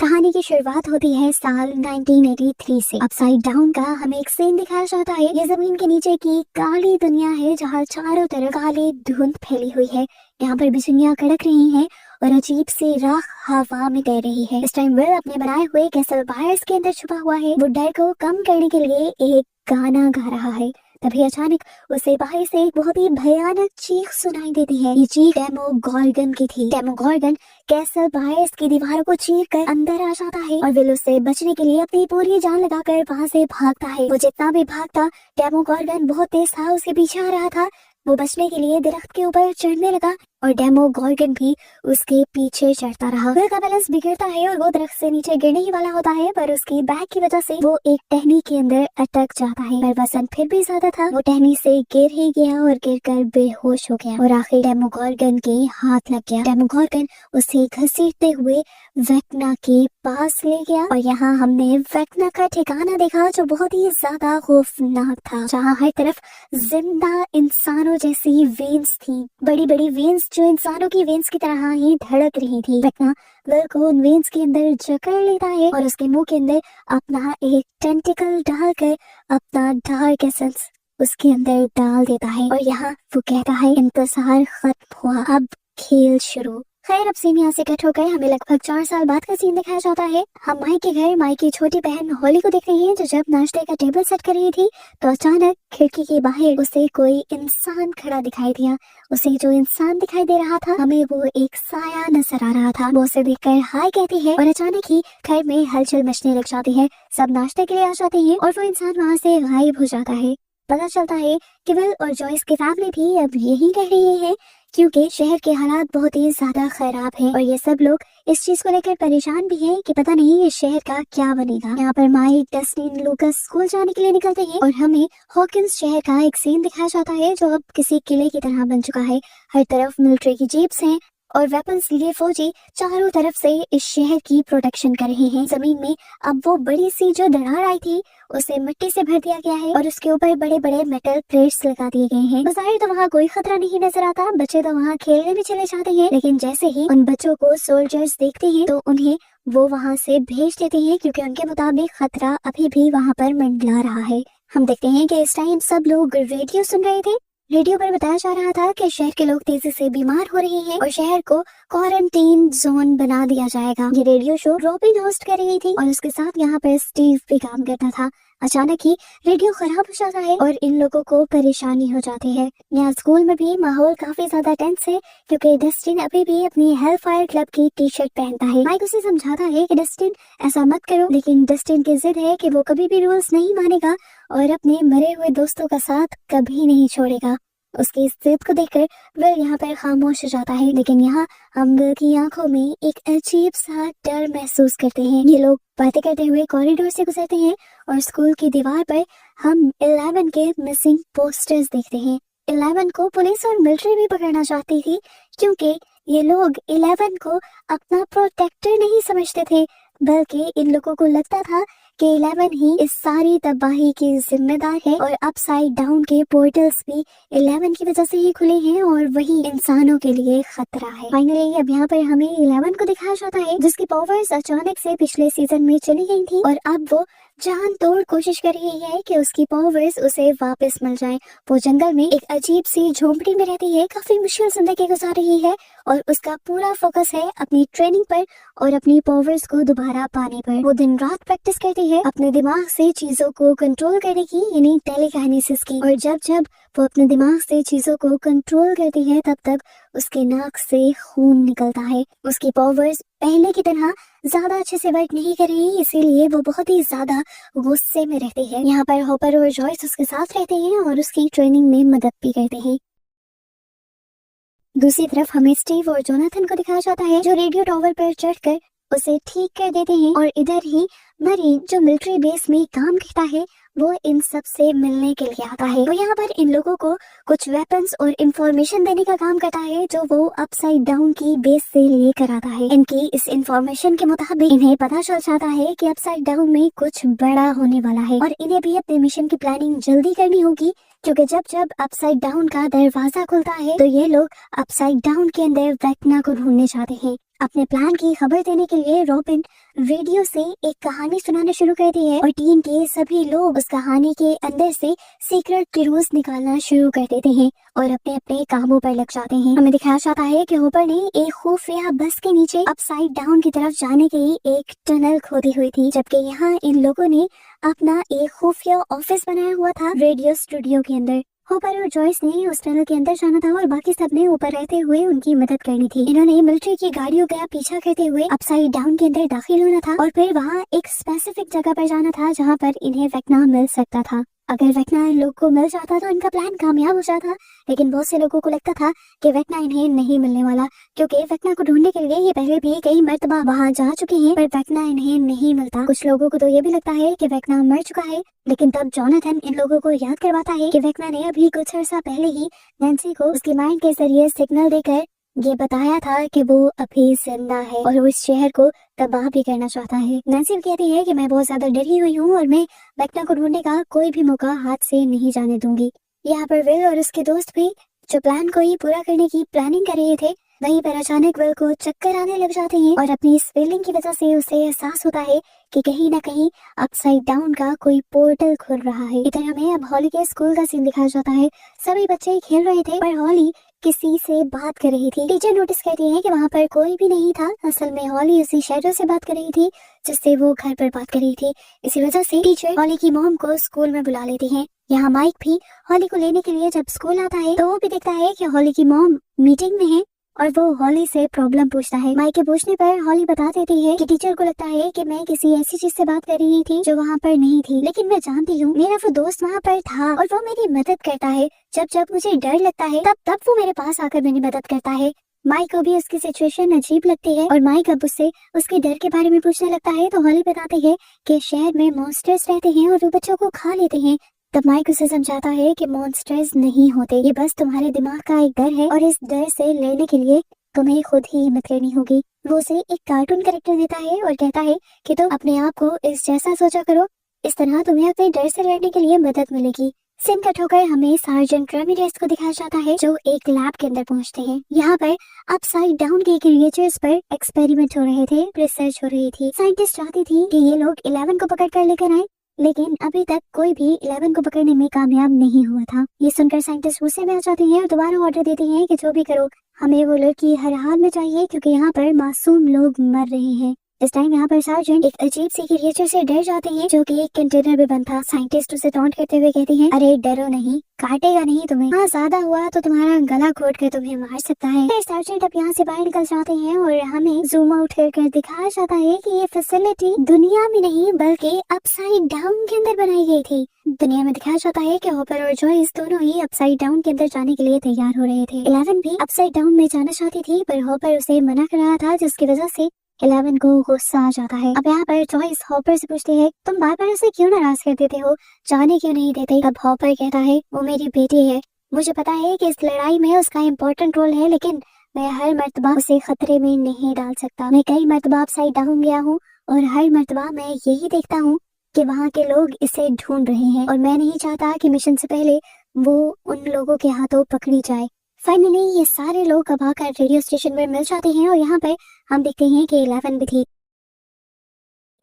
कहानी की शुरुआत होती है साल 1983 से। अपसाइड डाउन का हमें एक सीन दिखाया जाता है। ये जमीन के नीचे की काली दुनिया है जहाँ चारों तरफ काली धुंध फैली हुई है। यहाँ पर बिजलियां कड़क रही हैं और अजीब सी राख हवा में तैर रही है। इस टाइम विल अपने बनाए हुए कैसल बायर्स के अंदर छुपा हुआ है। वो डर को कम करने के लिए एक गाना गा रहा है। तभी अचानक उसे बाहर से एक बहुत ही भयानक चीख सुनाई देती है। ये चीख डेमोगोर्गन की थी। डेमोगोर्गन कैसल बायर्स की दीवारों को चीर कर अंदर आ जाता है और विल उससे बचने के लिए अपनी पूरी जान लगाकर वहाँ से भागता है। वो जितना भी भागता, डेमोगोर्गन बहुत तेज था, उसके पीछे आ रहा था। वो बचने के लिए दरख्त के ऊपर चढ़ने लगा और डेमोगोर्गन भी उसके पीछे चढ़ता रहा। विल का बैलेंस बिगड़ता है और वो दरख्त से नीचे गिरने ही वाला होता है, पर उसकी बैग की वजह से वो एक टहनी के अंदर अटक जाता है। पर वजन फिर भी ज्यादा था, वो टहनी से गिर ही गया और गिरकर बेहोश हो गया और आखिर डेमोगोर्गन के हाथ लग गया। डेमोगोर्गन उसे घसीटते हुए वेक्ना के पास ले गया और यहाँ हमने वेक्ना का ठिकाना देखा जो बहुत ही ज्यादा खौफनाक था, जहाँ हर तरफ जिंदा इंसानों जैसी वेन्स थी, बड़ी बड़ी वेन्स जो इंसानों की वेन्स की तरह ही धड़क रही थी। वेक्ना विल को उन वेन्स के अंदर जकड़ लेता है और उसके मुंह के अंदर अपना एक टेंटिकल डालकर अपना डार्क एसेंस उसके अंदर डाल देता है और यहाँ वो कहता है इंतजार खत्म हुआ, अब खेल शुरू। खैर, अब सीन यहाँ से कट होकर हमें लगभग 4 साल बाद का सीन दिखाया जाता है। हम माइक के घर माइक की छोटी बहन हॉली को देख रही हैं जो जब नाश्ते का टेबल सेट कर रही थी तो अचानक खिड़की के बाहर उसे कोई इंसान खड़ा दिखाई दिया। उसे जो इंसान दिखाई दे रहा था, हमें वो एक साया नजर आ रहा था। वो उसे देखकर हाय कहती है और अचानक ही घर में हलचल मचने लग जाती है। सब नाश्ते के लिए आ जाते हैं और वो इंसान वहाँ से गायब हो जाता है। पता चलता है कि विल और जॉयस की फैमिली भी अब यही रह रही है क्योंकि शहर के हालात बहुत ही ज्यादा खराब हैं और ये सब लोग इस चीज को लेकर परेशान भी हैं कि पता नहीं ये शहर का क्या बनेगा। यहाँ पर माइक, डस्टिन, लूकस स्कूल जाने के लिए निकलते हैं और हमें हॉकिंस शहर का एक सीन दिखाया जाता है जो अब किसी किले की तरह बन चुका है। हर तरफ मिलिट्री की जीप्स हैं और वेपन्स लिए फौजी चारों तरफ से इस शहर की प्रोटेक्शन कर रहे हैं। जमीन में अब वो बड़ी सी जो दरार आई थी उसे मिट्टी से भर दिया गया है और उसके ऊपर बड़े बड़े मेटल प्लेट्स लगा दिए गए हैं। बज़ाहिर तो वहाँ कोई खतरा नहीं नजर आता, बच्चे तो वहाँ खेलने भी चले जाते हैं, लेकिन जैसे ही उन बच्चों को सोल्जर्स देखते हैं तो उन्हें वो वहाँ से भेज देते हैं क्योंकि उनके मुताबिक खतरा अभी भी वहाँ पर मंडरा रहा है। हम देखते हैं कि इस टाइम सब लोग रेडियो सुन रहे थे। रेडियो पर बताया जा रहा था कि शहर के लोग तेजी से बीमार हो रहे हैं और शहर को क्वारंटीन जोन बना दिया जाएगा। ये रेडियो शो रॉबिन होस्ट कर रही थी और उसके साथ यहाँ पर स्टीव भी काम करता था। अचानक ही रेडियो खराब हो जाता है और इन लोगों को परेशानी हो जाती है। यहाँ स्कूल में भी माहौल काफी ज्यादा टेंस है क्योंकि डस्टिन अभी भी अपनी हेलफायर क्लब की टी-शर्ट पहनता है। माइक उसे समझाता है कि डस्टिन ऐसा मत करो, लेकिन डस्टिन की जिद है कि वो कभी भी रूल्स नहीं मानेगा और अपने मरे हुए दोस्तों का साथ कभी नहीं छोड़ेगा। उसकी इस जिद को देखकर विल यहाँ पर खामोश हो जाता है, लेकिन यहाँ हम विल की आंखों में एक अजीब सा डर महसूस करते हैं। ये लोग बातें करते हुए कॉरिडोर से गुजरते हैं और स्कूल की दीवार पर हम 11 के मिसिंग पोस्टर्स देखते हैं। 11 को पुलिस और मिलिट्री भी पकड़ना चाहती थी क्योंकि ये लोग 11 को अपना प्रोटेक्टर नहीं समझते थे, बल्कि इन लोगों को लगता था कि 11 ही इस सारी तबाही की जिम्मेदार है और अपसाइड डाउन के पोर्टल्स भी 11 की वजह से ही खुले हैं और वही इंसानों के लिए खतरा है। फाइनली अब यहाँ पर हमें 11 को दिखाया जाता है जिसकी पावर्स अचानक से पिछले सीजन में चली गई थी और अब वो जान तोड़ कोशिश कर रही है कि उसकी पावर्स उसे वापस मिल जाएं। वो जंगल में एक अजीब सी झोंपड़ी में रहती है, काफी मुश्किल जिंदगी गुजार रही है और उसका पूरा फोकस है अपनी ट्रेनिंग पर और अपनी पावर्स को दोबारा पाने पर। वो दिन रात प्रैक्टिस करती है अपने दिमाग से चीजों को कंट्रोल करने की, यानी टेलीकाइनेसिस की, और जब जब वो अपने दिमाग से चीजों को कंट्रोल करती है तब तक उसके नाक से खून निकलता है। उसकी पावर्स पहले की तरह ज्यादा अच्छे से वर्क नहीं कर रही, इसीलिए वो बहुत ही ज्यादा गुस्से में रहती है। यहाँ पर हॉपर और जॉयस उसके साथ रहते हैं और उसकी ट्रेनिंग में मदद भी करते हैं। दूसरी तरफ हमें स्टीव और जोनाथन को दिखाया जाता है जो रेडियो टावर पर चढ़कर उसे ठीक कर देते हैं और इधर ही मरीन जो मिलिट्री बेस में काम करता है वो इन सब से मिलने के लिए आता है। वो यहाँ पर इन लोगों को कुछ वेपन्स और इंफॉर्मेशन देने का काम करता है जो वो अपसाइड डाउन की बेस से लेकर आता है। इनकी इस इंफॉर्मेशन के मुताबिक इन्हें पता चल जाता है कि अपसाइड डाउन में कुछ बड़ा होने वाला है और इन्हें भी अपने मिशन की प्लानिंग जल्दी करनी होगी क्योंकि जब जब अपसाइड डाउन का दरवाजा खुलता है तो ये लोग अपसाइड डाउन के अंदर वेक्ना को ढूंढने जाते हैं। अपने प्लान की खबर देने के लिए रॉबिन रेडियो से एक कहानी सुनाना शुरू करती है और टीम के सभी लोग उस कहानी के अंदर से सीक्रेट क्लूज निकालना शुरू कर देते हैं और अपने अपने कामों पर लग जाते हैं। हमें दिखाया जाता है कि हॉपर ने एक खुफिया बस के नीचे अपसाइड डाउन की तरफ जाने के लिए एक टनल खोदी हुई थी, जबकि यहाँ इन लोगों ने अपना एक खुफिया ऑफिस बनाया हुआ था रेडियो स्टूडियो के अंदर। हॉपर और जॉयस ने उस टनल के अंदर जाना था और बाकी सब ने ऊपर रहते हुए उनकी मदद करनी थी। इन्होंने मिलिट्री की गाड़ियों का पीछा करते हुए अपसाइड डाउन के अंदर दाखिल होना था और फिर वहाँ एक स्पेसिफिक जगह पर जाना था जहाँ पर इन्हें वेक्ना मिल सकता था। अगर वेक्ना इन लोग को मिल जाता तो इनका प्लान कामयाब हो जाता, लेकिन बहुत से लोगों को लगता था कि वेक्ना इन्हें नहीं मिलने वाला, क्योंकि वेक्ना को ढूंढने के लिए ये पहले भी कई मर्तबा वहाँ जा चुके हैं, पर वेक्ना इन्हें नहीं मिलता। कुछ लोगों को तो ये भी लगता है कि वेक्ना मर चुका है, लेकिन तब जोनाथन इन लोगों को याद करवाता है कि वेक्ना ने अभी कुछ अर्सा पहले ही नैन्सी को उसकी माइंड के जरिए सिग्नल देकर ये बताया था कि वो अभी जिंदा है और वो इस शहर को तबाह भी करना चाहता है। नैन्सी कहती है कि मैं बहुत ज्यादा डरी हुई हूँ और मैं वेक्ना को ढूंढने का कोई भी मौका हाथ से नहीं जाने दूंगी। यहाँ पर विल और उसके दोस्त भी जो प्लान को ही पूरा करने की प्लानिंग कर रहे थे, वहीं पर अचानक विल को चक्कर आने लग जाते हैं और अपनी इस फीलिंग की वजह से उसे एहसास होता है कि कहीं ना कहीं अपसाइड डाउन का कोई पोर्टल खुल रहा है। इधर हमें अब हॉली के स्कूल का सीन दिखाया जाता है। सभी बच्चे खेल रहे थे पर हॉली किसी से बात कर रही थी। टीचर नोटिस करती है कि वहाँ पर कोई भी नहीं था। असल में हॉली उसी शैडो से बात कर रही थी जिससे वो घर पर बात कर रही थी। इसी वजह से टीचर हॉली की मॉम को स्कूल में बुला लेती है। यहाँ माइक भी हॉली को लेने के लिए जब स्कूल आता है तो वो भी देखता है कि हॉली की मॉम मीटिंग में है और वो हॉली से प्रॉब्लम पूछता है। माइक के पूछने पर हॉली बता देती है कि टीचर को लगता है कि मैं किसी ऐसी चीज से बात कर रही थी जो वहाँ पर नहीं थी, लेकिन मैं जानती हूँ मेरा वो दोस्त वहाँ पर था और वो मेरी मदद करता है। जब जब मुझे डर लगता है तब वो मेरे पास आकर मेरी मदद करता है। माइक को भी उसकी सिचुएशन अजीब लगती है और माइक अब उससे उसके डर के बारे में पूछने लगता है तो हॉली बताती है कि शहर में मॉन्स्टर्स रहते हैं और वो बच्चों को खा लेते हैं। तब माइक उसे समझाता है कि मॉन्स्टर्स नहीं होते, ये बस तुम्हारे दिमाग का एक डर है और इस डर से लड़ने के लिए तुम्हें खुद ही हिम्मत करनी होगी। वो उसे एक कार्टून कैरेक्टर देता है और कहता है कि तुम अपने आप को इस जैसा सोचा करो, इस तरह तुम्हें अपने डर से लड़ने के लिए मदद मिलेगी। सीन कट होकर हमें सार्जेंट रेमिरेज को दिखाया जाता है जो एक लैब के अंदर पहुंचते हैं। यहाँ पर अपसाइड डाउन के क्रिएचर्स पर एक्सपेरिमेंट हो रहे थे, रिसर्च हो रही थी। साइंटिस्ट चाहती थी कि ये लोग 11 को पकड़ कर लेकर आए, लेकिन अभी तक कोई भी 11 को पकड़ने में कामयाब नहीं हुआ था। ये सुनकर साइंटिस्ट गुस्से में आ जाते हैं और दोबारा ऑर्डर देते हैं कि जो भी करो हमें वो लड़की हर हाल में चाहिए, क्योंकि यहाँ पर मासूम लोग मर रहे हैं। इस टाइम यहाँ पर सार्जेंट एक अजीब सी क्रिएचर से डर जाते हैं जो कि एक कंटेनर में बंद था। साइंटिस्ट उसे टॉन्ट करते हुए कहते हैं, अरे डरो नहीं, काटेगा नहीं तुम्हें, हाँ ज्यादा हुआ तो तुम्हारा गला घोट कर तुम्हें मार सकता है। फिर सार्जेंट अब यहाँ से बाहर निकल जाते हैं और हमें जूम आउट कर दिखाया जाता है कि ये फैसिलिटी दुनिया में नहीं बल्कि अपसाइड डाउन के अंदर बनाई गई थी। दुनिया में दिखाया जाता है कि हॉपर और जॉयस दोनों ही अपसाइड डाउन के अंदर जाने के लिए तैयार हो रहे थे। 11 भी अपसाइड डाउन में जाना चाहती थी पर हॉपर उसे मना कर रहा था, जिसकी वजह से 11 को गुस्सा आ जाता है। अब यहाँ पर जॉयस हॉपर से पूछती है, तुम बार बार उसे क्यों नाराज कर देते हो, जाने क्यों नहीं देते? अब हॉपर कहता है, वो मेरी बेटी है, मुझे पता है कि इस लड़ाई में उसका इम्पोर्टेंट रोल है, लेकिन मैं हर मर्तबा उसे खतरे में नहीं डाल सकता। मैं कई मर्तबा अपसाइड डाउन गया हूँ और हर मर्तबा मैं यही देखता हूँ कि वहाँ के लोग इसे ढूंढ रहे हैं और मैं नहीं चाहता कि मिशन से पहले वो उन लोगों के हाथों पकड़ी जाए। फाइनली ये सारे लोग अब आकर रेडियो स्टेशन पर मिल जाते हैं और यहाँ पर हम देखते हैं कि 11 भी थी।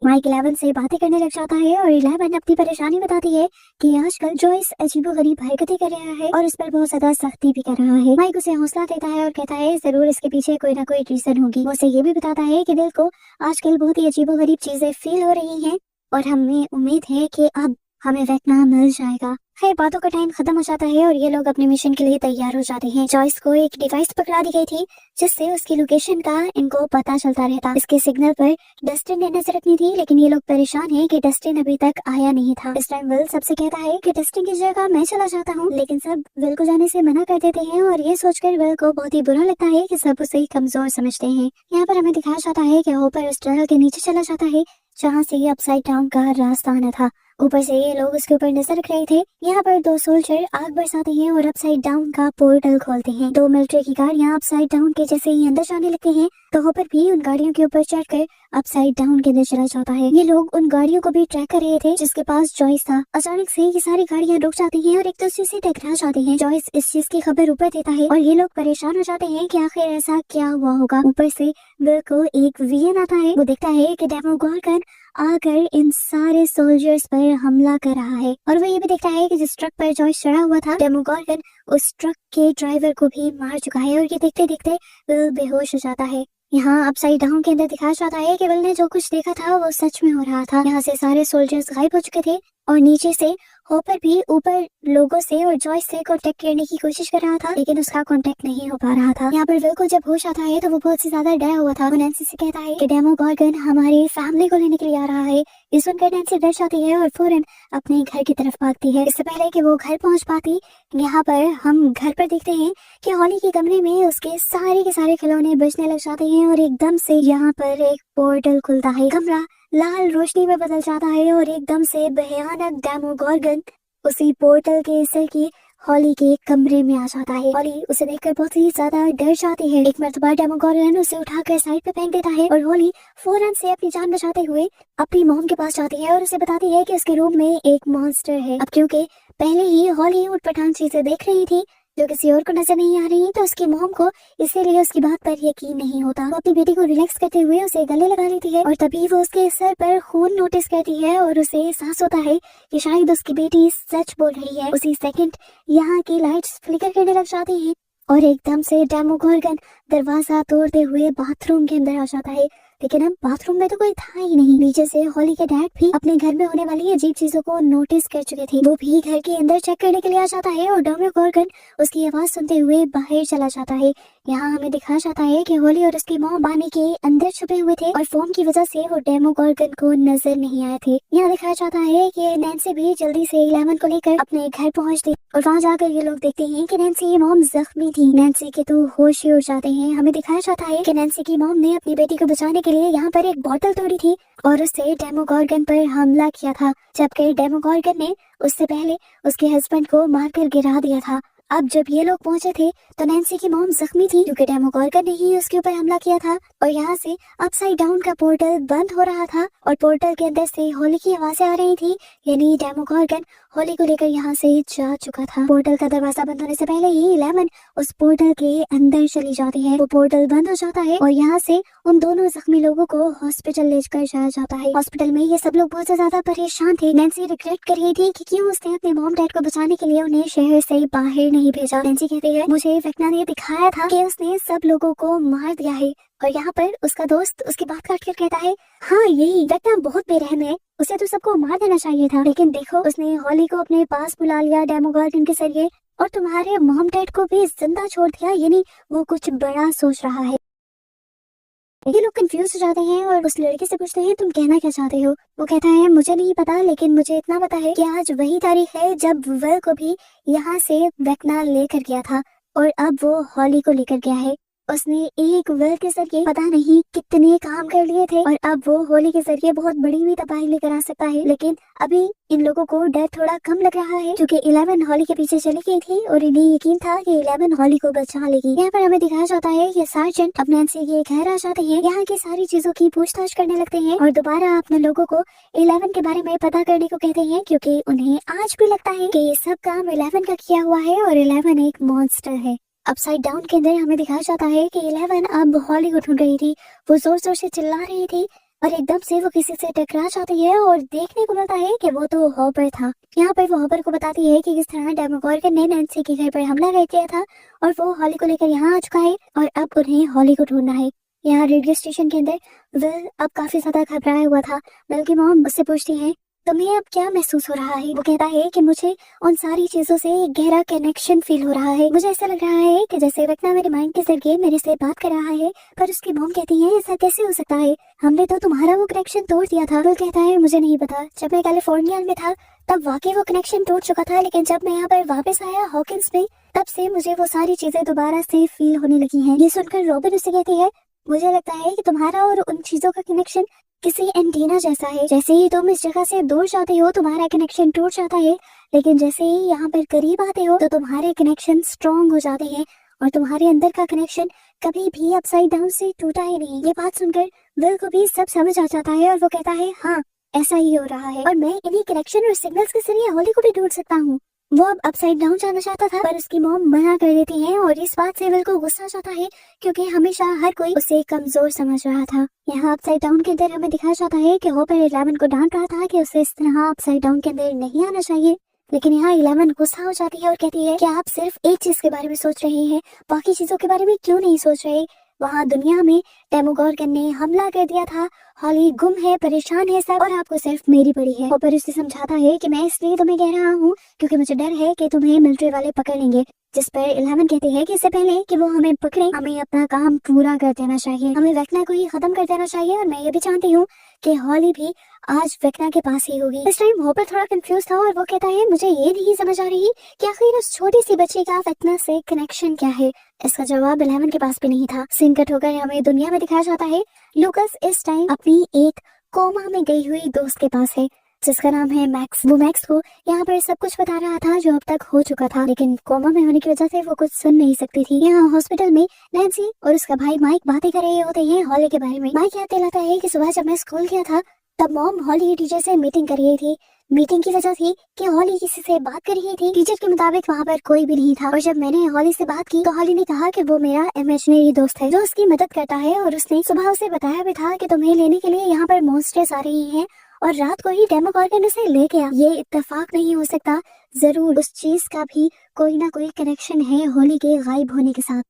माइक 11 से बातें करने लग जाता है और 11 अपनी परेशानी बताती है कि आजकल जॉयस अजीबोगरीब हरकतें कर रहा है और इस पर बहुत ज्यादा सख्ती भी कर रहा है। माइक उसे हौसला देता है और कहता है जरूर इसके पीछे कोई ना कोई रीजन होगी। वो उसे ये भी बताता है कि दिल को आजकल बहुत ही अजीबोगरीब चीजें फील हो रही हैं और हमें उम्मीद है कि अब हमें वेक्ना मिल जाएगा। खैर बातों का टाइम खत्म हो जाता है और ये लोग अपने मिशन के लिए तैयार हो जाते हैं। जॉयस को एक डिवाइस पकड़ा दी गई थी जिससे उसकी लोकेशन का इनको पता चलता रहता। इसके सिग्नल पर डस्टिन ने नजर रखनी थी, लेकिन ये लोग परेशान हैं कि डस्टिन अभी तक आया नहीं था। इस टाइम विल सबसे कहता है कि डस्टिन की जगह मैं चला जाता हूँ, लेकिन सब विल को जाने से मना कर देते हैं और ये सोचकर विल को बहुत ही बुरा लगता है कि सब उसे कमजोर समझते हैं। यहाँ पर हमें दिखाया जाता है कि हॉपर उस टनल के नीचे चला जाता है जहाँ से ये अपसाइड डाउन का रास्ता आना था। ऊपर से ये लोग उसके ऊपर नजर रख रहे थे। यहाँ पर दो सोल्जर आग बरसाते हैं और अपसाइड डाउन का पोर्टल खोलते हैं। दो मिलिट्री की गाड़ियां अपसाइड डाउन के जैसे ही अंदर जाने लगते हैं तो हॉपर भी उन गाड़ियों के ऊपर चढ़कर अपसाइड डाउन के अंदर चला जाता है। ये लोग उन गाड़ियों को भी ट्रैक कर रहे थे जिसके पास जॉयस था। अचानक से ये सारी गाड़ियां रुक जाती हैं और एक दूसरे से टकरा जाती हैं। जॉयस इस चीज की खबर ऊपर देता है और ये लोग परेशान हो जाते हैं कि आखिर ऐसा क्या हुआ होगा। ऊपर से विल को एक विजन आता है। वो देखता है कि डेमोगोर्गन आकर इन सारे सोल्जर्स पर हमला कर रहा है और वो ये भी देखता है कि जिस ट्रक पर जॉयस चढ़ा हुआ था डेमोगोर्गन उस ट्रक के ड्राइवर को भी मार चुका है और ये देखते देखते विल बेहोश हो जाता है। यहाँ अपसाइड डाउन के अंदर दिखाया जाता है कि विल ने जो कुछ देखा था वो सच में हो रहा था। यहाँ से सारे सोल्जर्स गायब हो चुके थे और नीचे से हॉपर भी ऊपर लोगों से और जॉयस से कांटेक्ट करने की कोशिश कर रहा था लेकिन उसका कांटेक्ट नहीं हो पा रहा था। यहाँ पर विल को जब होश आता है तो वो बहुत ही ज्यादा डरा हुआ था। वो नैन्सी से कहता है कि डेमोगोर्गन हमारी फैमिली को लेने के लिए आ रहा है। ये सुनकर नैन्सी डर जाती है और फौरन अपने घर की तरफ भागती है। इससे पहले कि वो घर पहुंच पाती यहाँ पर हम घर पर देखते हैं कि हॉली के कमरे में उसके सारे खिलौने बजने लग जाते हैं और एकदम से यहाँ पर एक पोर्टल खुलता है। कमरा लाल रोशनी में बदल जाता है और एकदम से भयानक डेमोगोर्गन उसी पोर्टल के असर की हॉली के कमरे में आ जाता है। हॉली उसे देखकर बहुत ही ज्यादा डर जाती है। एक मर्तबा डेमोगोर्गन उसे उठाकर साइड पे फेंक देता है और हॉली फौरन से अपनी जान बचाते हुए अपनी मॉम के पास जाती है और उसे बताती है कि उसके रूम में एक मॉन्स्टर है। अब क्योंकि पहले ही हॉली उटपटांग चीजें देख रही थी जो किसी और को नजर नहीं आ रही तो उसकी मॉम को इसीलिए उसकी बात पर यकीन नहीं होता। वो अपनी बेटी को रिलैक्स करते हुए उसे गले लगा लेती है और तभी वो उसके सर पर खून नोटिस करती है और उसे एहसास होता है कि शायद उसकी बेटी सच बोल रही है। उसी सेकंड यहाँ की लाइट्स फ्लिकर करने लग जाती हैं और एकदम से डेमोगोर्गन दरवाजा तोड़ते हुए बाथरूम के अंदर आ जाता है। लेकिन अब बाथरूम में तो कोई था ही नहीं। नीचे से हॉली के डैड भी अपने घर में होने वाली अजीब चीजों को नोटिस कर चुके थे। वो भी घर के अंदर चेक करने के लिए आ जाता है और डेमोगोर्गन उसकी आवाज सुनते हुए बाहर चला जाता है। यहाँ हमें दिखाया जाता है कि हॉली और उसकी मॉम पानी के अंदर छुपे हुए थे और फोम की वजह से वो डेमोगोर्गन को नजर नहीं आए थे। यहाँ दिखाया जाता है कि नैन्सी भी जल्दी से 11 को लेकर अपने घर पहुँचती और वहाँ जाकर ये लोग देखते हैं कि नैन्सी की मॉम जख्मी थी। नैन्सी के तो होश ही उड़ जाते हैं। हमें दिखाया जाता है कि नैन्सी की मॉम ने अपनी बेटी को बचाने के लिए यहाँ पर एक बोतल तोड़ी थी और उससे डेमोगोर्गन पर हमला किया था, जबकि डेमोगोर्गन ने उससे पहले उसके हस्बैंड को मारकर गिरा दिया था। अब जब ये लोग पहुंचे थे तो नैन्सी की मॉम जख्मी थी क्योंकि डेमोगोर्गन ने ही उसके ऊपर हमला किया था और यहाँ से अपसाइड डाउन का पोर्टल बंद हो रहा था और पोर्टल के अंदर से हॉली की आवाजें आ रही थी, यानी डेमोगोर्गन हॉली को लेकर यहाँ से जा चुका था। पोर्टल का दरवाजा बंद होने से पहले ही 11 उस पोर्टल के अंदर चली जाती है। वो पोर्टल बंद हो जाता है और यहाँ से उन दोनों जख्मी लोगों को हॉस्पिटल लेकर जाया जाता है। हॉस्पिटल में ये सब लोग बहुत ज्यादा परेशान थे। नैन्सी रिग्रेट कर रही थी कि क्यों उसने अपने मॉम डैड को बचाने के लिए उन्हें शहर से बाहर नहीं भेजा। नैन्सी कहती है मुझे वेक्ना ने दिखाया था कि उसने सब लोगों को मार दिया है और यहाँ पर उसका दोस्त उसकी बात काट कर कहता है हाँ यही वेक्ना बहुत बेरहम है, उसे तो सबको मार देना चाहिए था, लेकिन देखो उसने हॉली को अपने पास बुला लिया डेमोगोर्गन के जरिए और तुम्हारे मॉम डैड को भी जिंदा छोड़ दिया, यानी वो कुछ बड़ा सोच रहा है। ये लोग कंफ्यूज हो जाते हैं और उस लड़के से पूछते हैं तुम कहना क्या चाहते हो। वो कहता है मुझे नहीं पता, लेकिन मुझे इतना पता है कि आज वही तारीख है जब विल को भी यहाँ से वेक्ना लेकर गया था और अब वो हॉली को लेकर गया है। उसने एक विल के जरिए पता नहीं कितने काम कर लिए थे और अब वो हॉली के जरिए बहुत बड़ी भी तबाही लेकर आ सकता है। लेकिन अभी इन लोगों को डर थोड़ा कम लग रहा है क्योंकि 11 हॉली के पीछे चली गई थी और इन्हें यकीन था कि 11 हॉली को बचा लेगी। यहाँ पर हमें दिखाया जाता है कि सार्जेंट अब नैन्सी के घर आ जाते हैं, यहाँ की सारी चीजों की पूछताछ करने लगते हैं और दोबारा अपने लोगों को 11 के बारे में पता करने को कहते हैं क्योंकि उन्हें आज भी लगता है कि ये सब काम 11 का किया हुआ है और 11 एक मॉन्स्टर है। अपसाइड डाउन के अंदर हमें दिखाया जाता है कि 11 अब हॉली को ढूंढ रही थी। वो जोर जोर से चिल्ला रही थी और एकदम से वो किसी से टकरा जाती है और देखने को मिलता है कि वो तो हॉपर था। यहाँ पर वो हॉपर को बताती है कि किस तरह डेमोगोर्गन ने नैन्सी के घर पर हमला कर दिया था और वो हॉली को लेकर यहाँ आ चुका है और अब उन्हें हॉली को ढूंढना है। यहाँ रेडियो स्टेशन के अंदर विल अब काफी ज्यादा घबराया हुआ था। विल की मॉम उससे पूछती है तुम्हें अब क्या महसूस हो रहा है। वो कहता है कि मुझे उन सारी चीजों से एक गहरा कनेक्शन फील हो रहा है। मुझे ऐसा लग रहा है कि जैसे वेक्ना मेरे माइंड के जरिए मेरे से बात कर रहा है, पर उसकी मॉम कहती है ऐसा कैसे हो सकता है, हमने तो तुम्हारा वो कनेक्शन तोड़ दिया था। वो कहता है मुझे नहीं पता, जब मैं कैलिफोर्निया में था तब वाकई वो कनेक्शन टूट चुका था, लेकिन जब मैं यहाँ पर वापस आया हॉकिंस में तब से मुझे वो सारी चीजें दोबारा से फील होने लगी हैं। ये सुनकर रॉबिन उससे कहती है मुझे लगता है कि तुम्हारा और उन चीजों का कनेक्शन किसी एंटीना जैसा है। जैसे ही तुम इस जगह से दूर जाते हो तुम्हारा कनेक्शन टूट जाता है, लेकिन जैसे ही यहाँ पर करीब आते हो तो तुम्हारे कनेक्शन स्ट्रॉन्ग हो जाते हैं और तुम्हारे अंदर का कनेक्शन कभी भी अपसाइड डाउन से टूटा ही नहीं। ये बात सुनकर विल को भी सब समझ आ जाता है और वो कहता है हाँ ऐसा ही हो रहा है और मैं इन्हीं कनेक्शन और सिग्नल्स के जरिए हॉली को भी ढूंढ सकता हूँ। वो अब अपसाइड डाउन जाना चाहता था पर उसकी मॉम मना कर देती है और इस बात से विल को गुस्सा आ जाता है क्योंकि हमेशा हर कोई उसे कमजोर समझ रहा था। यहाँ अपसाइड डाउन के अंदर हमें दिखाया जाता है कि हॉपर 11 को डांट रहा था कि उसे इस तरह अपसाइड डाउन के अंदर नहीं आना चाहिए, लेकिन यहाँ 11 गुस्सा हो जाती है और कहती है कि आप सिर्फ एक चीज के बारे में सोच रहे हैं, बाकी चीजों के बारे में क्यों नहीं सोच रहे। वहाँ दुनिया में डेमोगोर्गन ने हमला कर दिया था, हॉली गुम है, परेशान है सब और आपको सिर्फ मेरी पड़ी है। हॉपर उसे समझाता है कि मैं इसलिए तुम्हें कह रहा हूँ क्योंकि मुझे डर है कि तुम्हें मिलिट्री वाले पकड़ लेंगे। जिस पर 11 कहती है कि इससे पहले कि वो हमें पकड़े हमें अपना काम पूरा कर देना चाहिए, हमें वेक्ना को ही खत्म कर देना चाहिए और मैं ये भी जानती हूँ कि हॉली भी आज वेक्ना के पास ही होगी। इस टाइम हॉपर थोड़ा कंफ्यूज था और वो कहता है मुझे ये नहीं समझ आ रही कि आखिर उस छोटी सी बच्ची का वेक्ना से कनेक्शन क्या है। इसका जवाब 11 के पास भी नहीं था। सीन कट होकर हमें दुनिया में दिखाया जाता है लूकस इस टाइम अपनी एक कोमा में गई हुई दोस्त के पास है जिसका नाम है मैक्स। वो मैक्स को यहाँ पर सब कुछ बता रहा था जो अब तक हो चुका था, लेकिन कोमा में होने की वजह से वो कुछ सुन नहीं सकती थी। यहाँ हॉस्पिटल में नैन्सी और उसका भाई माइक बातें कर रहे होते हैं हॉली के बारे में। माइक याद दिलाता है कि सुबह जब मैं स्कूल गया था तब मॉम हॉली की टीचर से मीटिंग कर रही थी। मीटिंग की वजह थी कि हॉली किसी से बात कर रही थी। टीचर के मुताबिक वहाँ पर कोई भी नहीं था और जब मैंने हॉली से बात की तो हॉली ने कहा कि वो मेरा इमेजिनरी दोस्त है जो उसकी मदद करता है और उसने सुबह उसे बताया भी था कि तुम्हें लेने के लिए यहाँ पर मॉन्स्टर्स आ रही हैं और रात को ही डेमोगोर्गन उसे ले गया। ये इत्तेफाक नहीं हो सकता, जरूर उस चीज का भी कोई ना कोई कनेक्शन है हॉली के गायब होने के साथ।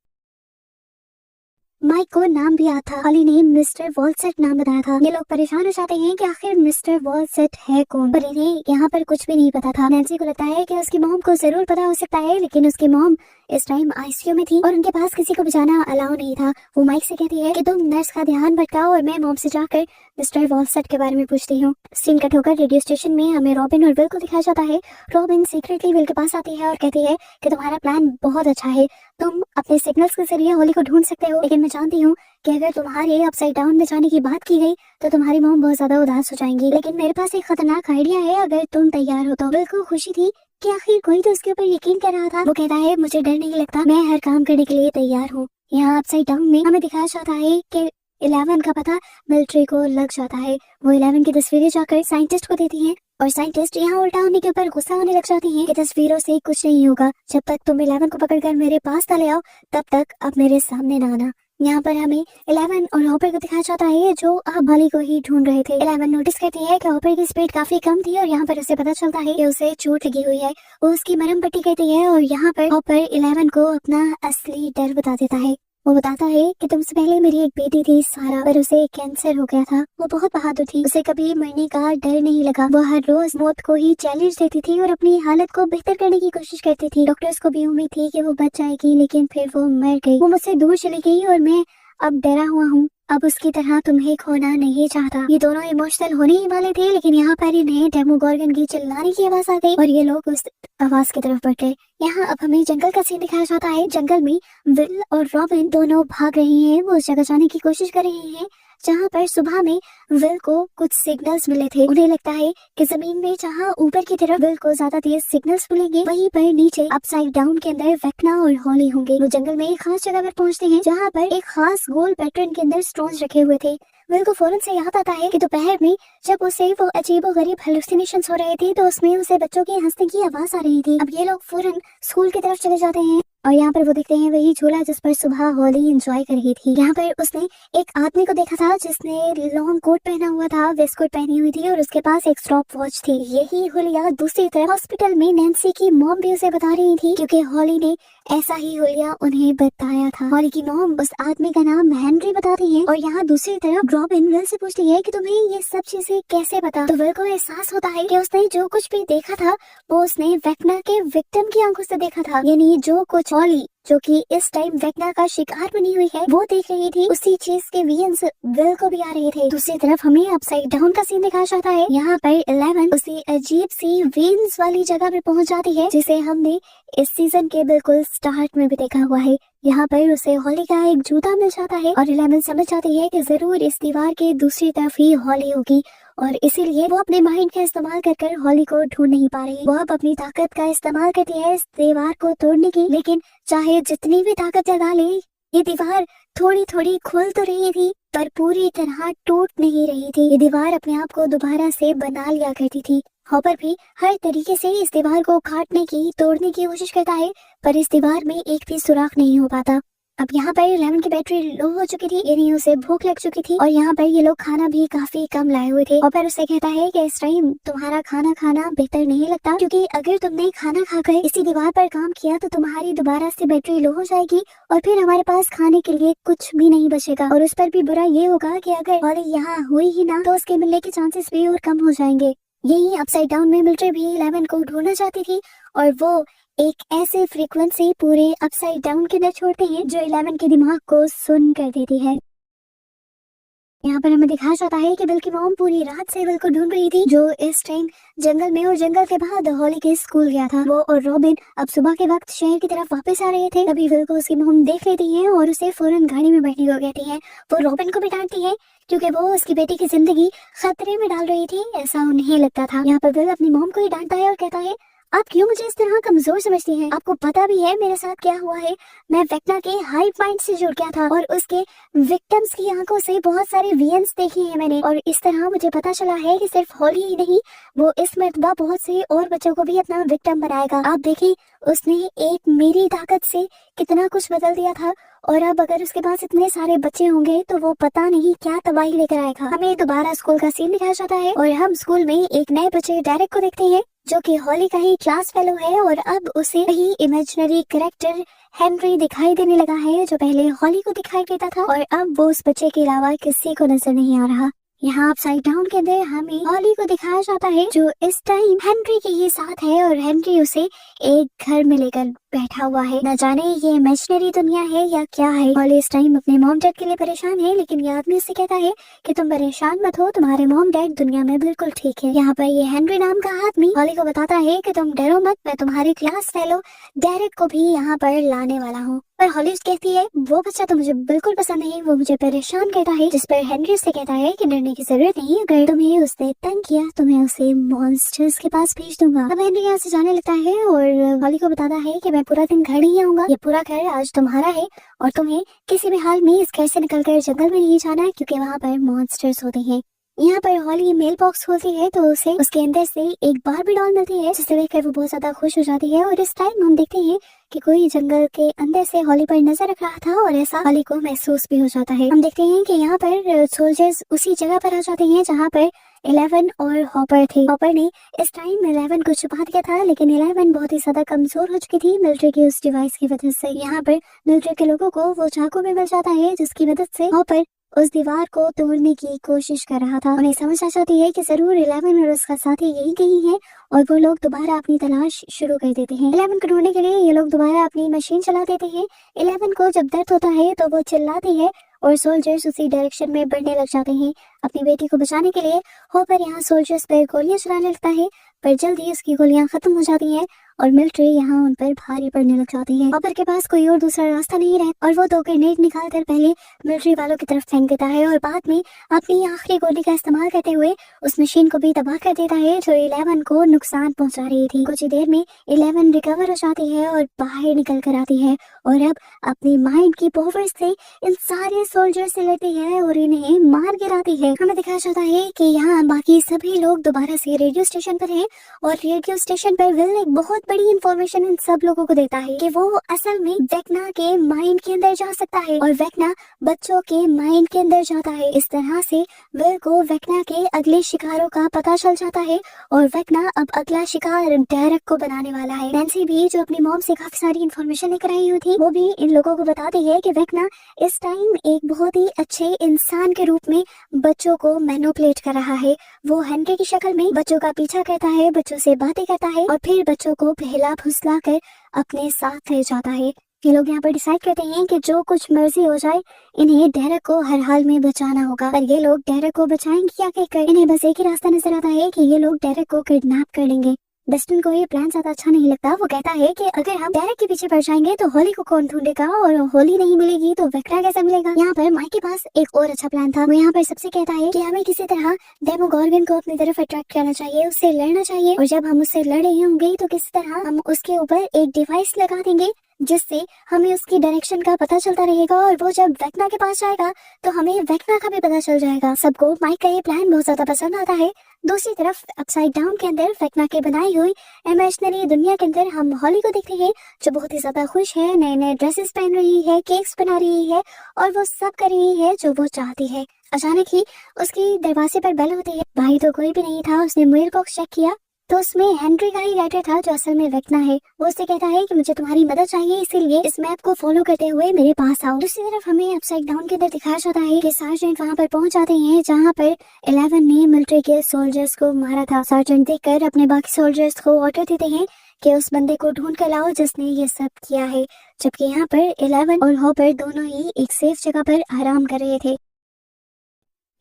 माइक को नाम भी याद था, हॉली ने मिस्टर वॉलसेट नाम बताया था। ये लोग परेशान हो जाते हैं कि आखिर मिस्टर वॉलसेट है कौन, पर इन्हें यहाँ पर कुछ भी नहीं पता था। नैन्सी को लगता है कि उसकी मॉम को जरूर पता हो सकता है, लेकिन उसकी मॉम इस टाइम आईसीयू में थी और उनके पास किसी को भी जाना अलाउ नहीं था। वो माइक से कहती है कि तुम नर्स का ध्यान भटकाओ और मैं मॉम से जाकर मिस्टर वॉलसेट के बारे में पूछती हूँ। सीन कट होकर रेडियो स्टेशन में हमें रॉबिन और विल को दिखाया जाता है। रॉबिन सीक्रेटली विल के पास आती है और कहती है कि तुम्हारा प्लान बहुत अच्छा है, तुम अपने सिग्नल्स के जरिए हॉली को ढूंढ सकते हो, लेकिन मैं जानती हूँ कि अगर तुम्हारे अपसाइड डाउन में जाने की बात की गई तो तुम्हारी मॉम बहुत ज्यादा उदास हो जाएंगी। लेकिन मेरे पास एक खतरनाक आइडिया है, अगर तुम तैयार हो तो। विल को खुशी थी कि आखिर कोई तो उसके ऊपर यकीन कर रहा था। वो कहता है मुझे डर नहीं लगता, मैं हर काम करने के लिए तैयार हूँ। यहाँ अपसाइड डाउन में हमें दिखाया जाता है कि 11 का पता मिलिट्री को लग जाता है। वो 11 की तस्वीरें जाकर साइंटिस्ट को देती हैं और साइंटिस्ट यहाँ उल्टा होने के ऊपर गुस्सा होने लग जाती हैं कि तस्वीरों से कुछ नहीं होगा, जब तक तुम 11 को पकड़कर मेरे पास न ले आओ तब तक अब मेरे सामने ना आना। यहाँ पर हमें 11 और हॉपर को दिखाया जाता है जो अब हॉली को ही ढूंढ रहे थे। 11 नोटिस करती है कि हॉपर की स्पीड काफी कम थी और यहाँ पर उसे पता चलता है कि उसे चोट लगी हुई है। वो उसकी मरहम पट्टी करती है और यहाँ पर हॉपर 11 को अपना असली डर बता देता है। वो बताता है कि तुमसे पहले मेरी एक बेटी थी सारा, पर उसे कैंसर हो गया था। वो बहुत बहादुर थी, उसे कभी मरने का डर नहीं लगा। वो हर रोज मौत को ही चैलेंज देती थी और अपनी हालत को बेहतर करने की कोशिश करती थी। डॉक्टर्स को भी उम्मीद थी कि वो बच जाएगी, लेकिन फिर वो मर गई। वो मुझसे दूर चली गई और मैं अब डरा हुआ हूँ, अब उसकी तरह तुम्हें खोना नहीं चाहता। ये दोनों इमोशनल होने ही वाले थे, लेकिन यहाँ पर इन्हें डेमोगोर्गन की चिल्लाने की आवाज आ गई और ये लोग उस आवाज की तरफ बढ़ गए। यहाँ अब हमें जंगल का सीन दिखाया जाता है। जंगल में विल और रॉबिन दोनों भाग रहे हैं। वो उस जगह जाने की कोशिश कर रहे हैं जहाँ पर सुबह में विल को कुछ सिग्नल्स मिले थे। उन्हें लगता है कि जमीन में जहाँ ऊपर की तरफ विल को ज्यादा तेज सिग्नल्स मिलेंगे, वहीं पर नीचे अपसाइड डाउन के अंदर वेक्ना और हॉली होंगे। वो जंगल में एक खास जगह पर पहुँचते हैं जहाँ पर एक खास गोल पैटर्न के अंदर स्टोन्स रखे हुए थे। विल को फौरन से याद आता है कि दोपहर में जब उसे वो अजीबोगरीब हेलुसिनेशंस हो रहे थे तो उसमें उसे बच्चों के हंसने की आवाज आ रही थी। अब ये लोग फौरन स्कूल की तरफ चले जाते हैं और यहाँ पर वो देखते हैं वही झूला जिस पर सुबह हॉली एंजॉय कर रही थी। यहाँ पर उसने एक आदमी को देखा था जिसने लॉन्ग कोट पहना हुआ था, वेस्ट कोट पहनी हुई थी और उसके पास एक स्टॉप वॉच थी। यही हुलिया दूसरी तरफ हॉस्पिटल में नैन्सी की मॉम भी उसे बता रही थी क्योंकि हॉली ने ऐसा ही हुलिया उन्हें बताया था। हॉली की मॉम उस आदमी का नाम हेनरी बताती है और यहाँ दूसरी तरफ रॉबिन विल से पूछती है कि तुम्हें ये सब चीजें कैसे पता। तो विल को एहसास होता है कि उसने जो कुछ भी देखा था वो उसने वेक्ना के विक्टिम की आंखों से देखा था, यानी जो कुछ हॉली जो कि इस टाइम वेक्ना का शिकार बनी हुई है, वो देख रही थी। उसी चीज के वियंस विल को भी आ रहे थे। दूसरी तरफ हमें अपसाइड डाउन का सीन दिखाया जाता है। यहाँ पर 11 उसी अजीब सी वेन्स वाली जगह पे पहुंच जाती है, जिसे हमने इस सीजन के बिल्कुल स्टार्ट में भी देखा हुआ है। यहाँ पर उसे हॉली का एक जूता मिल जाता है और 11 समझ जाती है कि जरूर इस दीवार के दूसरी तरफ ही हॉली होगी, और इसीलिए वो अपने माइंड का इस्तेमाल कर हॉली को ढूंढ नहीं पा रही। वो अब अपनी ताकत का इस्तेमाल करती है इस दीवार को तोड़ने की, लेकिन चाहे जितनी भी ताकत लगा ले, ये दीवार थोड़ी थोड़ी खुल तो रही थी पर पूरी तरह टूट नहीं रही थी। ये दीवार अपने आप को दोबारा से बना लिया करती थी। हॉपर भी हर तरीके से इस दीवार को काटने की, तोड़ने की कोशिश करता है, पर इस दीवार में एक भी सुराख नहीं हो पाता। अब यहाँ पर 11 की बैटरी लो हो चुकी थी, यानी उसे भूख लग चुकी थी, और यहाँ पर ये लोग खाना भी काफी कम लाए हुए थे। हॉपर उसे कहता है कि इस टाइम तुम्हारा खाना खाना बेहतर नहीं लगता, क्योंकि अगर तुमने खाना खाकर इसी दीवार पर काम किया तो तुम्हारी दोबारा से बैटरी लो हो जाएगी और फिर हमारे पास खाने के लिए कुछ भी नहीं बचेगा। और उस पर भी बुरा ये होगा कि अगर हॉली यहाँ हुई ही ना तो उसके मिलने के चांसेस भी और कम हो जाएंगे। यही अपसाइड डाउन में मिलिट्री भी 11 को ढूंढना चाहती थी, और वो एक ऐसे फ्रीक्वेंसी पूरे अपसाइड डाउन के अंदर छोड़ते हैं जो 11 के दिमाग को सुन कर देती है। यहाँ पर हमें दिखाया जाता है कि बिल की मॉम पूरी रात से बिल को ढूंढ रही थी, जो इस टाइम जंगल में और जंगल के बाद हॉली के स्कूल गया था। वो और रॉबिन अब सुबह के वक्त शहर की तरफ वापस आ रहे थे। तभी बिल को उसकी मॉम देख लेती है और उसे फौरन गाड़ी में बैठने को कहती है। वो रॉबिन को भी डांटती है क्योंकि वो उसकी बेटी की जिंदगी खतरे में डाल रही थी, ऐसा उन्हें लगता था। यहाँ पर बिल अपनी मॉम को ही डांटता है और कहता है, आप क्यों मुझे इस तरह कमजोर समझती हैं? आपको पता भी है मेरे साथ क्या हुआ है। मैं वेक्ना के हाई पॉइंट से जुड़ गया था और उसके विक्टिम्स की आंखों से बहुत सारे वियंस देखे हैं मैंने, और इस तरह मुझे पता चला है कि सिर्फ हॉली ही नहीं, वो इस मर्तबा बहुत से और बच्चों को भी अपना विक्टिम बनाएगा। आप देखिए, उसने एक मेरी ताकत से कितना कुछ बदल दिया था, और अब अगर उसके पास इतने सारे बच्चे होंगे तो वो पता नहीं क्या तबाही लेकर आएगा। हमें दोबारा स्कूल का सीन दिखाया जाता है और हम स्कूल में एक नए बच्चे डायरेक्ट को देखते हैं, जो कि हॉली का ही क्लास फेलो है, और अब उसे ही इमेजिनरी कैरेक्टर हेनरी दिखाई देने लगा है, जो पहले हॉली को दिखाई देता था, और अब वो उस बच्चे के अलावा किसी को नजर नहीं आ रहा। यहाँ अपसाइड डाउन के अंदर हमें हॉली को दिखाया जाता है, जो इस टाइम हेनरी के ही साथ है, और हेनरी उसे एक घर में लेकर बैठा हुआ है। न जाने ये इमेजिनरी दुनिया है या क्या है। हॉली इस टाइम अपने मॉम डैड के लिए परेशान है, लेकिन ये आदमी उससे कहता है कि तुम परेशान मत हो, तुम्हारे मॉम डैड दुनिया में बिल्कुल ठीक है। यहाँ पर ये हेनरी नाम का आदमी हॉली को बताता है कि तुम डरो मत, मैं तुम्हारे क्लास फेलो डेरेक को भी यहाँ पर लाने वाला हूँ। पर हॉली कहती है, वो बच्चा तो मुझे बिल्कुल पसंद नहीं, वो मुझे परेशान करता है। जिस पर हेनरी उससे कहता है कि डरने की जरूरत नहीं, अगर तुम्हें उसने तंग किया तो मैं उसे मॉन्स्टर्स के पास भेज दूंगा। अब हेनरी यहाँ से जाने लगता है और हॉली को बताता है कि मैं पूरा दिन घर नहीं आऊंगा, ये पूरा घर आज तुम्हारा है और तुम्हें किसी भी हाल में इस घर से निकलकर जंगल में नहीं जाना, क्योंकि वहाँ पर मॉन्स्टर्स होते हैं। यहाँ पर हॉली मेल बॉक्स खोलती है तो उसे उसके अंदर से एक बारबी डॉल मिलती है, जिसे देखकर वो बहुत ज्यादा खुश हो जाती है। और इस टाइम हम देखते हैं कि कोई जंगल के अंदर से हॉली पर नजर रख रहा था, और ऐसा हॉली को महसूस भी हो जाता है। हम देखते हैं कि यहाँ पर सोल्जर्स उसी जगह पर आ जाते हैं जहाँ पर 11 और हॉपर थे। हॉपर ने इस टाइम 11 को छुपा दिया था, लेकिन 11 बहुत ही ज्यादा कमजोर हो चुकी थी मिलिट्री के उस डिवाइस की वजह से। यहाँ पर मिलिट्री के लोगों को वो चाकू भी मिल जाता है, जिसकी मदद से हॉपर उस दीवार को तोड़ने की कोशिश कर रहा था। उन्हें समझ आ जाती है कि जरूर 11 और उसका साथी यही कहीं है, और वो लोग दोबारा अपनी तलाश शुरू कर देते हैं। 11 को ढूंढने के लिए ये लोग दोबारा अपनी मशीन चला देते हैं। 11 को जब दर्द होता है तो वो चिल्लाती है और सोल्जर्स उसी डायरेक्शन में बढ़ने लग जाते हैं अपनी बेटी को बचाने के लिए। हॉपर यहाँ सोल्जर्स पर गोलियां चलाने लगता है, पर जल्दी उसकी गोलियां खत्म हो जाती हैं और मिलिट्री यहाँ उन पर भारी पड़ने लग जाती है। हॉपर के पास कोई और दूसरा रास्ता नहीं रहता और वो 2 ग्रेनेड निकालकर पहले मिलिट्री वालों की तरफ फेंक देता है, और बाद में अपनी आखिरी गोली का इस्तेमाल करते हुए उस मशीन को भी तबाह कर देता है जो 11 को नुकसान पहुंचा रही थी। कुछ ही देर में 11 रिकवर हो जाती है और बाहर निकल कर आती है, और अब अपनी माइंड की पावर से इन सारे सोल्जर से लड़ती है और इन्हें मार गिराती है। हमें दिखाया जाता है कि यहाँ बाकी सभी लोग दोबारा से रेडियो स्टेशन पर हैं, और रेडियो स्टेशन पर विल एक बहुत बड़ी इंफॉर्मेशन इन सब लोगों को देता है कि वो असल में वेक्ना के माइंड के अंदर जा सकता है, और वेक्ना बच्चों के माइंड के अंदर जाता है। इस तरह से विल को वेक्ना के अगले शिकारों का पता चल जाता है, और वेक्ना अब अगला शिकार डेरेक को बनाने वाला है। नैन्सी भी, जो अपनी मॉम से काफी सारी इंफॉर्मेशन लेकर आई हुई थी, वो भी इन लोगों को बताती है कि वेक्ना इस टाइम एक बहुत ही अच्छे इंसान के रूप में बच्चों को मैनिपुलेट कर रहा है। वो हेनरी की शक्ल में बच्चों का पीछा करता है, बच्चों से बातें करता है और फिर बच्चों को बहला फुसला कर अपने साथ ले जाता है। ये लोग यहाँ पर डिसाइड करते हैं कि जो कुछ मर्जी हो जाए इन्हें डेरेक को हर हाल में बचाना होगा। पर ये लोग डेरेक को बचाएंगे क्या कहकर इन्हें बस एक ही रास्ता नजर आता है कि ये लोग डेरेक को किडनैप कर लेंगे। डस्टिन को ये प्लान ज्यादा अच्छा नहीं लगता। वो कहता है कि अगर हम डेरेक के पीछे पड़ जाएंगे तो होली को कौन ढूंढेगा, और होली नहीं मिलेगी तो वेक्ना कैसे मिलेगा। यहाँ पर माइक के पास एक और अच्छा प्लान था। वो यहाँ पर सबसे कहता है कि हमें किसी तरह डेमोगोर्गन को अपनी तरफ अट्रैक्ट करना चाहिए, उससे लड़ना चाहिए, और जब हम उससे लड़ रहे होंगे तो किसी तरह हम उसके ऊपर एक डिवाइस लगा देंगे जिससे हमें उसकी डायरेक्शन का पता चलता रहेगा, और वो जब वेक्ना के पास जाएगा तो हमें वेक्ना का भी पता चल जाएगा। सबको माइक का ये प्लान बहुत ज्यादा पसंद आता है। दूसरी तरफ अपसाइड डाउन के अंदर वेक्ना के बनाई हुई इमेजिनरी दुनिया के अंदर हम हॉली को देखते हैं जो बहुत ही ज्यादा खुश है, नए नए ड्रेसेस पहन रही है, केक्स बना रही है और वो सब कर रही है जो वो चाहती है। अचानक ही उसकी दरवाजे पर बेल होती है। भाई तो कोई भी नहीं था। उसने मेल बॉक्स चेक किया तो उसमें हेनरी का ही लेटर था जो असल में वेक्ना है। वो उससे कहता है कि मुझे तुम्हारी मदद चाहिए, इसीलिए इस मैप को फॉलो करते हुए मेरे पास आओ। दूसरी तरफ हमें अपसाइड डाउन के अंदर दिखाया जाता है कि सार्जेंट वहाँ पर पहुंच जाते हैं जहाँ पर 11 ने मिलिट्री के सोल्जर्स को मारा था। सार्जेंट देखकर अपने बाकी सोल्जर्स को ऑर्डर देते हैं कि उस बंदे को ढूंढ कर लाओ जिसने ये सब किया है। जबकि यहाँ पर 11 और हॉपर दोनों ही एक सेफ जगह पर आराम कर रहे थे।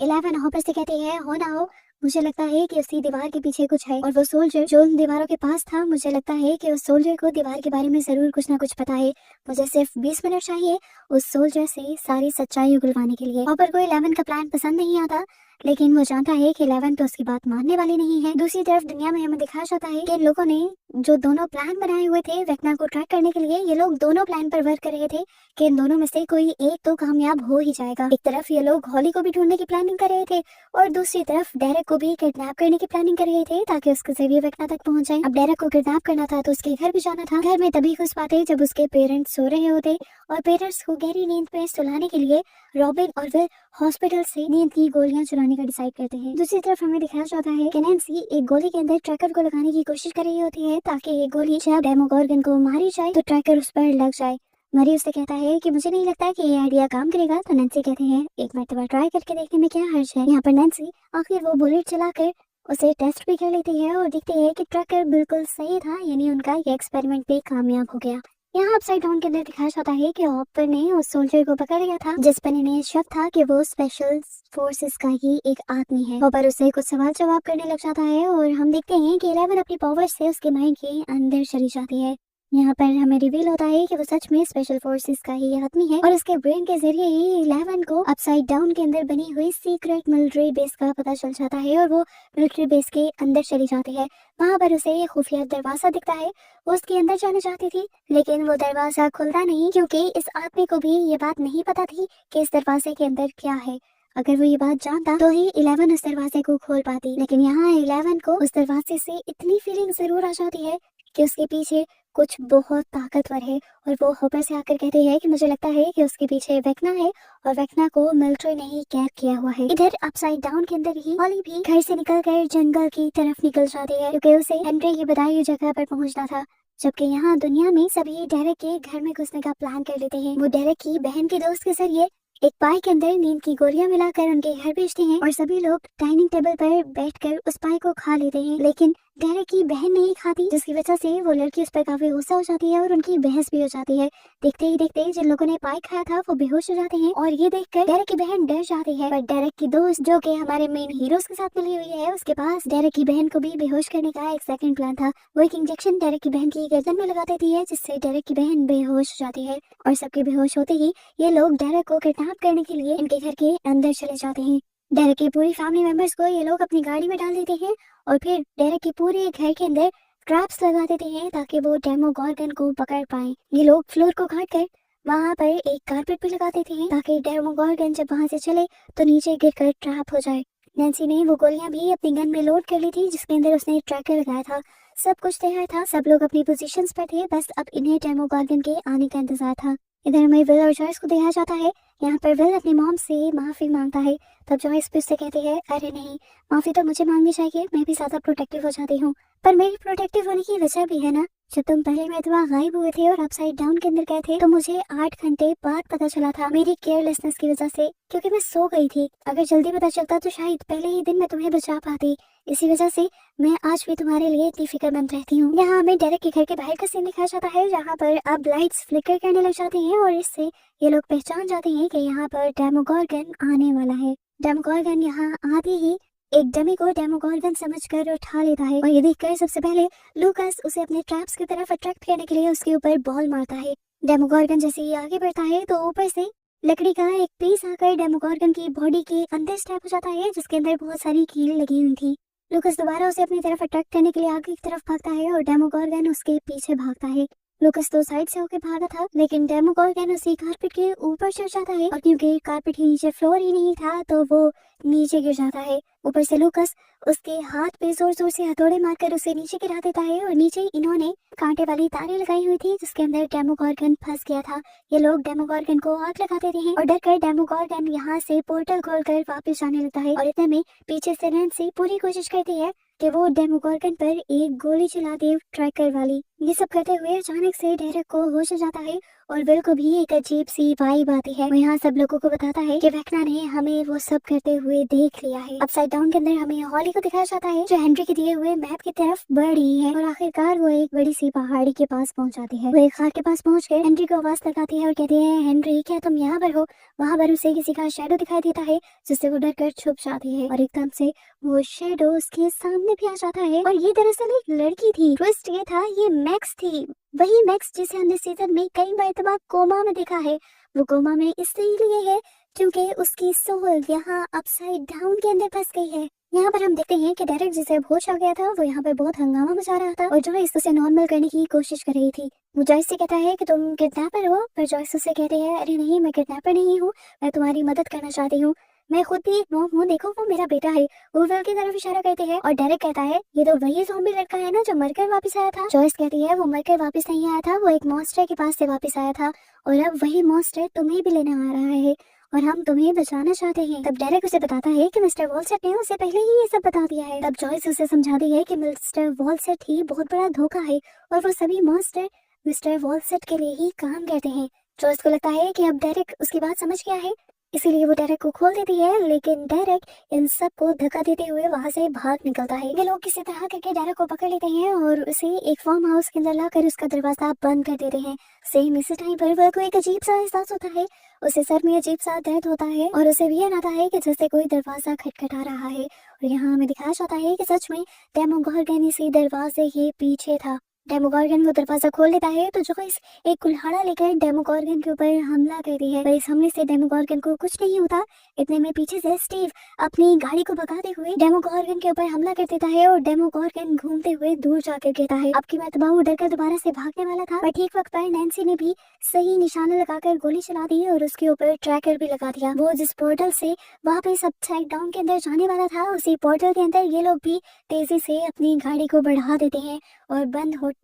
11 हॉपर से कहते हैं हो ना हो, मुझे लगता है कि उसी दीवार के पीछे कुछ है, और वो सोल्जर जो उन दीवारों के पास था, मुझे लगता है कि उस सोल्जर को दीवार के बारे में जरूर कुछ ना कुछ पता है। मुझे सिर्फ 20 मिनट चाहिए उस सोल्जर से सारी सच्चाई उगलवाने के लिए। हॉपर को 11 का प्लान पसंद नहीं आता, लेकिन वो जानता है कि 11 तो उसकी बात मानने वाली नहीं है। दूसरी तरफ दुनिया में हमें दिखाया जाता है कि इन लोगों ने जो दोनों प्लान बनाए हुए थे वेक्ना को ट्रैक करने के लिए, ये लोग दोनों प्लान पर वर्क कर रहे थे कि इन दोनों में से कोई एक तो कामयाब हो ही जाएगा। एक तरफ ये लोग हॉली को भी ढूंढने की प्लानिंग कर रहे थे और दूसरी तरफ डेरेक को भी किडनैप करने की प्लानिंग कर रहे थे ताकि उसके जरिए वेक्ना तक पहुंच जाए। अब डेरेक को किडनैप करना था तो उसके घर भी जाना था। घर में तभी घुस पाते जब उसके पेरेंट्स सो रहे होते, और पेरेंट्स को गहरी नींद में सुलाने के लिए रॉबिन और विल हॉस्पिटल से नींद की गोलियां चुराने का डिसाइड करते हैं। दूसरी तरफ हमें दिखाया जाता है कि नैन्सी एक गोली के अंदर ट्रैकर को लगाने की कोशिश कर रही होती है ताकि ये गोली जब डेमोगोर्गन को मारी जाए तो ट्रैकर उस पर लग जाए। मरी उससे कहता है कि मुझे नहीं लगता कि ये आइडिया काम करेगा, तो नैन्सी कहते हैं एक मरतबा ट्राई करके देखने में क्या हर्ज है। यहाँ पर नैन्सी आखिर वो बुलेट चलाकर उसे टेस्ट भी कर लेती है और देखती है कि ट्रैकर बिल्कुल सही था, यानी उनका ये एक्सपेरिमेंट भी कामयाब हो गया। यहाँ अपसाइड डाउन के अंदर दिखाया जाता है कि हॉपर ने उस सोल्जर को पकड़ लिया था जिस पर इन्हें शक था कि वो स्पेशल फोर्सेस का ही एक आदमी है। हॉपर उससे कुछ सवाल जवाब करने लग जाता है और हम देखते हैं कि 11 अपनी पावर से उसके माइंड के अंदर चली जाती है। यहाँ पर हमें रिवील होता है कि वो सच में स्पेशल फोर्सेस का ही आदमी है और उसके ब्रेन के जरिए ही 11 को अपसाइड डाउन के अंदर बनी हुई सीक्रेट मिलिट्री बेस का पता चल जाता है और वो मिलिट्री बेस के अंदर चली जाती है। वहाँ पर उसे एक खुफिया दरवाजा दिखता है। वो उसके अंदर जाना चाहती थी लेकिन वो दरवाजा खुलता नहीं क्योंकि इस आदमी को भी ये बात नहीं पता थी कि इस दरवाजे के अंदर क्या है। अगर वो ये बात जानता तो ही 11 उस दरवाजे को खोल पाती, लेकिन यहाँ 11 को उस दरवाजे से इतनी फीलिंग जरूर आ जाती है कि उसके पीछे कुछ बहुत ताकतवर है, और वो हॉपर से आकर कहते हैं कि मुझे लगता है कि उसके पीछे वेक्ना है और वेक्ना को मिलिट्री ने ही कैद किया हुआ है। इधर अपसाइड डाउन के अंदर ही हॉली भी घर से निकलकर जंगल की तरफ निकल जाती है क्योंकि उसे हेनरी की बताई हुई जगह पर पहुंचना था। जबकि यहाँ दुनिया में सभी डेरेक के घर में घुसने का प्लान कर लेते हैं। वो डेरेक की बहन के दोस्त के जरिए एक पाई के अंदर नींद की गोलियां मिलाकर उनके घर भेजते हैं और सभी लोग डाइनिंग टेबल पर बैठकर उस पाई को खा लेते हैं, लेकिन डेरेक की बहन नहीं खाती, जिसकी वजह से वो लड़की उस पर काफी गुस्सा हो जाती है और उनकी बहस भी हो जाती है। देखते ही देखते जिन लोगों ने पाई खाया था वो बेहोश हो जाते हैं और ये देखकर डेरेक की बहन डर जाती है। पर डेरेक की दोस्त जो कि हमारे मेन हीरोज के साथ मिली हुई है, उसके पास डेरेक की बहन को भी बेहोश करने का एक सेकंड प्लान था। वो एक इंजेक्शन डेरेक की बहन की गर्दन में लगा देती है जिससे डेरेक की बहन बेहोश हो जाती है और सबके बेहोश होते ही ये लोग डेरेक को किडनैप करने के लिए इनके घर के अंदर चले जाते हैं। डेरेक की पूरी फैमिली मेंबर्स को ये लोग अपनी गाड़ी में डाल देते हैं और फिर डेरेक के पूरे घर के अंदर ट्रैप्स लगा देते हैं ताकि वो डेमोगोर्गन को पकड़ पाए। ये लोग फ्लोर को काट कर वहाँ पर एक कारपेट भी लगा देते हैं ताकि डेमोगोर्गन जब वहाँ से चले तो नीचे गिरकर ट्रैप हो जाए। नैन्सी ने वो गोलियां भी अपनी गन में लोड कर ली थी जिसके अंदर उसने ट्रैकर लगाया था। सब कुछ तैयार था, सब लोग अपनी पोजीशंस पर थे, बस अब इन्हें डेमोगोर्गन के आने का इंतजार था। इधर हमें विल और जॉयस को दिखाया जाता है। यहाँ पर विल अपनी मॉम से माफी मांगता है, तब जॉयस भी उससे कहती है अरे नहीं, माफी तो मुझे मांगनी चाहिए, मैं भी ज्यादा प्रोटेक्टिव हो जाती हूँ। पर मेरी प्रोटेक्टिव होने की वजह भी है ना, जब तुम पहले मरतबा गायब हुए थे और अपसाइड डाउन के अंदर गए थे तो मुझे 8 घंटे बाद पता चला था, मेरी केयरलेसनेस की वजह से, क्योंकि मैं सो गई थी। अगर जल्दी पता चलता तो शायद पहले ही दिन मैं तुम्हें बचा पाती। इसी वजह से मैं आज भी तुम्हारे लिए इतनी फिक्रमंद रहती हूँ। यहाँ हमें डेरेक के घर के बाहर का सीन दिखाया जाता है, जहाँ पर अब लाइट्स फ्लिकर करने लग जाती हैं और इससे ये लोग पहचान जाते हैं कि यहाँ पर डेमोगोर्गन आने वाला है। डेमोगोर्गन यहाँ आते ही एक डमी को डेमोगोर्गन समझकर उठा लेता है और ये देखकर सबसे पहले लूकास उसे अपने ट्रैप्स की तरफ अट्रैक्ट करने के लिए उसके ऊपर बॉल मारता है। डेमोगोर्गन जैसे ही आगे बढ़ता है तो ऊपर से लकड़ी का एक पीस आकर डेमोगोर्गन की बॉडी के अंदर स्टैप हो जाता है, जिसके अंदर बहुत सारी कील लगी हुई थी। लूकास दोबारा उसे अपनी तरफ अट्रैक्ट करने के लिए आगे की तरफ भागता है और डेमोगोर्गन उसके पीछे भागता है। लूकास तो साइड से होकर भागा था, लेकिन डेमोगोर्गन उसी कारपेट के ऊपर चढ़ जाता है और क्योंकि कारपेट के नीचे फ्लोर ही नहीं था तो वो नीचे गिर जाता है। ऊपर से लूकास उसके हाथ पे जोर जोर से हथौड़े मारकर उसे नीचे गिरा देता है और नीचे इन्होंने कांटे वाली तारें लगाई हुई थी जिसके अंदर डेमोगोर्गन फंस गया था। ये लोग डेमोगोर्गन को आग लगा देते हैं और डरकर डेमोगोर्गन यहाँ से पोर्टल खोलकर वापस जाने लगता है और इतने में पीछे से नैन्सी पूरी कोशिश करती है कि वो डेमोगोर्गन पर एक गोली चला दे ट्रैकर वाली। ये सब करते हुए अचानक से डेरेक को होश आ जाता है और विल को भी एक अजीब सी वाइब आती है। वो यहाँ सब लोगों को बताता है कि वेक्ना ने हमें वो सब करते हुए देख लिया है। अपसाइड डाउन के अंदर हमें हॉली को दिखाया जाता है जो हेनरी के दिए हुए मैप की तरफ बढ़ रही है और आखिरकार वो एक बड़ी सी पहाड़ी के पास पहुंच जाती है। वो एक खार के पास पहुंचकर हेनरी को आवाज लगाती है और कहती है, हेनरी क्या तुम यहाँ पर हो? वहाँ पर उसे किसी का शेडो दिखाई देता है जिससे वो डर कर छुप जाती है और एकदम से वो शेडो उसके सामने भी आ जाता है और ये दरअसल एक लड़की थी। ट्विस्ट ये था, ये मैक्स थी, वही मैक्स जिसे हमने सीजन में कई मरतबा कोमा में देखा है। वो कोमा में इसलिए है क्योंकि उसकी सोल यहाँ अपसाइड डाउन के अंदर फंस गई है। यहाँ पर हम देखते हैं कि डेरेक जिसे होश आ गया था वो यहाँ पर बहुत हंगामा मचा रहा था और जॉयस उसे नॉर्मल करने की कोशिश कर रही थी। वो जॉयस से कहता है कि तुम किडनैपर हो, पर जॉयस उसे कहते हैं, अरे नहीं मैं किडनैपर नहीं हूँ, मैं तुम्हारी मदद करना चाहती हूँ, मैं खुद भी एक मॉम हूँ, देखो वो मेरा बेटा है। वो विल की तरफ इशारा करते हैं और डेरेक कहता है, ये तो वही ज़ॉम्बी लड़का है ना जो मरकर वापस आया था। जॉयस कहती है, वो मरकर वापस नहीं आया था, वो एक मॉन्स्टर के पास से वापस आया था और अब वही मॉन्स्टर तुम्हें भी लेने आ रहा है और हम तुम्हें बचाना चाहते हैं। तब डेरेक उसे बताता है कि मिस्टर वॉलसेट ने उसे पहले ही ये सब बता दिया है। तब जॉयस उसे समझाती है कि मिस्टर वॉलसेट ही बहुत बड़ा धोखा है और वो सभी मॉन्स्टर मिस्टर वॉलसेट के लिए ही काम करते हैं। जॉयस को लगता है कि अब डेरेक उसकी बात समझ गया है, इसीलिए वो डेरेक को खोल देती है, लेकिन डेरेक इन सब को धक्का देते हुए वहाँ से भाग निकलता है। ये लोग किसी तरह करके डेरेक को पकड़ लेते हैं और उसे एक फार्म हाउस के अंदर लाकर उसका दरवाजा बंद कर देते हैं। सेम इसी टाइम पर वो को एक अजीब सा एहसास होता है, उसे सर में अजीब सा दर्द होता है और उसे भी आता है कि जैसे कोई दरवाजा खटखटा रहा है और यहाँ हमें दिखाया जाता है कि सच में डेमोगोर्गन इसी दरवाजे के पीछे था। डेमोगोर्गन वो दरवाजा खोल लेता है तो जॉयस एक कुल्हाड़ा लेकर डेमोगोर्गन के ऊपर हमला करती है, पर इस हमले से डेमोगोर्गन को कुछ नहीं होता। इतने में पीछे से स्टीव अपनी गाड़ी को भगाते हुए डेमोगोर्गन के ऊपर हमला कर देता है और डेमोगोर्गन घूमते हुए दूर जाकर गिरता है। अब की मरतबा वो डरकर दोबारा से भागने वाला था, पर ठीक वक्त पर नैन्सी ने भी सही निशाना लगाकर गोली चला दी और उसके ऊपर ट्रैकर भी लगा दिया। वो जिस पोर्टल से वापस अपसाइड डाउन के अंदर जाने वाला था, उसी पोर्टल के अंदर ये लोग भी तेजी से अपनी गाड़ी को बढ़ा देते हैं और बंद होते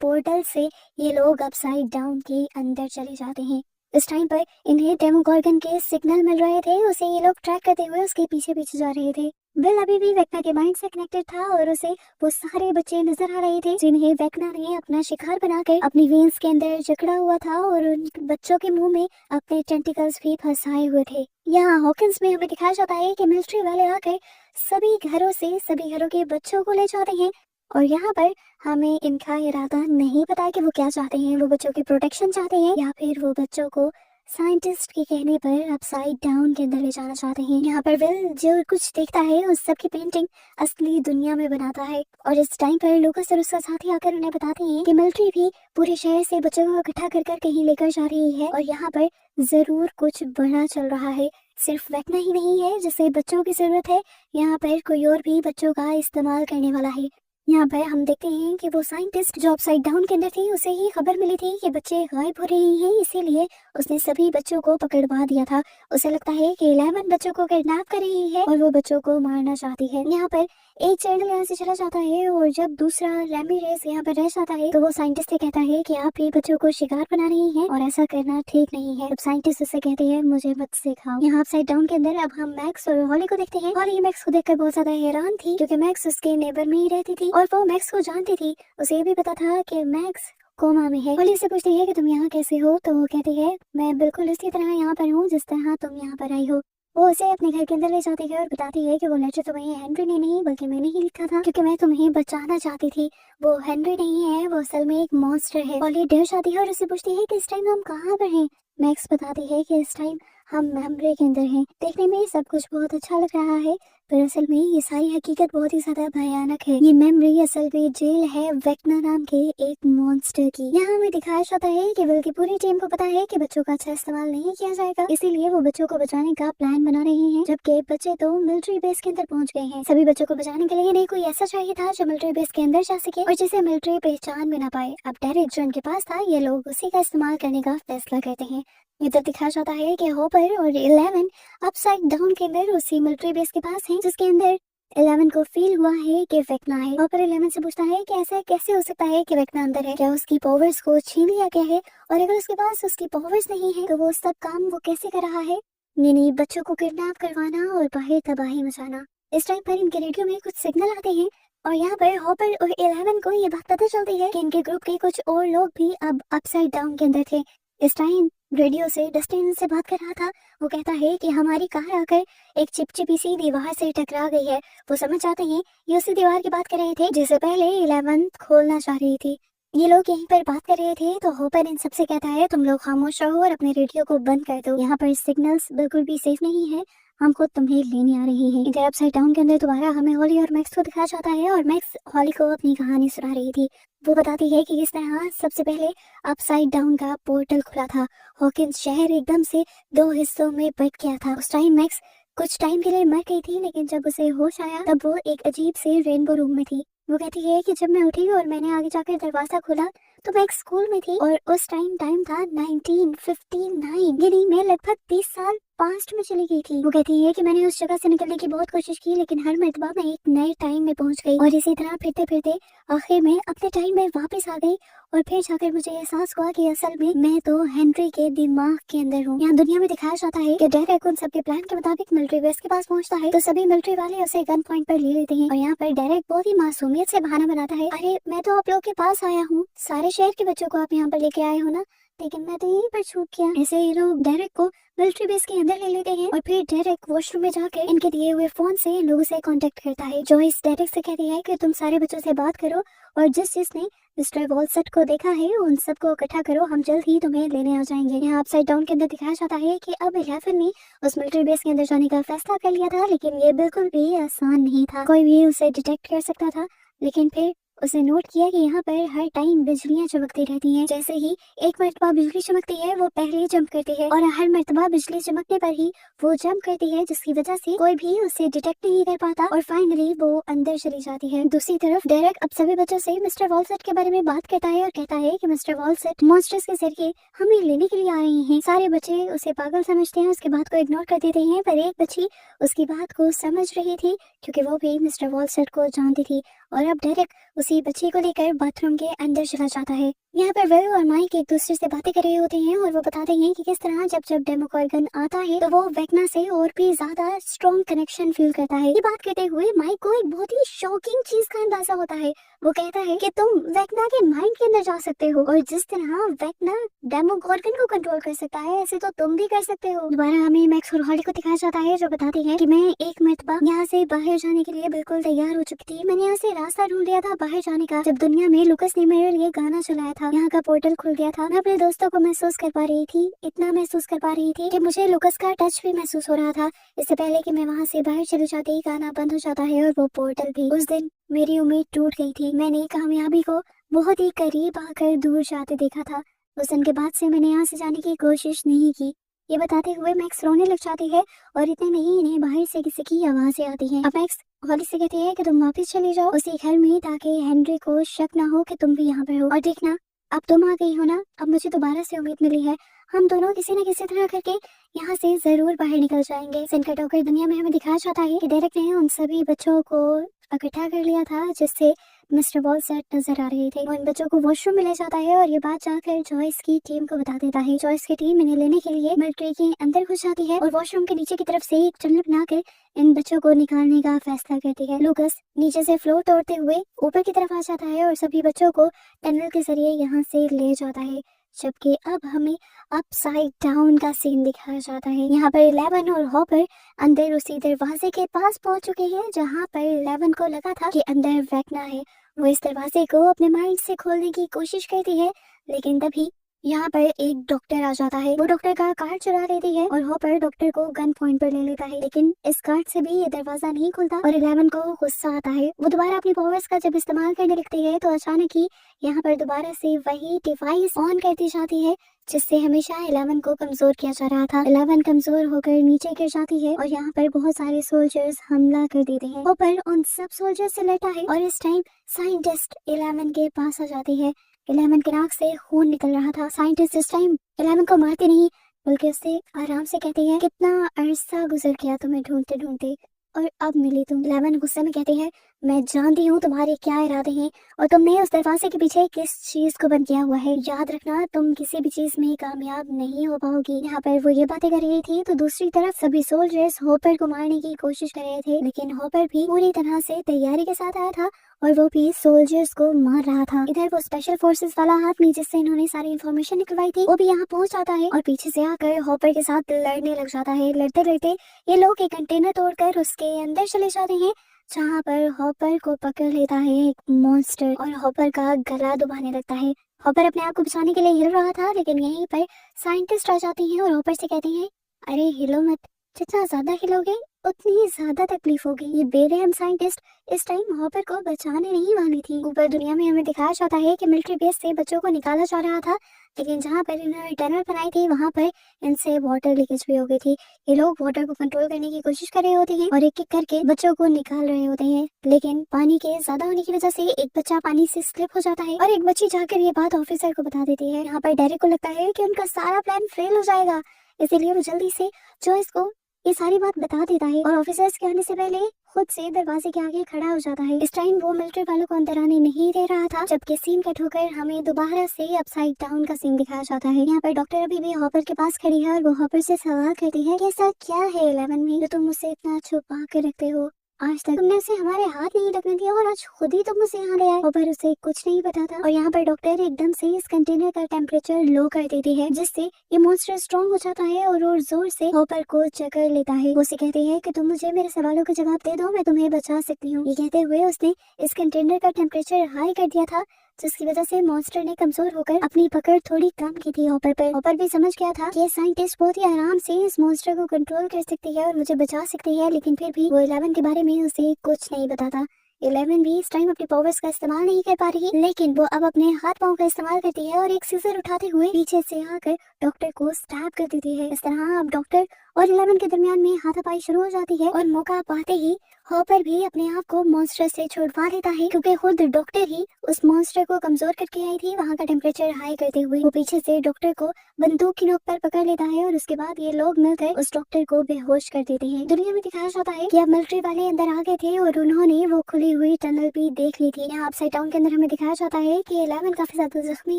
पोर्टल से ये लोग अपसाइड डाउन के अंदर चले जाते हैं। इस टाइम पर इन्हें डेमोगोर्गन के सिग्नल मिल रहे थे, उसे ये लोग ट्रैक करते हुए उसके पीछे पीछे जा रहे थे। विल अभी भी वेक्ना के माइंड से कनेक्टेड था और उसे वो सारे बच्चे नजर आ रहे थे जिन्हें वेक्ना ने अपना शिकार बनाकर अपनी वेन्स के अंदर जकड़ा हुआ था और उन बच्चों के मुंह में अपने टेंटिकल्स भी फंसाए हुए थे। यहाँ हॉकिंस में हमें दिखाया जाता है कि मिलिट्री वाले आकर सभी घरों के बच्चों को ले जाते हैं और यहाँ पर हमें इनका इरादा नहीं पता कि वो क्या चाहते हैं। वो बच्चों की प्रोटेक्शन चाहते हैं या फिर वो बच्चों को साइंटिस्ट के कहने पर अपसाइड डाउन के अंदर ले जाना चाहते हैं। यहाँ पर विल जो कुछ देखता है उस सब की पेंटिंग असली दुनिया में बनाता है और इस टाइम पर लूकास और उसका साथी आकर उन्हें बताते हैं कि मिलिट्री भी पूरे शहर से बच्चों को इकट्ठा कर कर कहीं लेकर जा रही है और यहाँ पर जरूर कुछ बड़ा चल रहा है। सिर्फ वेक्ना ही नहीं है जिसे बच्चों की जरूरत है, यहाँ पर कोई और भी बच्चों का इस्तेमाल करने वाला है। यहाँ पर हम देखते हैं कि वो साइंटिस्ट जो अपसाइड डाउन के अंदर थी उसे ही खबर मिली थी कि बच्चे गायब हो रहे हैं, इसीलिए उसने सभी बच्चों को पकड़वा दिया था। उसे लगता है कि 11 बच्चों को किडनैप कर रही है और वो बच्चों को मारना चाहती है। यहाँ पर एक चैनल यहाँ से चला जाता है और जब दूसरा रैमिरेज यहाँ पर रह जाता है तो वो साइंटिस्ट से कहता है कि आप ही बच्चों को शिकार बना रही हैं और ऐसा करना ठीक नहीं है। अब साइंटिस्ट उससे कहते हैं मुझे मत सिखाओ। यहाँ अपसाइड डाउन के अंदर अब हम मैक्स और हॉली को देखते हैं। हॉली मैक्स को देखकर बहुत ज्यादा हैरान थी क्योंकि मैक्स उसके नेबर में ही रहती थी और वो मैक्स को जानती थी। उसे ये भी पता था कि मैक्स कोमा में है। होली से पूछती है कि तुम यहाँ कैसे हो, तो वो कहती है मैं बिल्कुल उसी तरह यहाँ पर हूँ जिस तरह तुम यहाँ पर आई हो। वो उसे अपने घर के अंदर ले जाती है और बताती है कि वो लेटर तुम्हें हेनरी ने नहीं बल्कि मैंने ही लिखा था, क्योंकि मैं तुम्हें बचाना चाहती थी। वो हेनरी नहीं है, वो असल में एक मॉन्स्टर है। होली डर जाती है और उसे पूछती है कि इस टाइम हम कहाँ पर हैं। मैक्स बताती है कि इस टाइम हम मेमोरी के अंदर हैं। देखने में सब कुछ बहुत अच्छा लग रहा है, पर असल में ये सारी हकीकत बहुत ही ज्यादा भयानक है। ये मेमोरी असल में जेल है वेक्ना नाम के एक मॉन्स्टर की। यहाँ हमें दिखाया जाता है कि विल की पूरी टीम को पता है कि बच्चों का अच्छा इस्तेमाल नहीं किया जाएगा, इसीलिए वो बच्चों को बचाने का प्लान बना रहे हैं। जबकि बच्चे तो मिलिट्री बेस के अंदर पहुंच गए हैं। सभी बच्चों को बचाने के लिए इन्हें कोई ऐसा चाहिए था जो मिलिट्री बेस के अंदर जा सके और जिसे मिलिट्री पहचान में ना पाए। अब डायरेक्ट जो इनके पास था, ये लोग उसी का इस्तेमाल करने का फैसला करते हैं। इधर दिखाया जाता है कि हॉपर और 11 अपसाइड डाउन के अंदर उसी मिलिट्री बेस के पास हैं, जिसके अंदर 11 को फील हुआ है कि वेक्ना है। हॉपर 11 से पूछता है कि ऐसा कैसे हो सकता है कि वेक्ना अंदर है, क्या उसकी पावर्स को छीन लिया गया है, और अगर उसके पास उसकी पावर्स नहीं है तो वो सब काम वो कैसे कर रहा है, यानी बच्चों को किडनैप करवाना और बाहर तबाही मचाना। इस टाइम पर इनके रेडियो में कुछ सिग्नल आते हैं और यहाँ पर हॉपर और 11 को ये बात पता चलती है कि इनके ग्रुप के कुछ और लोग भी अब अपसाइड डाउन के अंदर थे। इस टाइम रेडियो से डस्टिन से बात कर रहा था। वो कहता है कि हमारी कार आकर एक चिपचिपी सी दीवार से टकरा गई है। वो समझ जाते हैं ये उसी दीवार की बात कर रहे थे जिसे पहले 11 खोलना चाह रही थी। ये लोग यहीं पर बात कर रहे थे तो हॉपर इन सबसे कहता है तुम लोग खामोश रहो और अपने रेडियो को बंद कर दो, यहाँ पर सिग्नल्स बिल्कुल भी सेफ नहीं है, हम खुद तुम्हें लेने आ रहे हैं। इधर अपसाइड डाउन के अंदर दोबारा हमें हॉली और मैक्स को दिखाया जाता है और मैक्स हॉली को अपनी कहानी सुना रही थी। वो बताती है कि किस तरह सबसे पहले अपसाइड डाउन का पोर्टल खुला था। हॉकिंस शहर एकदम से दो हिस्सों में बट गया था। उस टाइम मैक्स कुछ टाइम के लिए मर गई थी, लेकिन जब उसे होश आया तब वो एक अजीब से रेनबो रूम में थी। वो कहती है कि जब मैं उठी और मैंने आगे जाकर दरवाजा खोला तो मैं एक स्कूल में थी और उस टाइम था 1959, यानी मैं लगभग 30 साल पास्ट में चली गई थी। वो कहती है कि मैंने उस जगह से निकलने की बहुत कोशिश की, लेकिन हर मर्तबा मैं एक नए टाइम में पहुंच गई और इसी तरह फिरते फिरते आखिर में अपने टाइम में वापस आ गई और फिर जाकर मुझे एहसास हुआ कि असल में मैं तो हेनरी के दिमाग के अंदर हूँ। यहाँ दुनिया में दिखाया जाता है कि डेरेक उन सबके प्लान के मुताबिक मिलिट्री बेस के पास पहुंचता है तो सभी मिलिट्री वाले उसे गन पॉइंट पर ले लेते हैं और यहाँ पर डेरेक बहुत ही मासूमियत से बहाना बनाता है, अरे मैं तो आप लोग के पास आया हूँ, सारे शहर के बच्चों को आप यहाँ पर लेके आए हो ना, लेकिन मैं तो यहीं पर छूट गया। ऐसे ये लोग डेरेक को मिलिट्री बेस के अंदर ले लेते हैं और फिर डेरेक वॉशरूम में जाकर इनके दिए हुए फोन से इन लोगों से कांटेक्ट करता है। जॉइस डेरेक से कहती है कि तुम सारे बच्चों से बात करो और जिसने मिस्टर वॉलसट को देखा है उन सबको इकट्ठा करो, हम जल्द ही तुम्हें लेने आ जाएंगे। यहाँ अपसाइड डाउन के अंदर दिखाया जाता है कि अब 11 ने उस मिलिट्री बेस के अंदर जाने का फैसला कर लिया था, लेकिन ये बिल्कुल भी आसान नहीं था। कोई भी उसे डिटेक्ट कर सकता था, लेकिन फिर उसने नोट किया कि यहाँ पर हर टाइम बिजलियां चमकती रहती हैं। जैसे ही एक मर्तबा बिजली चमकती है वो पहले जंप करती है और हर मर्तबा बिजली चमकने पर ही वो जंप करती है, जिसकी वजह से कोई भी उसे डिटेक्ट नहीं कर पाता और फाइनली वो अंदर चली जाती है। दूसरी तरफ डेरेक अब सभी बच्चों से मिस्टर वॉलसट के बारे में बात करता है और कहता है कि मिस्टर वॉलसट मॉन्स्टर्स के जरिए हमें लेने के लिए आ रहे हैं। सारे बच्चे उसे पागल समझते हैं, उसके बात को इग्नोर कर देते हैं, पर एक बच्ची उसकी बात को समझ रही थी क्योंकि वो भी मिस्टर वॉलसट को जानती थी और अब डेरेक उसी बच्ची को लेकर बाथरूम के अंदर चला जाता है। यहाँ पर विल और माइक एक दूसरे से बातें कर रहे होते हैं और वो बताते हैं कि किस तरह जब जब डेमोकॉर्गन आता है तो वो वेक्ना से और भी ज्यादा स्ट्रॉन्ग कनेक्शन फील करता है। ये बात करते हुए माइक को एक बहुत ही शॉकिंग चीज का अंदाजा होता है। वो कहता है कि तुम वेक्ना के माइंड के अंदर जा सकते हो और जिस तरह वेक्ना डेमोगॉर्गन को कंट्रोल कर सकता है ऐसे तो तुम भी कर सकते हो। दोबारा हमें मैक्स और हॉली को दिखाया जाता है जो बताते हैं कि मैं एक मर्तबा यहाँ से बाहर जाने के लिए बिल्कुल तैयार हो चुकी थी। मैंने यहाँ से रास्ता ढूंढ लिया था बाहर जाने का जब दुनिया में लुकस ने मेरे लिए गाना चलाया था। यहाँ का पोर्टल खुल गया था। मैं अपने दोस्तों को महसूस कर पा रही थी, इतना महसूस कर पा रही थी कि मुझे लुकस का टच भी महसूस हो रहा था। इससे पहले कि मैं वहाँ से बाहर चली जाती गाना बंद हो जाता है और वो पोर्टल भी। उस दिन मेरी उम्मीद टूट गई थी। मैंने कामयाबी को बहुत ही करीब आकर दूर जाते देखा था। उस दिन के बाद से मैंने यहाँ से जाने की कोशिश नहीं की। ये बताते हुए मैक्स रोने लग जाती है और इतने में ही इन्हें बाहर से किसी की आवाजें आती हैं। अब मैक्स हॉली से कहती है कि तुम वापस चली जाओ उसी घर में ताकि हेनरी को शक ना हो कि तुम भी यहाँ पर हो। और देखना अब तुम आ गई हो ना, अब मुझे दोबारा से उम्मीद मिली है। हम दोनों किसी न किसी तरह करके यहाँ से जरूर बाहर निकल जाएंगे। सिनका टॉकर दुनिया में हमें दिखाया जाता है कि डेरेक ने उन सभी बच्चों को इकट्ठा कर लिया था, जिससे मिस्टर वॉलसेट नजर आ रहे थे। वो इन बच्चों को वॉशरूम में ले जाता है और ये बात जाकर जॉयस की टीम को बता देता है। जॉयस की टीम इन्हें लेने के लिए मिलिट्री के अंदर घुस जाती है और वॉशरूम के नीचे की तरफ से एक टनल बनाकर इन बच्चों को निकालने का फैसला करती है। लूकस नीचे से फ्लोर तोड़ते हुए ऊपर की तरफ आ जाता है और सभी बच्चों को टनल के जरिए यहाँ से ले जाता है, जबकि अब हमें अपसाइड डाउन का सीन दिखाया जाता है। यहाँ पर 11 और हॉपर अंदर उसी दरवाजे के पास पहुंच चुके हैं जहाँ पर 11 को लगा था कि अंदर वेक्ना है। वो इस दरवाजे को अपने माइंड से खोलने की कोशिश करती है, लेकिन तभी यहाँ पर एक डॉक्टर आ जाता है। वो डॉक्टर का कार्ड चुरा लेती है और हॉपर डॉक्टर को गन पॉइंट पर ले लेता है, लेकिन इस कार्ड से भी ये दरवाजा नहीं खुलता और 11 को गुस्सा आता है। वो दोबारा अपनी पावर्स का जब इस्तेमाल करने लगती है तो अचानक ही यहाँ पर दोबारा से वही डिवाइस ऑन करती जाती है, जिससे हमेशा 11 को कमजोर किया जा रहा था। 11 कमजोर होकर नीचे गिर जाती है और यहाँ पर बहुत सारे सोल्जर्स हमला कर देते हैं। हॉपर उन सब सोल्जर्स से लड़ता है और इस टाइम साइंटिस्ट 11 के पास आ जाती है। 11 के नाक से खून निकल रहा था। साइंटिस्ट इस टाइम 11 को मारते नहीं बल्कि उससे आराम से कहती है, कितना अरसा गुजर गया तुम्हें ढूंढते ढूंढते और अब मिली तुम। 11 गुस्से में कहती है, मैं जानती हूँ तुम्हारे क्या इरादे हैं और तुमने उस दरवाजे के पीछे किस चीज को बंद किया हुआ है। याद रखना, तुम किसी भी चीज में कामयाब नहीं हो पाओगी। यहाँ पर वो ये बातें कर रही थी तो दूसरी तरफ सभी सोल्जर्स हॉपर को मारने की कोशिश कर रहे थे, लेकिन हॉपर भी पूरी तरह से तैयारी के साथ आया था और वो भी सोल्जर्स को मार रहा था। इधर वो स्पेशल फोर्सेस वाला आदमी जिससे इन्होंने सारी इन्फॉर्मेशन निकलवाई थी वो भी यहाँ पहुंच जाता है और पीछे से आकर हॉपर के साथ लड़ने लग जाता है। लड़ते लड़ते ये लोग एक कंटेनर तोड़कर उसके अंदर चले जाते हैं, जहाँ पर हॉपर को पकड़ लेता है एक मॉन्स्टर और हॉपर का गला दबाने लगता है। हॉपर अपने आप को बचाने के लिए हिल रहा था, लेकिन यहीं पर साइंटिस्ट आ जाती हैं और हॉपर से कहती हैं, अरे हिलो मत, जितना ज्यादा हिलोगे उतनी ज्यादा तकलीफ होगी। ये बेरहम साइंटिस्ट इस टाइम हॉपर को बचाने नहीं वाली थी। ऊपर दुनिया में हमें दिखाया जाता है कि मिलिट्री बेस से बच्चों को निकाला जा रहा था, लेकिन जहाँ पर इन्होंने टनल बनाई थी वहाँ पर इनसे वाटर लीकेज भी हो गई थी। ये लोग वाटर को कंट्रोल करने की कोशिश कर रहे होते हैं और एक एक करके बच्चों को निकाल रहे होते हैं, लेकिन पानी के ज्यादा होने की वजह से एक बच्चा पानी से स्लिप हो जाता है और एक बच्ची जाकर ये बात ऑफिसर को बता देती है। यहाँ पर डेरिक को लगता है कि उनका सारा प्लान फेल हो जाएगा, इसीलिए वो जल्दी से जॉयस को ये सारी बात बता देता है और ऑफिसर्स के आने से पहले खुद से दरवाजे के आगे खड़ा हो जाता है। इस टाइम वो मिलिट्री वालों को अंदर आने नहीं दे रहा था, जबकि सीन कट होकर हमें दोबारा से अपसाइड डाउन का सीन दिखाया जाता है। यहाँ पर डॉक्टर अभी भी हॉपर के पास खड़ी है और वो हॉपर से सवाल करती है कि ऐसा क्या है 11 में जो तुम मुझसे इतना छुपा कर रखते हो। आज तक तुमने उसे हमारे हाथ नहीं लगने दिया और आज खुद ही तुम उसे यहाँ ले आए। हॉपर उसे कुछ नहीं पता था और यहाँ पर डॉक्टर एकदम से इस कंटेनर का टेम्परेचर लो कर देती है, जिससे ये मॉन्स्टर स्ट्रॉन्ग हो जाता है और जोर से हॉपर को जकड़ लेता है। वो उसे कहती है कि तुम मुझे मेरे सवालों का जवाब दे दो, मैं तुम्हें बचा सकती हूँ। ये कहते हुए उसने इस कंटेनर का टेम्परेचर हाई कर दिया था, जिसकी वजह से मॉन्स्टर ने कमजोर होकर अपनी पकड़ थोड़ी कम की थी हॉपर पर। हॉपर भी समझ गया था कि साइंटिस्ट बहुत ही आराम से इस मॉन्स्टर को कंट्रोल कर सकती है और मुझे बचा सकती है, लेकिन फिर भी वो 11 के बारे में उसे कुछ नहीं बताता। 11 भी इस टाइम अपनी पावर्स का इस्तेमाल नहीं कर पा रही, लेकिन वो अब अपने हाथ पांव का इस्तेमाल करती है और एक सीजर उठाते हुए पीछे से आकर डॉक्टर को स्टैब कर देती है। इस तरह अब डॉक्टर और 11 के दरमियान में हाथापाई शुरू हो जाती है और मौका पाते ही हॉपर भी अपने आप को मॉन्स्टर से छुड़वा लेता है, क्योंकि खुद डॉक्टर ही उस मॉन्स्टर को कमजोर करके आई थी वहाँ का टेम्परेचर हाई करते हुए। वो पीछे से डॉक्टर को बंदूक की नोक पर पकड़ लेता है और उसके बाद ये लोग मिलकर उस डॉक्टर को बेहोश कर देते हैं। दुनिया में दिखाया जाता है कि अब मिलिट्री वाले अंदर आ गए थे और उन्होंने वो खुली हुई टनल भी देख ली थी। यहाँ अपसाइड डाउन के अंदर हमें दिखाया जाता है कि 11 काफी ज्यादा जख्मी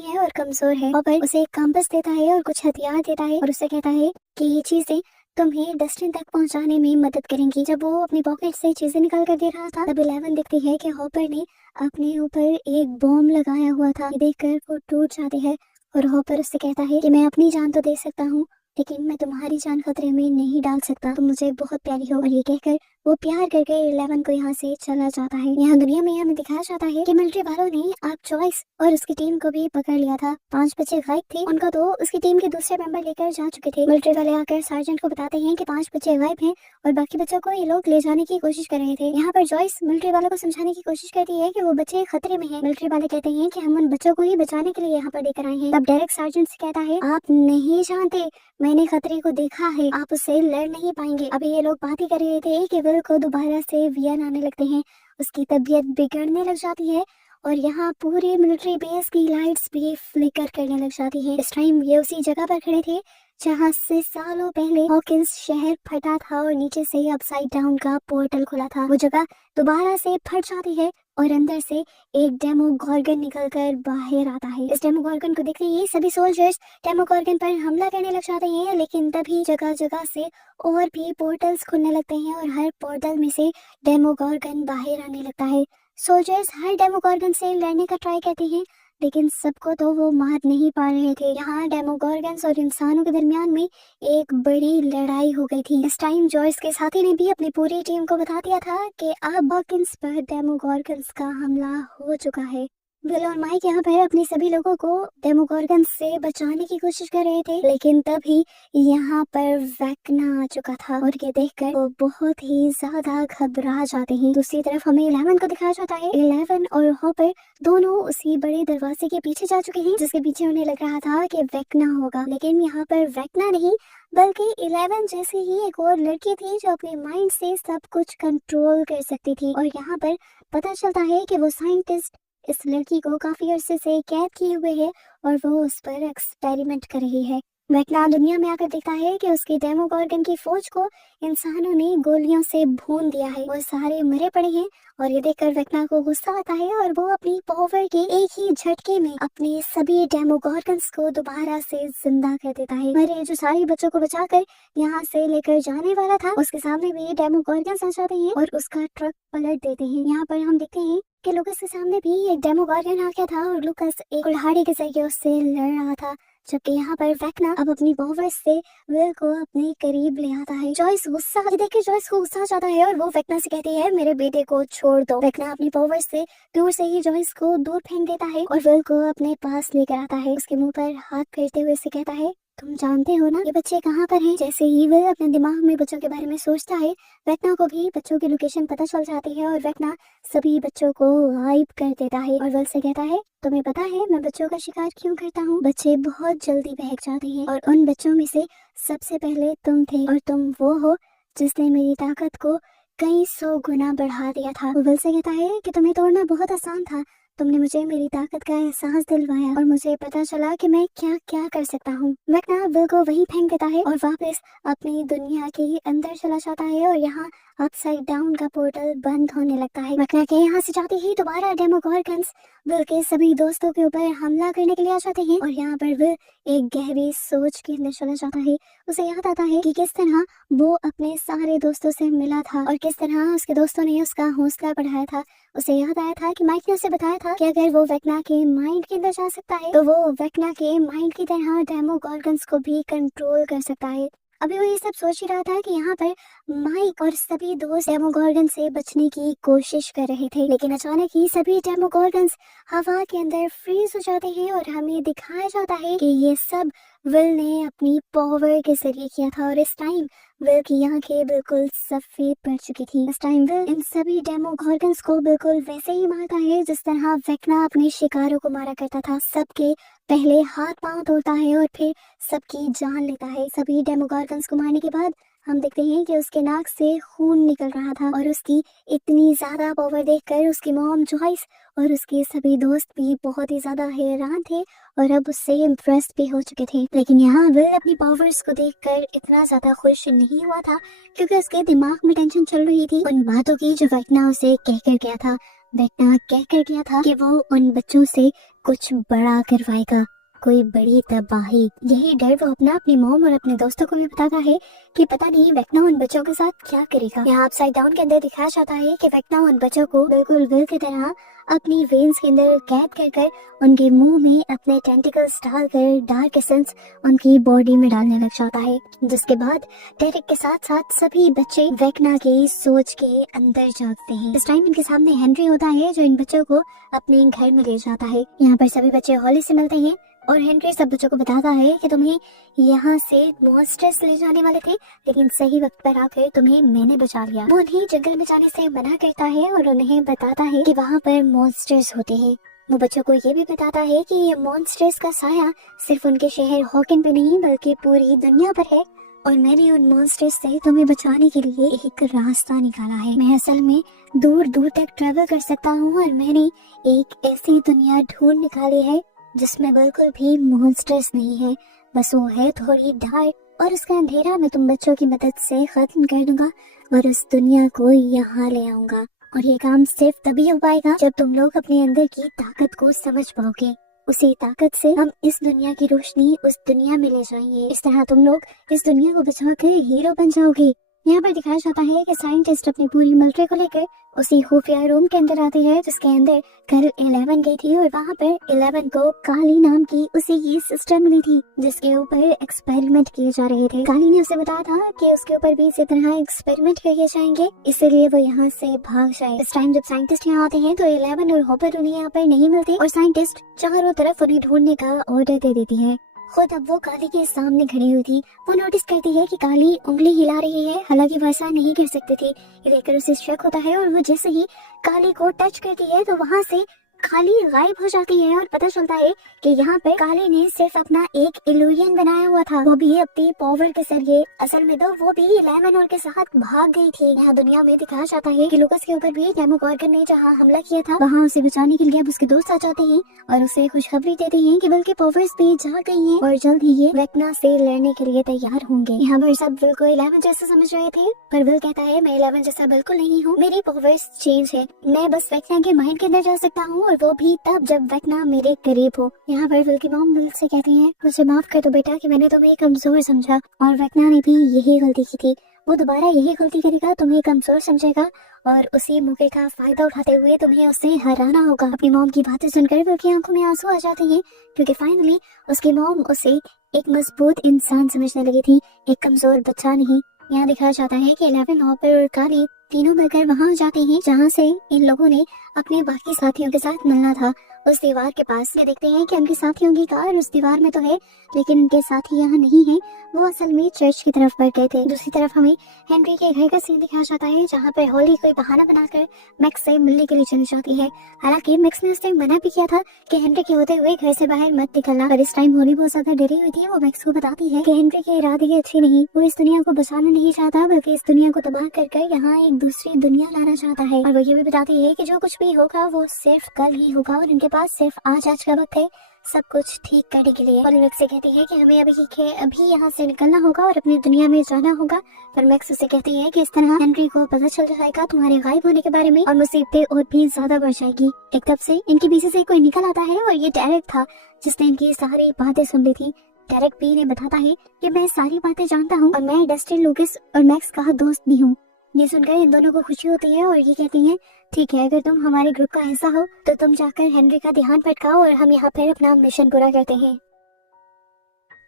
है और कमजोर है। हॉपर उसे एक कंपास देता है और कुछ हथियार देता है और उसे कहता है कि ये चीजें तुम्हें डस्टिन तक पहुंचाने में मदद करेंगी। जब वो अपनी पॉकेट से चीजें निकाल कर दे रहा था तब 11 दिखती है कि हॉपर ने अपने ऊपर एक बॉम्ब लगाया हुआ था। देखकर वो टूट जाती है और हॉपर उससे कहता है कि मैं अपनी जान तो दे सकता हूँ, लेकिन मैं तुम्हारी जान खतरे में नहीं डाल सकता, तुम मुझे बहुत प्यारी हो। और ये कहकर वो प्यार करके 11 को यहाँ से चला जाता है। यहाँ दुनिया में हमें दिखाया जाता है कि मिलिट्री वालों ने आप जॉयस और उसकी टीम को भी पकड़ लिया था। 5 बच्चे गायब थे, उनको तो उसकी टीम के दूसरे मेंबर लेकर जा चुके थे। मिलिट्री वाले आकर सार्जेंट को बताते हैं कि 5 बच्चे गायब हैं और बाकी बच्चों को ये लोग ले जाने की कोशिश कर रहे थे। यहाँ पर जॉयस मिलिट्री वालों को समझाने की कोशिश करती है कि वो बच्चे खतरे में हैं। मिलिट्री वाले कहते हैं कि हम उन बच्चों को ही बचाने के लिए यहाँ पर लेकर आए हैं। तब डेरेक सार्जेंट से कहता है, आप नहीं जानते, मैंने खतरे को देखा है, आप उससे लड़ नहीं पाएंगे। अभी ये लोग बात ही कर रहे थे कि विल को दोबारा से वियन आने लगते हैं, उसकी तबीयत बिगड़ने लग जाती है और यहाँ पूरे मिलिट्री बेस की लाइट्स भी फ्लिकर करने लग जाती हैं। इस टाइम ये उसी जगह पर खड़े थे जहाँ से सालों पहले हॉकिंस शहर फटा था और नीचे से अपसाइड डाउन का पोर्टल खुला था। वो जगह दोबारा से फट जाती है और अंदर से एक डेमोगॉर्गन निकलकर बाहर आता है। इस डेमोगॉर्गन को देखते ही सभी सोल्जर्स डेमोगॉर्गन पर हमला करने लग जाते हैं, लेकिन तभी जगह जगह से और भी पोर्टल्स खुलने लगते हैं और हर पोर्टल में से डेमोगॉर्गन बाहर आने लगता है। सोल्जर्स हर डेमोगॉर्गन से लड़ने का ट्राई करते हैं, लेकिन सबको तो वो मार नहीं पा रहे थे। यहाँ डेमोगॉर्गन्स और इंसानों के दरमियान में एक बड़ी लड़ाई हो गई थी। इस टाइम जॉयस के साथी ने भी अपनी पूरी टीम को बता दिया था कि अब हॉकिंस पर डेमोगॉर्गन्स का हमला हो चुका है। विल और माइक यहाँ पर अपने सभी लोगों को डेमोगॉर्गन से बचाने की कोशिश कर रहे थे, लेकिन तभी यहाँ पर वेक्ना आ चुका था और ये देखकर वो बहुत ही ज्यादा घबरा जाते हैं। दूसरी तरफ हमें 11 को दिखाया जाता है। 11 और हॉपर दोनों उसी बड़े दरवाजे के पीछे जा चुके हैं, जिसके पीछे उन्हें लग रहा था कि वेक्ना होगा, लेकिन यहाँ पर वेक्ना नहीं बल्कि 11 जैसी ही एक और लड़की थी जो अपने माइंड से सब कुछ कंट्रोल कर सकती थी। और यहाँ पर पता चलता है कि वो साइंटिस्ट इस लड़की को काफी अरसे से कैद किए हुए है और वो उस पर एक्सपेरिमेंट कर रही है। वेक्ना दुनिया में आकर देखता है कि उसकी डेमोगॉर्गन की फौज को इंसानों ने गोलियों से भून दिया है, वो सारे मरे पड़े हैं। और ये देखकर वेक्ना को गुस्सा आता है और वो अपनी पावर के एक ही झटके में अपने सभी डेमोगॉर्गन्स को दोबारा से जिंदा कर देता है। मरे जो सारे बच्चों को बचाकर यहाँ से लेकर जाने वाला था, उसके सामने भी डेमोगॉर्गन्स आ जाते हैं और उसका ट्रक पलट देते हैं। यहाँ पर हम देखते हैं कि लुकस के सामने भी एक डेमोगॉर्गन आ गया था और लुकस एक कुल्हाड़ी के जरिए उससे लड़ रहा था, जबकि यहाँ पर वेक्ना अब अपनी पावर्स से विल को अपने करीब ले आता है। जॉयस गुस्सा देखकर जॉयस को गुस्सा आ जाता है और वो वेक्ना से कहती है मेरे बेटे को छोड़ दो। वेक्ना अपनी पावर्स से दूर से ही जॉयस को दूर फेंक देता है और विल को अपने पास लेकर आता है। उसके मुंह पर हाथ फेरते हुए से कहता है तुम जानते हो ना ये बच्चे कहाँ पर हैं? जैसे ही विल अपने दिमाग में बच्चों के बारे में सोचता है, वेक्ना को भी बच्चों की लोकेशन पता चल जाती है और वेक्ना सभी बच्चों को गायब कर देता है और विल से कहता है तुम्हें पता है मैं बच्चों का शिकार क्यों करता हूँ? बच्चे बहुत जल्दी बहक जाते हैं और उन बच्चों में से सबसे पहले तुम थे और तुम वो हो जिसने मेरी ताकत को कई 100 गुना बढ़ा दिया था। विल से कहता है कि तुम्हें तोड़ना बहुत आसान था, तुमने मुझे मेरी ताकत का एहसास दिलवाया और मुझे पता चला कि मैं क्या क्या कर सकता हूँ। वेक्ना विल को वहीं फेंक देता है और वापस अपनी दुनिया के अंदर चला जाता है और यहाँ अपसाइड डाउन का पोर्टल बंद होने लगता है। वेक्ना के यहाँ से जाते ही दोबारा डेमोगॉर्गन्स विल के सभी दोस्तों के ऊपर हमला करने के लिए आ जाते हैं और यहाँ पर विल एक गहरी सोच के अंदर चला जाता है। उसे याद आता है कि किस तरह वो अपने सारे दोस्तों से मिला था और किस तरह उसके दोस्तों ने उसका हौसला बढ़ाया था। उसे याद आया था कि माइक ने उसे बताया था कि अगर वो वेक्ना के माइंड के अंदर जा सकता है तो वो वेक्ना के माइंड की तरह डेमोगॉर्गन्स को भी कंट्रोल कर सकता है। अभी वो ये सब सोच ही रहा था कि यहाँ पर माइक और सभी दोस्त डेमोगॉर्गन से बचने की कोशिश कर रहे थे, लेकिन अचानक ही सभी डेमोगॉर्गन्स हवा के अंदर फ्रीज हो जाते हैं और हमें दिखाया जाता है कि ये सब विल ने अपनी पावर के जरिए किया था। और इस टाइम विल की आंखें बिल्कुल सफेद पड़ चुकी थी। इस टाइम विल इन सभी डेमोगॉर्गन्स को बिल्कुल वैसे ही मारता है जिस तरह वेक्ना अपने शिकारों को मारा करता था। सबके पहले हाथ पांव तोड़ता है और फिर सबकी जान लेता है। सभी डेमोगॉर्गन्स को मारने के बाद हम देखते हैं कि उसके नाक से खून निकल रहा था और उसकी इतनी ज्यादा पावर देखकर उसकी मॉम जॉयस और उसके सभी दोस्त भी बहुत ही ज्यादा हैरान थे और अब उससे इम्प्रेस्ड भी हो चुके थे। लेकिन यहाँ विल अपनी पावर्स को देखकर इतना ज्यादा खुश नहीं हुआ था क्योंकि उसके दिमाग में टेंशन चल रही थी उन बातों की जो वेक्ना उसे कहकर गया था। वेक्ना कहकर गया था कि वो उन बच्चों से कुछ बड़ा करवाएगा, कोई बड़ी तबाही। यही डर वो अपनी मॉम और अपने दोस्तों को भी बताता है कि पता नहीं वेक्ना उन बच्चों के साथ क्या करेगा। यहाँ अपसाइड डाउन के अंदर दिखाया जाता है कि वेक्ना उन बच्चों को बिल्कुल विल की तरह अपनी वेन्स के अंदर कैद कर उनके मुंह में अपने टेंटिकल्स डालकर डार्क एसेंस उनकी बॉडी में डालने लग जाता है, जिसके बाद डेरिक के साथ साथ सभी बच्चे वेक्ना की सोच के अंदर जागते हैं। इस टाइम इनके सामने हेनरी होता है जो इन बच्चों को अपने घर में ले जाता है। यहाँ पर सभी बच्चे हॉली से मिलते हैं और हेनरी सब बच्चों को बताता है कि तुम्हें यहाँ से मॉन्स्टर्स ले जाने वाले थे, लेकिन सही वक्त पर आकर तुम्हें मैंने बचा लिया। वो उन्हें जंगल में जाने से मना करता है और उन्हें बताता है कि वहाँ पर मॉन्स्टर्स होते हैं। वो बच्चों को ये भी बताता है कि ये मॉन्स्टर्स का साया सिर्फ उनके शहर हॉकिन पे नहीं बल्कि पूरी दुनिया पर है और मैंने उन मॉन्स्टर्स से तुम्हें बचाने के लिए एक रास्ता निकाला है। मैं असल में दूर दूर तक ट्रेवल कर सकता हूँ और मैंने एक ऐसी दुनिया ढूंढ निकाली है जिसमें बिल्कुल भी मॉन्स्टर्स नहीं है, बस वो है थोड़ी डार्क और उसका अंधेरा मैं तुम बच्चों की मदद से खत्म कर दूंगा और उस दुनिया को यहाँ ले आऊंगा। और ये काम सिर्फ तभी हो पाएगा जब तुम लोग अपने अंदर की ताकत को समझ पाओगे। उसी ताकत से हम इस दुनिया की रोशनी उस दुनिया में ले जाएंगे। इस तरह तुम लोग इस दुनिया को बचाकर हीरो बन जाओगे। यहाँ पर दिखाया जाता है कि साइंटिस्ट अपनी पूरी मिलिट्री को लेकर उसी खुफिया रूम के अंदर आते हैं जिसके अंदर कल 11 गई थी और वहाँ पर 11 को काली नाम की उसी की सिस्टर मिली थी जिसके ऊपर एक्सपेरिमेंट किए जा रहे थे। काली ने उसे बताया था कि उसके ऊपर भी इसी तरह एक्सपेरिमेंट किए जाएंगे, इसलिए वो यहाँ से भाग जाए। इस टाइम जब साइंटिस्ट यहाँ आते हैं तो 11 और हॉपर उन्हें यहाँ पर नहीं मिलते और साइंटिस्ट चारों तरफ उन्हें ढूंढने का ऑर्डर दे देती है। खुद अब वो काली के सामने खड़ी हुई थी। वो नोटिस करती है कि काली उंगली हिला रही है, हालांकि वो ऐसा नहीं कर सकती थी। ये देखकर उसे शक होता है और वो जैसे ही काली को टच करती है तो वहाँ से काली गायब हो जाती है और पता चलता है कि यहाँ पे काली ने सिर्फ अपना एक इल्यूजन बनाया हुआ था, वो भी अपनी पावर के जरिए। असल में तो वो भी 11 के साथ भाग गई थी। यहाँ दुनिया में दिखाया जाता है कि लुकस के ऊपर भी डेमोगोर्गन ने जहाँ हमला किया था वहाँ उसे बचाने के लिए अब उसके दोस्त आ जाते हैं और उसे खुशखबरी देते हैं कि विल के पावर्स भी जा गई हैं और जल्द ही ये वेक्ना से लड़ने के लिए तैयार होंगे। यहाँ पर सब विल को 11 जैसा समझ रहे थे पर विल कहता है मैं 11 जैसा बिल्कुल नहीं हूँ, मेरी पावर्स चेंज है, मैं बस वेक्ना के माइंड के अंदर जा सकता हूँ और वो भी तब जब वेक्ना मेरे करीब हो। यहाँ पर विल की मॉम विल से कहती है मुझे माफ कर दो बेटा कि मैंने तुम्हें कमजोर समझा और वेक्ना ने भी यही गलती की थी, वो दोबारा यही गलती करेगा, तुम्हें कमजोर समझेगा और उसी मौके का फायदा उठाते हुए तुम्हें उससे हराना होगा। अपनी मॉम की बातें सुनकर विल की आंखों में आंसू आ जाते हैं क्योंकि फाइनली उसकी मॉम उसे एक मजबूत इंसान समझने लगी थी, एक कमजोर बच्चा नहीं। यहाँ दिखाया जाता है कि 11 हॉपर और काली तीनों मिलकर वहाँ जाते हैं जहाँ से इन लोगों ने अपने बाकी साथियों के साथ मिलना था। उस दीवार के पास ये देखते हैं कि उनके साथियों की कार उस दीवार में तो है लेकिन उनके साथी यहाँ नहीं है, वो असल में चर्च की तरफ बढ़ गए थे। दूसरी तरफ हमें हेनरी के घर का सीन दिखाया जाता है जहाँ पर हॉली कोई बहाना बनाकर मैक्स से मिलने के लिए चली जाती है। हालांकि मैक्स ने उस टाइम मना भी किया था कि हेनरी के होते हुए घर से बाहर मत निकलना, पर इस टाइम हॉली बहुत ज्यादा डरी हुई थी। वो मैक्स को बताती है कि हेनरी के इरादे अच्छे नहीं, वो इस दुनिया को बचाना नहीं चाहता बल्कि इस दुनिया को तबाह कर यहाँ एक दूसरी दुनिया लाना चाहता है। और वो ये भी बताती है कि जो कुछ भी होगा वो सिर्फ कल ही होगा और उनके पास सिर्फ आज का वक्त है सब कुछ ठीक करने के लिए। और मैक्स से कहती है कि हमें अभी यहाँ से निकलना होगा और अपनी दुनिया में जाना होगा, पर मैक्स उसे कहती है कि इस तरह हेनरी को पता चल जाएगा तुम्हारे गायब होने के बारे में और मुसीबतें और भी ज्यादा बढ़ जाएगी। एक तब से इनके पीछे से कोई निकल आता है और ये डेरेक था जिसने इनकी सारी बातें सुन ली थी। डेरेक भी ने बताता है कि मैं सारी बातें जानता हूँ और मैं डस्टिन लूकस और मैक्स का दोस्त भी हूँ। ये सुनकर इन दोनों को खुशी होती है और ये कहती है ठीक है, अगर तुम हमारे ग्रुप का हिस्सा हो तो तुम जाकर हेनरी का ध्यान भटकाओ और हम यहाँ पर अपना मिशन पूरा करते हैं।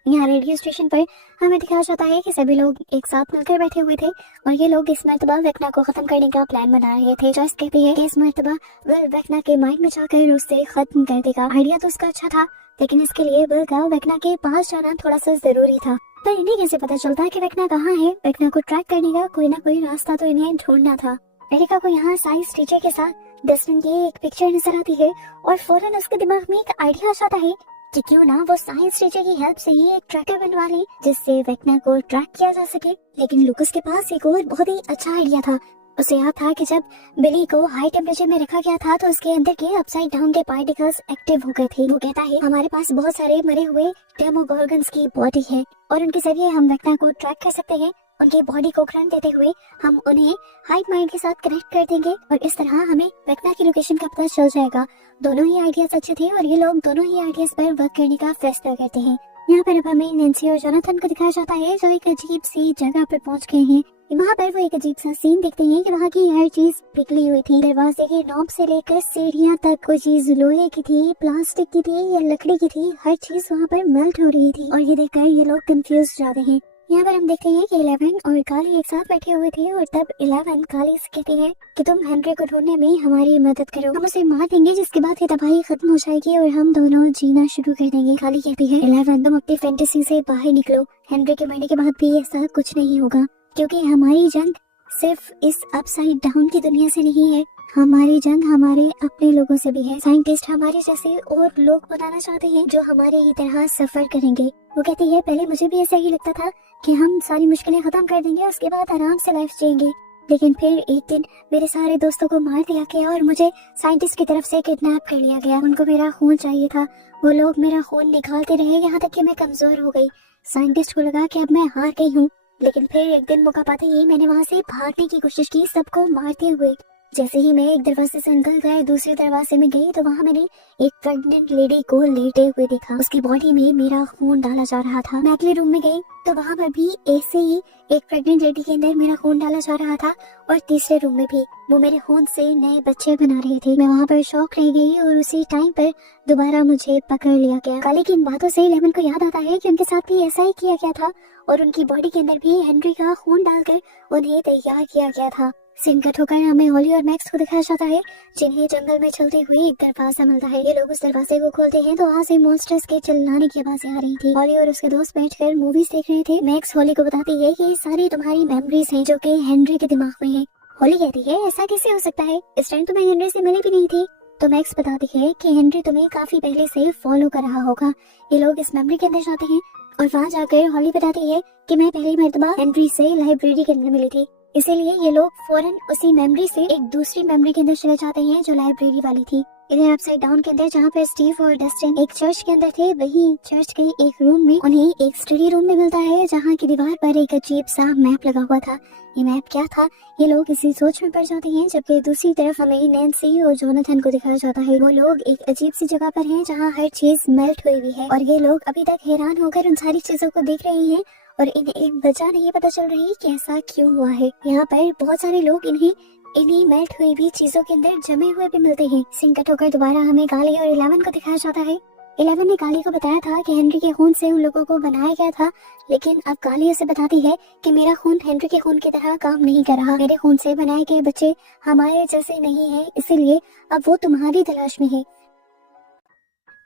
यहाँ रेडियो स्टेशन पर हमें दिखाया जाता है कि सभी लोग एक साथ मिलकर बैठे हुए थे और ये लोग इस मर्तबा वेक्ना को खत्म करने का प्लान बना रहे थे। जॉयस कहती है कि इस मर्तबा विल वेक्ना के माइंड में जाकर उससे खत्म कर देगा। आइडिया तो उसका अच्छा था लेकिन इसके लिए विल का वेक्ना के पास जाना थोड़ा सा जरूरी था। पर इन्हें कैसे पता चलता कि वेक्ना कहाँ है? वेक्ना को ट्रैक करने का कोई ना कोई रास्ता तो इन्हें ढूंढना था। एरिका को यहाँ साइंस टीचर के साथ डस्टिन की एक पिक्चर नजर आती है और फौरन उसके दिमाग में एक आइडिया आ जाता है कि क्यों ना वो साइंस टीचर की हेल्प से ही एक ट्रैकर बनवा ले जिससे वेक्ना को ट्रैक किया जा सके। लेकिन लुकस के पास एक और बहुत ही अच्छा आइडिया था। उसे याद था कि जब बिली को हाई टेम्परेचर में रखा गया था तो उसके अंदर के अपसाइड डाउन के पार्टिकल्स एक्टिव हो गए थे। वो कहता है हमारे पास बहुत सारे मरे हुए डेमोगोर्गन्स की बॉडी है और उनके जरिए हम वेक्ना को ट्रैक कर सकते हैं। उनकी बॉडी को करंट देते हुए हम उन्हें हाइट माइंड के साथ कनेक्ट कर देंगे और इस तरह हमें वेक्ना की लोकेशन का पता चल जाएगा। दोनों ही आइडियाज अच्छे थे और ये लोग दोनों ही आइडियाज पर वर्क करने का फैसला करते हैं। यहाँ पर अब हमें नैन्सी और जोनाथन को दिखाया जाता है जो एक अजीब सी जगह पर पहुँच गए हैं। वहाँ पर वो एक अजीब सा सीन देखते हैं कि वहाँ की हर चीज पिघली हुई थी। दरवाजे के नॉब से लेकर सीढ़ियाँ तक कोई चीज लोहे की थी, प्लास्टिक की थी या लकड़ी की थी, हर चीज वहाँ पर मेल्ट हो रही थी और ये देखकर ये लोग कंफ्यूज जाते हैं। यहाँ पर हम देखते हैं कि 11 और काली एक साथ बैठे हुए थे और तब 11 काली से कहती है कि तुम हेनरी को ढूंढने में हमारी मदद करो, हम उसे मार देंगे जिसके बाद ये तबाही खत्म हो जाएगी और हम दोनों जीना शुरू कर देंगे। काली कहती है 11 तुम अपनी फैंटेसी से बाहर निकलो, हेनरी के मरने के बाद भी ऐसा कुछ नहीं होगा क्योंकि हमारी जंग सिर्फ इस अपसाइड डाउन की दुनिया से नहीं है, हमारी जंग हमारे अपने लोगों से भी है। साइंटिस्ट हमारे जैसे और लोग बनाना चाहते हैं जो हमारे ही तरह सफर करेंगे। वो कहती है पहले मुझे भी ऐसा ही लगता था कि हम सारी मुश्किलें खत्म कर देंगे उसके बाद आराम से लाइफ जिएंगे, लेकिन फिर एक दिन मेरे सारे दोस्तों को मार दिया गया और मुझे साइंटिस्ट की तरफ से किडनैप कर लिया गया। उनको मेरा खून चाहिए था, वो लोग मेरा खून निकालते रहे यहाँ तक कि मैं कमजोर हो गई। साइंटिस्ट को लगा कि अब मैं हार गई हूँ, लेकिन फिर एक दिन मौका पाते ही मैंने वहाँ से भागने की कोशिश की, सबको मारते हुए। जैसे ही मैं एक दरवाजे से निकल गए दूसरे दरवाजे में गई तो वहाँ मैंने एक प्रेग्नेंट लेडी को लेटे हुए देखा। उसकी बॉडी में मेरा खून डाला जा रहा था। मैं अगले रूम में गई तो वहाँ पर भी ऐसे ही एक प्रेग्नेंट लेडी के अंदर मेरा खून डाला जा रहा था, और तीसरे रूम में भी वो मेरे खून से नए बच्चे बना रहे थे। मैं वहाँ पर शॉक रह गई और उसी टाइम पर दोबारा मुझे पकड़ लिया गया। काले की इन बातों से इलेवन को याद आता है कि उनके साथ भी ऐसा ही किया गया था और उनकी बॉडी के अंदर भी हेनरी का खून डालकर उन्हें तैयार किया गया था। सीन कट होकर हमें हॉली और मैक्स को दिखाया जाता है, जिन्हें जंगल में चलते हुए एक दरवाजा मिलता है। ये लोग उस दरवाजे को खोलते हैं तो वहाँ से मॉन्स्टर्स के चिल्लाने की आवाजें आ रही थी। हॉली और उसके दोस्त बैठकर मूवीज देख रहे थे। मैक्स हॉली को बताती है कि ये सारी तुम्हारी मेमोरीज हैं जो कि हेनरी के दिमाग में है। हॉली कहती है ऐसा कैसे हो सकता है, इस टाइम तो मैं हेनरी से मिली भी नहीं थी। तो मैक्स बताती है कि हेनरी तुम्हें काफी पहले से फॉलो कर रहा होगा। ये लोग इस मेमोरी के अंदर जाते हैं और वहाँ जाकर हॉली बताती है कि मैं पहली मर्तबा हेनरी से लाइब्रेरी के अंदर मिली थी, इसीलिए ये लोग फौरन उसी मेमोरी से एक दूसरी मेमोरी के अंदर चले जाते हैं जो लाइब्रेरी वाली थी। इधर अपसाइड डाउन के अंदर जहाँ पर स्टीव और डस्टिन एक चर्च के अंदर थे, वही चर्च के एक रूम में उन्हें एक स्टडी रूम में मिलता है जहाँ की दीवार पर एक अजीब सा मैप लगा हुआ था। ये मैप क्या था, ये लोग इसी सोच में पड़ जाते हैं, जबकि दूसरी तरफ हमें नैन्सी और जोनाथन को दिखाया जाता है। वो लोग एक अजीब सी जगह पर हैं जहाँ हर चीज मेल्ट हुई हुई है और ये लोग अभी तक हैरान होकर उन सारी चीजों को देख रहे हैं और इन्हें एक वजह नहीं पता चल रही कि ऐसा क्यों हुआ है। यहाँ पर बहुत सारे लोग इन्हीं मेल्ट हुई भी चीजों के अंदर जमे हुए भी मिलते हैं। सिंकट होकर दोबारा हमें गाली और इलेवन को दिखाया जाता है। इलेवन ने गाली को बताया था कि हेनरी के खून से उन लोगों को बनाया गया था, लेकिन अब गाली उसे बताती है कि मेरा खून हेनरी के खून की तरह काम नहीं कर रहा। मेरे खून से बनाए गए बच्चे हमारे जैसे नहीं है, इसीलिए अब वो तुम्हारी तलाश में है।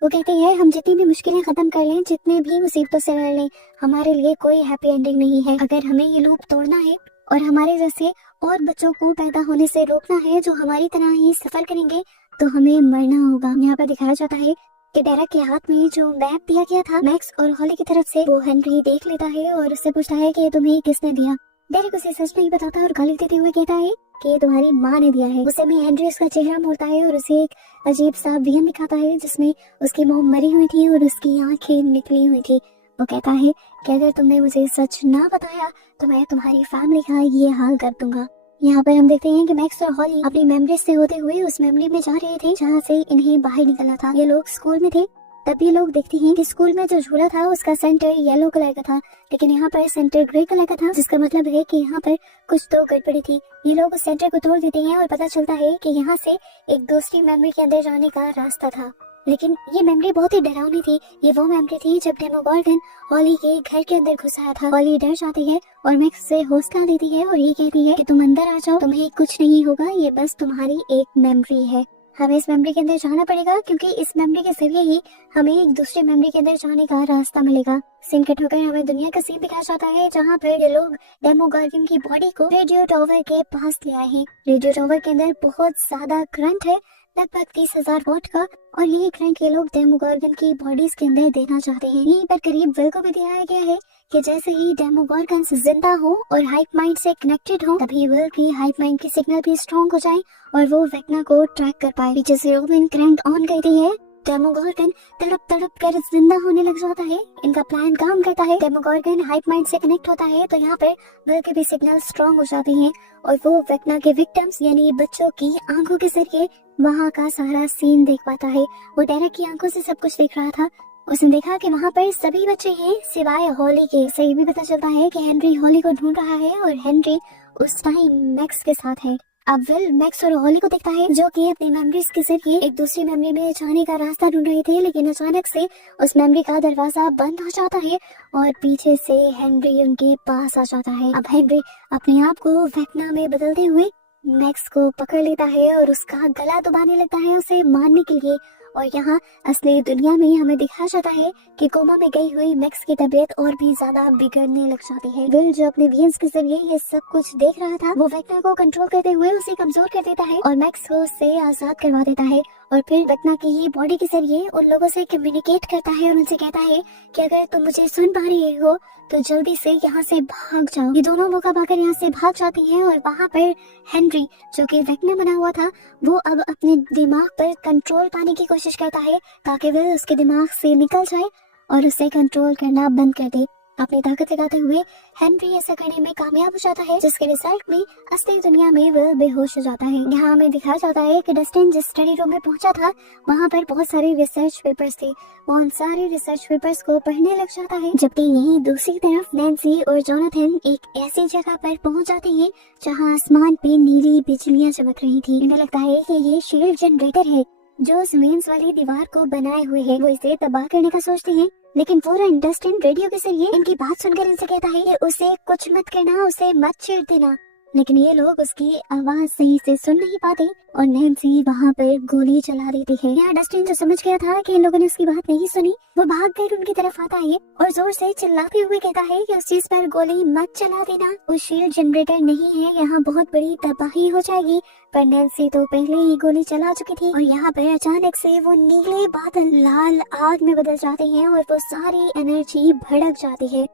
वो कहते हैं हम जितनी भी मुश्किलें खत्म कर लें, जितने भी मुसीबतों से लड़ लें, हमारे लिए कोई हैप्पी एंडिंग नहीं है। अगर हमें ये लूप तोड़ना है और हमारे जैसे और बच्चों को पैदा होने से रोकना है जो हमारी तरह ही सफर करेंगे, तो हमें मरना होगा। यहाँ पर दिखाया जाता है कि डेरेक के हाथ में जो मैप दिया गया था मैक्स और हॉली की तरफ से, वो हेनरी देख लेता है और उससे पूछता है कि तुम्हें किसने दिया। डेरेक उसे सच नहीं बताता और गाली देते हुए कहता है कि तुम्हारी माँ ने दिया है। उस समय हेनरी उसका चेहरा मोड़ता है और उसे एक अजीब सा विजन दिखाता है जिसमें उसकी मॉम मरी हुई थी और उसकी आंखें निकली हुई थी। वो कहता है कि अगर तुमने मुझे सच ना बताया तो मैं तुम्हारी फैमिली का ये हाल कर दूंगा। यहाँ पर हम देखते हैं कि मैक्स और हॉली अपनी मेमोरी से होते हुए उस मेमोरी में जा रहे थे जहाँ से इन्हें बाहर निकलना था। ये लोग स्कूल में थे, तब ये लोग देखते हैं कि स्कूल में जो झूला था उसका सेंटर येलो कलर का था, लेकिन यहाँ पर सेंटर ग्रे कलर का था, जिसका मतलब है कि यहाँ पर कुछ तो गड़बड़ी थी। ये लोग उस सेंटर को तोड़ देते हैं और पता चलता है कि यहाँ से एक दूसरी मेमोरी के अंदर जाने का रास्ता था, लेकिन ये मेमोरी बहुत ही डरावनी थी। ये वो मेमोरी थी जब डेमोगोर्गन हॉली के घर के अंदर घुस आया था। हॉली डर जाती है और मैक्स से हौसला देती है और ये कहती है कि तुम अंदर आ जाओ, तुम्हें कुछ नहीं होगा, ये बस तुम्हारी एक मेमोरी है। हमें इस मेमोरी के अंदर जाना पड़ेगा क्योंकि इस मेमोरी के जरिए ही हमें एक दूसरे मेमोरी के अंदर जाने का रास्ता मिलेगा। सीन कट होकर हमें दुनिया का सीन दिखाया जाता है जहाँ पर ये लोग डेमोगोर्गन की बॉडी को रेडियो टावर के पास ले आए हैं। रेडियो टावर के अंदर बहुत ज्यादा करंट है, लगभग 30,000 वॉट का, और ये करंट ये लोग डेमोगोर्गन की बॉडीज के अंदर देना चाहते हैं। यहीं पर करीब विल को भी दिखाया गया है कि जैसे ही डेमोगोर्गन जिंदा हो और हाइप माइंड से कनेक्टेड हो, तभी विल की हाइप माइंड की सिग्नल भी स्ट्रॉन्ग हो जाए और वो वेक्ना को ट्रैक कर पाए। पीछे से रोबिन करंट ऑन करती है, डेमोगोर्गन तड़प तड़प कर जिंदा होने लग जाता है। इनका प्लान काम करता है, डेमोगोर्गन हाइप माइंड से कनेक्ट होता है तो यहाँ पर विल के भी सिग्नल स्ट्रॉन्ग हो जाते हैं और वो वेक्ना के विक्टिम्स यानी बच्चों की आंखों के जरिए वहाँ का सारा सीन देख पाता है। वो डेरेक की आंखों से सब कुछ देख रहा था। उसने देखा कि वहाँ पर सभी बच्चे हैं सिवाय हॉली के। से ये भी पता चलता है कि हेनरी हॉली को ढूंढ रहा है और हेनरी उस टाइम मैक्स के साथ है। अब विल मैक्स और हॉली को देखता है जो कि अपनी मेमोरीज के जरिए एक दूसरी मेमोरी में जाने का रास्ता ढूंढ रहे थे, लेकिन अचानक से उस मेमोरी का दरवाजा बंद हो जाता है और पीछे से हेनरी उनके पास आ जाता है। अब हेनरी अपने आप को वेक्ना में बदलते हुए मैक्स को पकड़ लेता है और उसका गला दबाने लगता है उसे मारने के लिए, और यहाँ असली दुनिया में हमें दिखाया जाता है कि कोमा में गई हुई मैक्स की तबीयत और भी ज्यादा बिगड़ने लग जाती है। विल जो अपने वेन्स के जरिए ये सब कुछ देख रहा था, वो वेक्ना को कंट्रोल करते हुए उसे कमजोर कर देता है और मैक्स को उससे आजाद करवा देता है। और फिर वेक्ना की ही बॉडी के जरिए उन लोगों से कम्युनिकेट करता है और उनसे कहता है कि अगर तुम मुझे सुन पा रहे हो तो जल्दी से यहाँ से भाग जाओ। ये दोनों मौका पाकर यहाँ से भाग जाती हैं और वहाँ पर हेनरी जो कि वेक्ना बना हुआ था, वो अब अपने दिमाग पर कंट्रोल पाने की कोशिश करता है ताकि वह उसके दिमाग से निकल जाए और उसे कंट्रोल करना बंद कर दे। अपनी ताकत लगाते हुए हेनरी ऐसा करने में कामयाब हो जाता है, जिसके रिजल्ट में असली दुनिया में वह बेहोश हो जाता है। यहाँ हमें दिखाया जाता है कि डस्टिन जिस स्टडी रूम में पहुंचा था, वहाँ पर बहुत सारे रिसर्च पेपर्स थे। वो उन सारे रिसर्च पेपर्स को पढ़ने लग जाता है, जबकि यहीं दूसरी तरफ नैन्सी और जोनाथन एक ऐसी जगह पर पहुंच जाते हैं जहाँ आसमान पे नीली बिजलियाँ चमक रही थी। इन्हें लगता है कि ये शील्ड जनरेटर है जो उस वेन्स वाली दीवार को बनाए हुए है। वो इसे तबाह करने का सोचते हैं, लेकिन फौरन डस्टिन रेडियो के जरिए इनकी बात सुनकर इनसे कहता है कि उसे कुछ मत करना, उसे मत छेड़ देना। लेकिन ये लोग उसकी आवाज सही से सुन नहीं पाते और नैन्सी वहाँ पर गोली चला देती है। यहाँ डस्टिन जो समझ गया था कि इन लोगों ने उसकी बात नहीं सुनी, वो भागकर उनकी तरफ आता है और जोर से चिल्लाते हुए कहता है कि उस चीज पर गोली मत चला देना, वो शील्ड जनरेटर नहीं है, यहाँ बहुत बड़ी तबाही हो जाएगी। पर नैन्सी तो पहले ही गोली चला चुकी थी और यहाँ पर अचानक से वो नीले बादल लाल आग में बदल जाते हैं और वो सारी एनर्जी भड़क जाती है।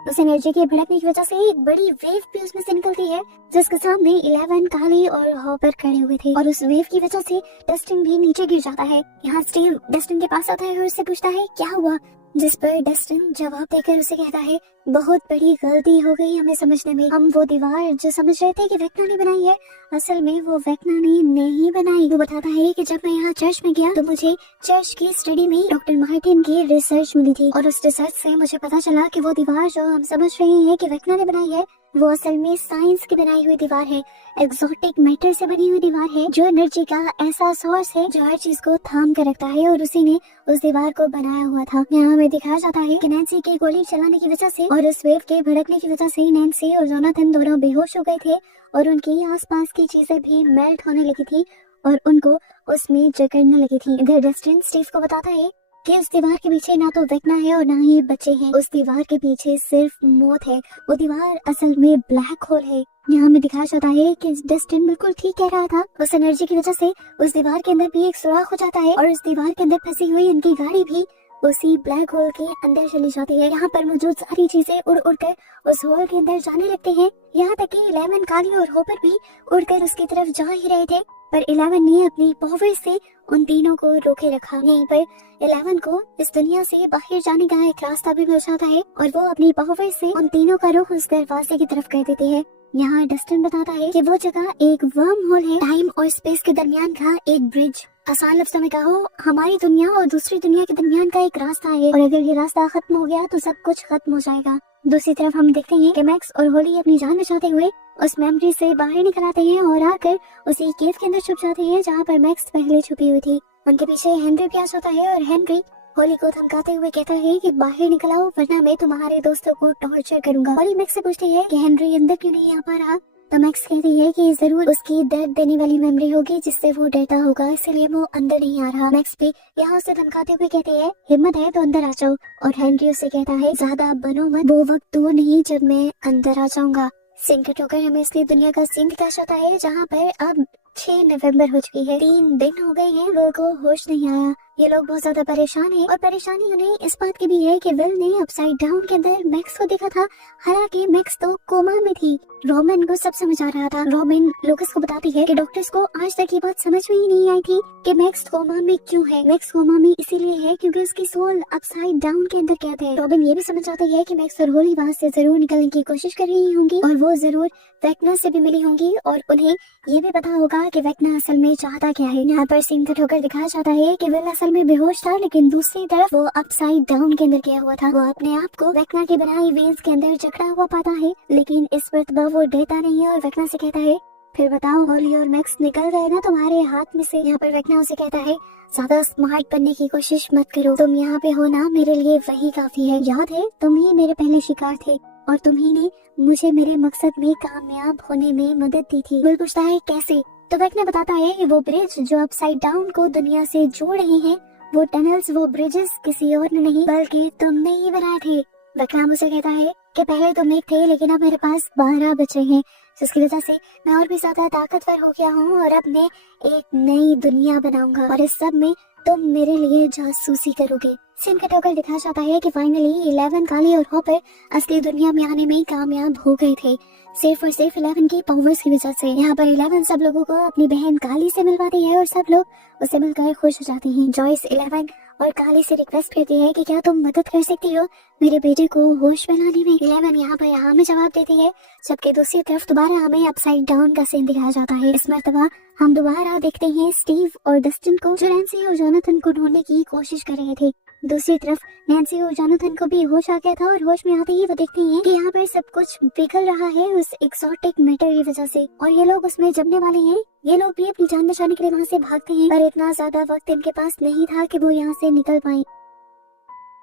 उस एनर्जी के भड़कने की वजह से एक बड़ी वेव भी उसमें से निकलती है, जिसके सामने 11, काली और हॉपर खड़े हुए थे और उस वेव की वजह से डस्टिन भी नीचे गिर जाता है। यहाँ स्टीव डस्टिन के पास आता है और उससे पूछता है क्या हुआ, जिस पर डस्टिन जवाब देकर उसे कहता है बहुत बड़ी गलती हो गई हमें समझने में। हम वो दीवार जो समझ रहे थे कि वेक्ना ने बनाई है, असल में वो वेक्ना ने नहीं बनाई। वो बताता है कि जब मैं यहाँ चर्च में गया तो मुझे चर्च की स्टडी में डॉक्टर मार्टिन की रिसर्च मिली थी और उस रिसर्च से मुझे पता चला कि वो दीवार जो हम समझ रहे हैं कि वेक्ना ने बनाई है, वो असल में साइंस की बनाई हुई दीवार है, एक्सोटिक मैटर से बनी हुई दीवार है, जो एनर्जी का ऐसा सोर्स है जो हर चीज को थाम कर रखता है और उसी ने उस दीवार को बनाया हुआ था। यहाँ हमें दिखाया जाता है कि नैन्सी की गोली चलाने की वजह से और उस वेव के भड़कने की वजह से नैन्सी और जोनाथन दोनों बेहोश हो गए थे और उनकी आसपास की चीजें भी मेल्ट होने लगी थी और उनको उसमें जकड़ने लगी थी। इधर डस्टिन स्टीव को बताता है कि उस दीवार के पीछे ना तो वेक्ना है और ना ही बच्चे हैं, उस दीवार के पीछे सिर्फ मौत है। वो दीवार असल में ब्लैक होल है। यहाँ हमें दिखाया जाता है कि डस्टिन बिल्कुल ठीक कह रहा था, उस एनर्जी की वजह से उस दीवार के अंदर भी एक सुराख हो जाता है और उस दीवार के अंदर फंसी हुई उनकी गाड़ी भी उसी ब्लैक होल के अंदर चली जाती है। यहाँ पर मौजूद सारी चीजें उड़ उड़कर उस होल के अंदर जाने लगते हैं, यहाँ तक कि 11, काली और होपर भी उड़कर उसकी तरफ जा ही रहे थे, पर 11 ने अपनी पावर से उन तीनों को रोके रखा। यहीं पर 11 को इस दुनिया से बाहर जाने का एक रास्ता भी मिल जाता है और वो अपनी पावर से उन तीनों का रुख उस दरवाजे की तरफ कर देती है। यहाँ डस्टिन बताता है कि वो जगह एक वर्म होल है, टाइम और स्पेस के दरमियान का एक ब्रिज। आसान लफ्ज़ों में कहो, हमारी दुनिया और दूसरी दुनिया के दरमियान का एक रास्ता है और अगर ये रास्ता खत्म हो गया तो सब कुछ खत्म हो जाएगा। दूसरी तरफ हम देखते हैं कि मैक्स और होली अपनी जान बचाते हुए उस मेमोरी से बाहर निकल आते हैं और आकर उसी केव के अंदर छुप जाते हैं जहाँ पर मैक्स पहले छुपी हुई थी। उनके पीछे हेनरी भी आ जाता है और हेनरी होली को धमकाते हुए कहता है कि बाहर निकल आओ वरना मैं तुम्हारे दोस्तों को टॉर्चर करूंगा। होली मैक्स से पूछती है कि हेनरी अंदर क्यों नहीं आ पा रहा, तो मैक्स कहती है कि जरूर उसकी दर्द देने वाली मेमोरी होगी जिससे वो डरता होगा, इसलिए वो अंदर नहीं आ रहा। मैक्स भी यहाँ उसे धमकाते हुए कहते हैं हिम्मत है तो अंदर आ जाओ और हेनरी उसे कहता है ज्यादा बनो मत, वो वक्त दूर नहीं जब मैं अंदर आ जाऊंगा। सीन कट होकर हमें इसलिए दुनिया का सीन दिखाया जाता है जहाँ पर अब 6 नवंबर हो चुकी है, 3 दिन हो गए हैं, लोगों को होश नहीं आया। ये लोग बहुत ज्यादा परेशान हैं और परेशानी उन्हें इस बात की भी है कि विल ने अपसाइड डाउन के अंदर मैक्स को देखा था, हालांकि मैक्स तो कोमा में थी। रोमन को सब समझ आ रहा था। रोमन लूकस को बताती है कि डॉक्टर्स को आज तक ये बात समझ में ही नहीं आई थी कि मैक्स कोमा में क्यों है। मैक्स कोमा में इसीलिए है क्योंकि उसकी सोल अपसाइड डाउन के अंदर कैद है। रोबिन ये भी समझ जाती है कि मैक्स और होली वहाँ से जरूर निकलने की कोशिश कर रही होंगी और वो जरूर वेक्ना से भी मिली होंगी और उन्हें ये भी पता होगा कि वेक्ना असल में चाहता क्या है। यहाँ पर सीन कट होकर दिखाया जाता है कि विल असल में बेहोश था, लेकिन दूसरी तरफ वो अपसाइड डाउन के अंदर किया हुआ था। वो अपने आप को वेक्ना की बनाई वेन्स के अंदर जकड़ा हुआ पाता है, लेकिन इस मर्तबा वो डरता नहीं है और वेक्ना से कहता है फिर बताओ होली और मैक्स निकल गए ना तुम्हारे हाथ में से। यहाँ पर वेक्ना उसे कहता है ज्यादा स्मार्ट बनने की कोशिश मत करो, तुम यहाँ पे हो ना, मेरे लिए वही काफी है। याद है तुम ही मेरे पहले शिकार थे और तुम ही ने मुझे मेरे मकसद में कामयाब होने में मदद दी थी। विल पूछता है कैसे, तो वेक्ना बताता है कि वो ब्रिज जो अपसाइड डाउन को दुनिया से जोड़ रहे हैं, वो टनल्स, वो ब्रिजेस किसी और ने नहीं बल्कि तुमने ही बनाए थे। वेक्ना मुझे कहता है कि पहले तुम एक थे लेकिन अब मेरे पास 12 बचे हैं, जिसकी वजह से मैं और भी ज्यादा ताकतवर हो गया हूँ और अब मैं एक नई दुनिया बनाऊंगा और इस सब में तुम मेरे लिए जासूसी करोगे। सीन कट होकर दिखाया जाता है कि फाइनली 11 काली और हॉपर असली दुनिया में आने में कामयाब हो गए थे, सिर्फ और सिर्फ 11 की पावर्स की वजह से। यहाँ पर 11 सब लोगों को अपनी बहन काली से मिलवाती है और सब लोग उससे मिलकर खुश हो जाते हैं। जॉयस 11 और काली से रिक्वेस्ट करती है कि क्या तुम मदद कर सकती हो मेरे बेटे को होश में लाने में। 11 यहाँ पर हाँ में जवाब देती है, जबकि दूसरी तरफ दोबारा हमें अपसाइड डाउन का सीन दिखाया जाता है। इस मर्तबा हम दोबारा देखते हैं स्टीव और डस्टिन को, जो नैन्सी और जोनाथन को ढूंढने की कोशिश कर रहे थे। दूसरी तरफ नैन्सी और जोनाथन को भी होश आ गया था और होश में आते ही वो देखते हैं कि यहाँ पर सब कुछ पिघल रहा है उस एक्सोटिक मैटर की वजह से और ये लोग उसमें जमने वाले हैं। ये लोग भी अपनी जान बचाने के लिए वहाँ से भागते हैं, पर इतना ज्यादा वक्त इनके पास नहीं था कि वो यहाँ से निकल पाए।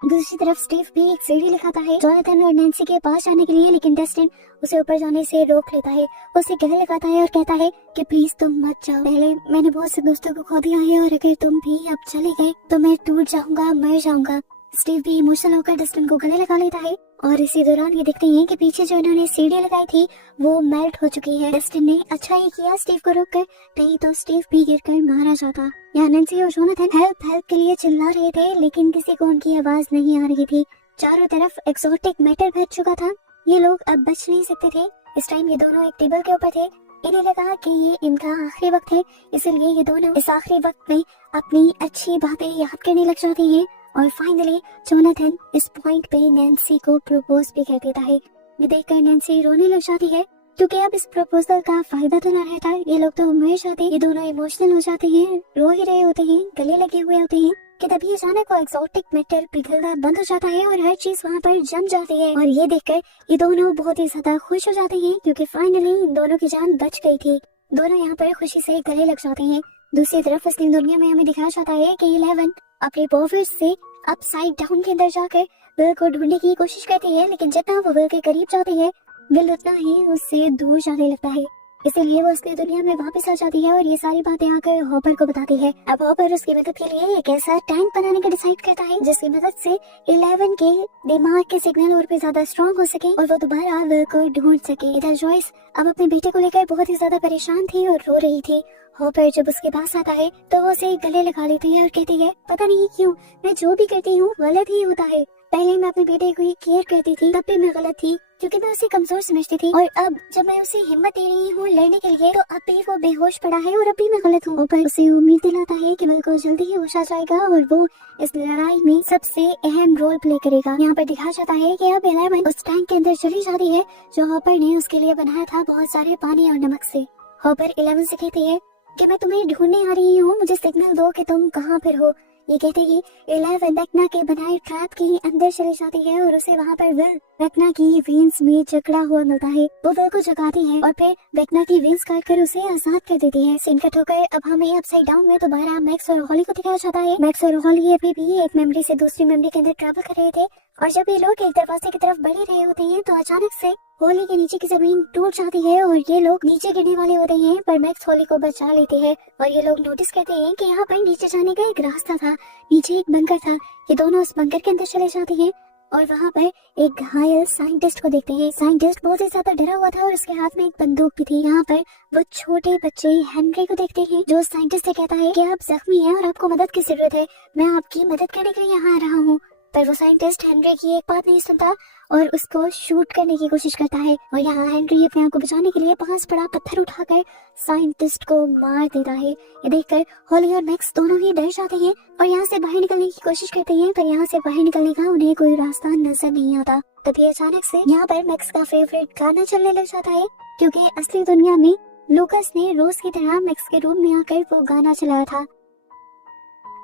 दूसरी तरफ स्टीव भी एक सीढ़ी लगाता है जोनाथन और नैन्सी के पास जाने के लिए, लेकिन डस्टिन उसे ऊपर जाने से रोक लेता है। उसे गले लगाता है और कहता है कि प्लीज तुम मत जाओ, पहले मैंने बहुत से दोस्तों को खो दिया है और अगर तुम भी अब चले गए तो मैं टूट जाऊंगा, मर जाऊंगा। स्टीव भी इमोशनल होकर डस्टिन को गले लगा लेता है और इसी दौरान ये देखते हैं कि पीछे जो इन्होंने सीढ़ी लगाई थी वो मेल्ट हो चुकी है। डस्टिन ने अच्छा ही किया स्टीव को रोककर, नहीं तो स्टीव भी गिरकर मारा जाता। यहाँ नैन्सी और जोनाथन हेल्प के लिए चिल्ला रहे थे, लेकिन किसी को उनकी आवाज नहीं आ रही थी। चारों तरफ एक्सोटिक मैटर भर चुका था, ये लोग अब बच नहीं सकते थे। इस टाइम ये दोनों एक टेबल के ऊपर थे। इन्हें लगा कि ये इनका आखिरी वक्त है, इसलिए ये दोनों इस आखिरी वक्त में अपनी अच्छी बातें याद करने लग जाते हैं और फाइनली जोनाथन इस पॉइंट पे नैन्सी को प्रपोज भी कर देता है। ये देखकर नैन्सी रोने लग जाती है क्योंकि अब इस प्रपोजल का फायदा तो ना रहता, ये लोग तो मर जाते। ये दोनों इमोशनल हो जाते हैं, रो ही रहे होते हैं, गले लगे हुए होते हैं कि तभी अचानक वो एक्सोटिक मैटर पिघलना बंद हो जाता है और हर चीज वहाँ पर जम जाती है। और ये देखकर ये दोनों बहुत ही ज्यादा खुश हो जाते हैं क्योंकि फाइनली इन दोनों की जान बच गई थी। दोनों यहाँ पर खुशी से गले लग जाते हैं। दूसरी तरफ असली दुनिया में हमें दिखाया जाता है कि 11 अपने पावर्स से अपसाइड डाउन के अंदर जाकर विल को ढूंढने की कोशिश करती है, लेकिन जितना वो विल के करीब जाती है विल उतना ही उससे दूर जाने लगता है। इसीलिए वो उसकी दुनिया में वापस आ जाती है और ये सारी बातें आकर हॉपर को बताती है। अब हॉपर उसकी मदद के लिए एक ऐसा टैंक बनाने का डिसाइड करता है जिसकी मदद से 11 के दिमाग के सिग्नल और भी ज्यादा स्ट्रॉन्ग हो सके और वो दोबारा विल को ढूंढ सके। इधर जॉयस अब अपने बेटे को लेकर बहुत ही ज्यादा परेशान थी और रो रही थी। हॉपर जब उसके पास आता है तो वो उसे गले लगा लेती है और कहती है, पता नहीं क्यों मैं जो भी करती हूँ गलत ही होता है। पहले मैं अपने बेटे को केयर करती थी तब भी मैं गलत थी क्योंकि मैं उसे कमजोर समझती थी, और अब जब मैं उसे हिम्मत दे रही हूँ लड़ने के लिए तो अब भी वो बेहोश पड़ा है और अब भी मैं गलत हूँ। पर उसे उम्मीद दिलाता है कि विल को जल्दी ही होश आ जाएगा और वो इस लड़ाई में सबसे अहम रोल प्ले करेगा। यहाँ पर दिखाया जाता है कि अब 11 उस टैंक के अंदर चली जाती है जो हॉपर ने उसके लिए बनाया था बहुत सारे पानी और नमक से। हॉपर 11 से कहती है कि मैं तुम्हें ढूंढने आ रही हूँ, मुझे सिग्नल दो कि तुम कहाँ पर हो। ये कहते ही 11 वेक्ना के बनाए ट्रैप के अंदर चली जाती है और उसे वहाँ पर विल वेक्ना की वेन्स में जकड़ा हुआ मिलता है। वो विल को जगाती है और फिर वेक्ना की वेन्स काट कर उसे आजाद कर देती है। सीन कट होकर अब हमें अपसाइड डाउन में दोबारा मैक्स और हॉली को दिखाया जाता है। मैक्स और हॉली अभी भी एक मेमोरी से दूसरी मेमोरी के अंदर ट्रैवल कर रहे थे और जब ये लोग एक दरवाजे की तरफ बढ़ रहे होते हैं तो अचानक से होली के नीचे की जमीन टूट जाती है और ये लोग नीचे गिरने वाले होते हैं, पर मैक्स होली को बचा लेते हैं और ये लोग नोटिस करते हैं कि यहाँ पर नीचे जाने का एक रास्ता था, नीचे एक बंकर था। ये दोनों उस बंकर के अंदर चले जाते हैं और वहाँ पर एक घायल साइंटिस्ट को देखते हैं। साइंटिस्ट बहुत ही ज्यादा डरा हुआ था और उसके हाथ में एक बंदूक भी थी। यहाँ पर वो छोटे बच्चे हेनरी को देखते हैं जो साइंटिस्ट से कहता है कि आप जख्मी हैं और आपको मदद की जरूरत है, मैं आपकी मदद करने के लिए यहाँ आ रहा हूँ। पर वो साइंटिस्ट हेनरी की एक बात नहीं सुनता और उसको शूट करने की कोशिश करता है और यहाँ हेनरी अपने आप को बचाने के लिए पास पड़ा पत्थर उठाकर साइंटिस्ट को मार देता है। ये देखकर हॉली और मैक्स दोनों ही डर जाते हैं और यहाँ से बाहर निकलने की कोशिश करते हैं, पर यहाँ से बाहर निकलने का उन्हें कोई रास्ता नजर नहीं आता। तभी अचानक से यहाँ पर मैक्स का फेवरेट गाना चलने लग जाता है क्योंकि असली दुनिया में लूकस ने रोज की तरह मैक्स के रूम में आकर वो गाना चलाया था।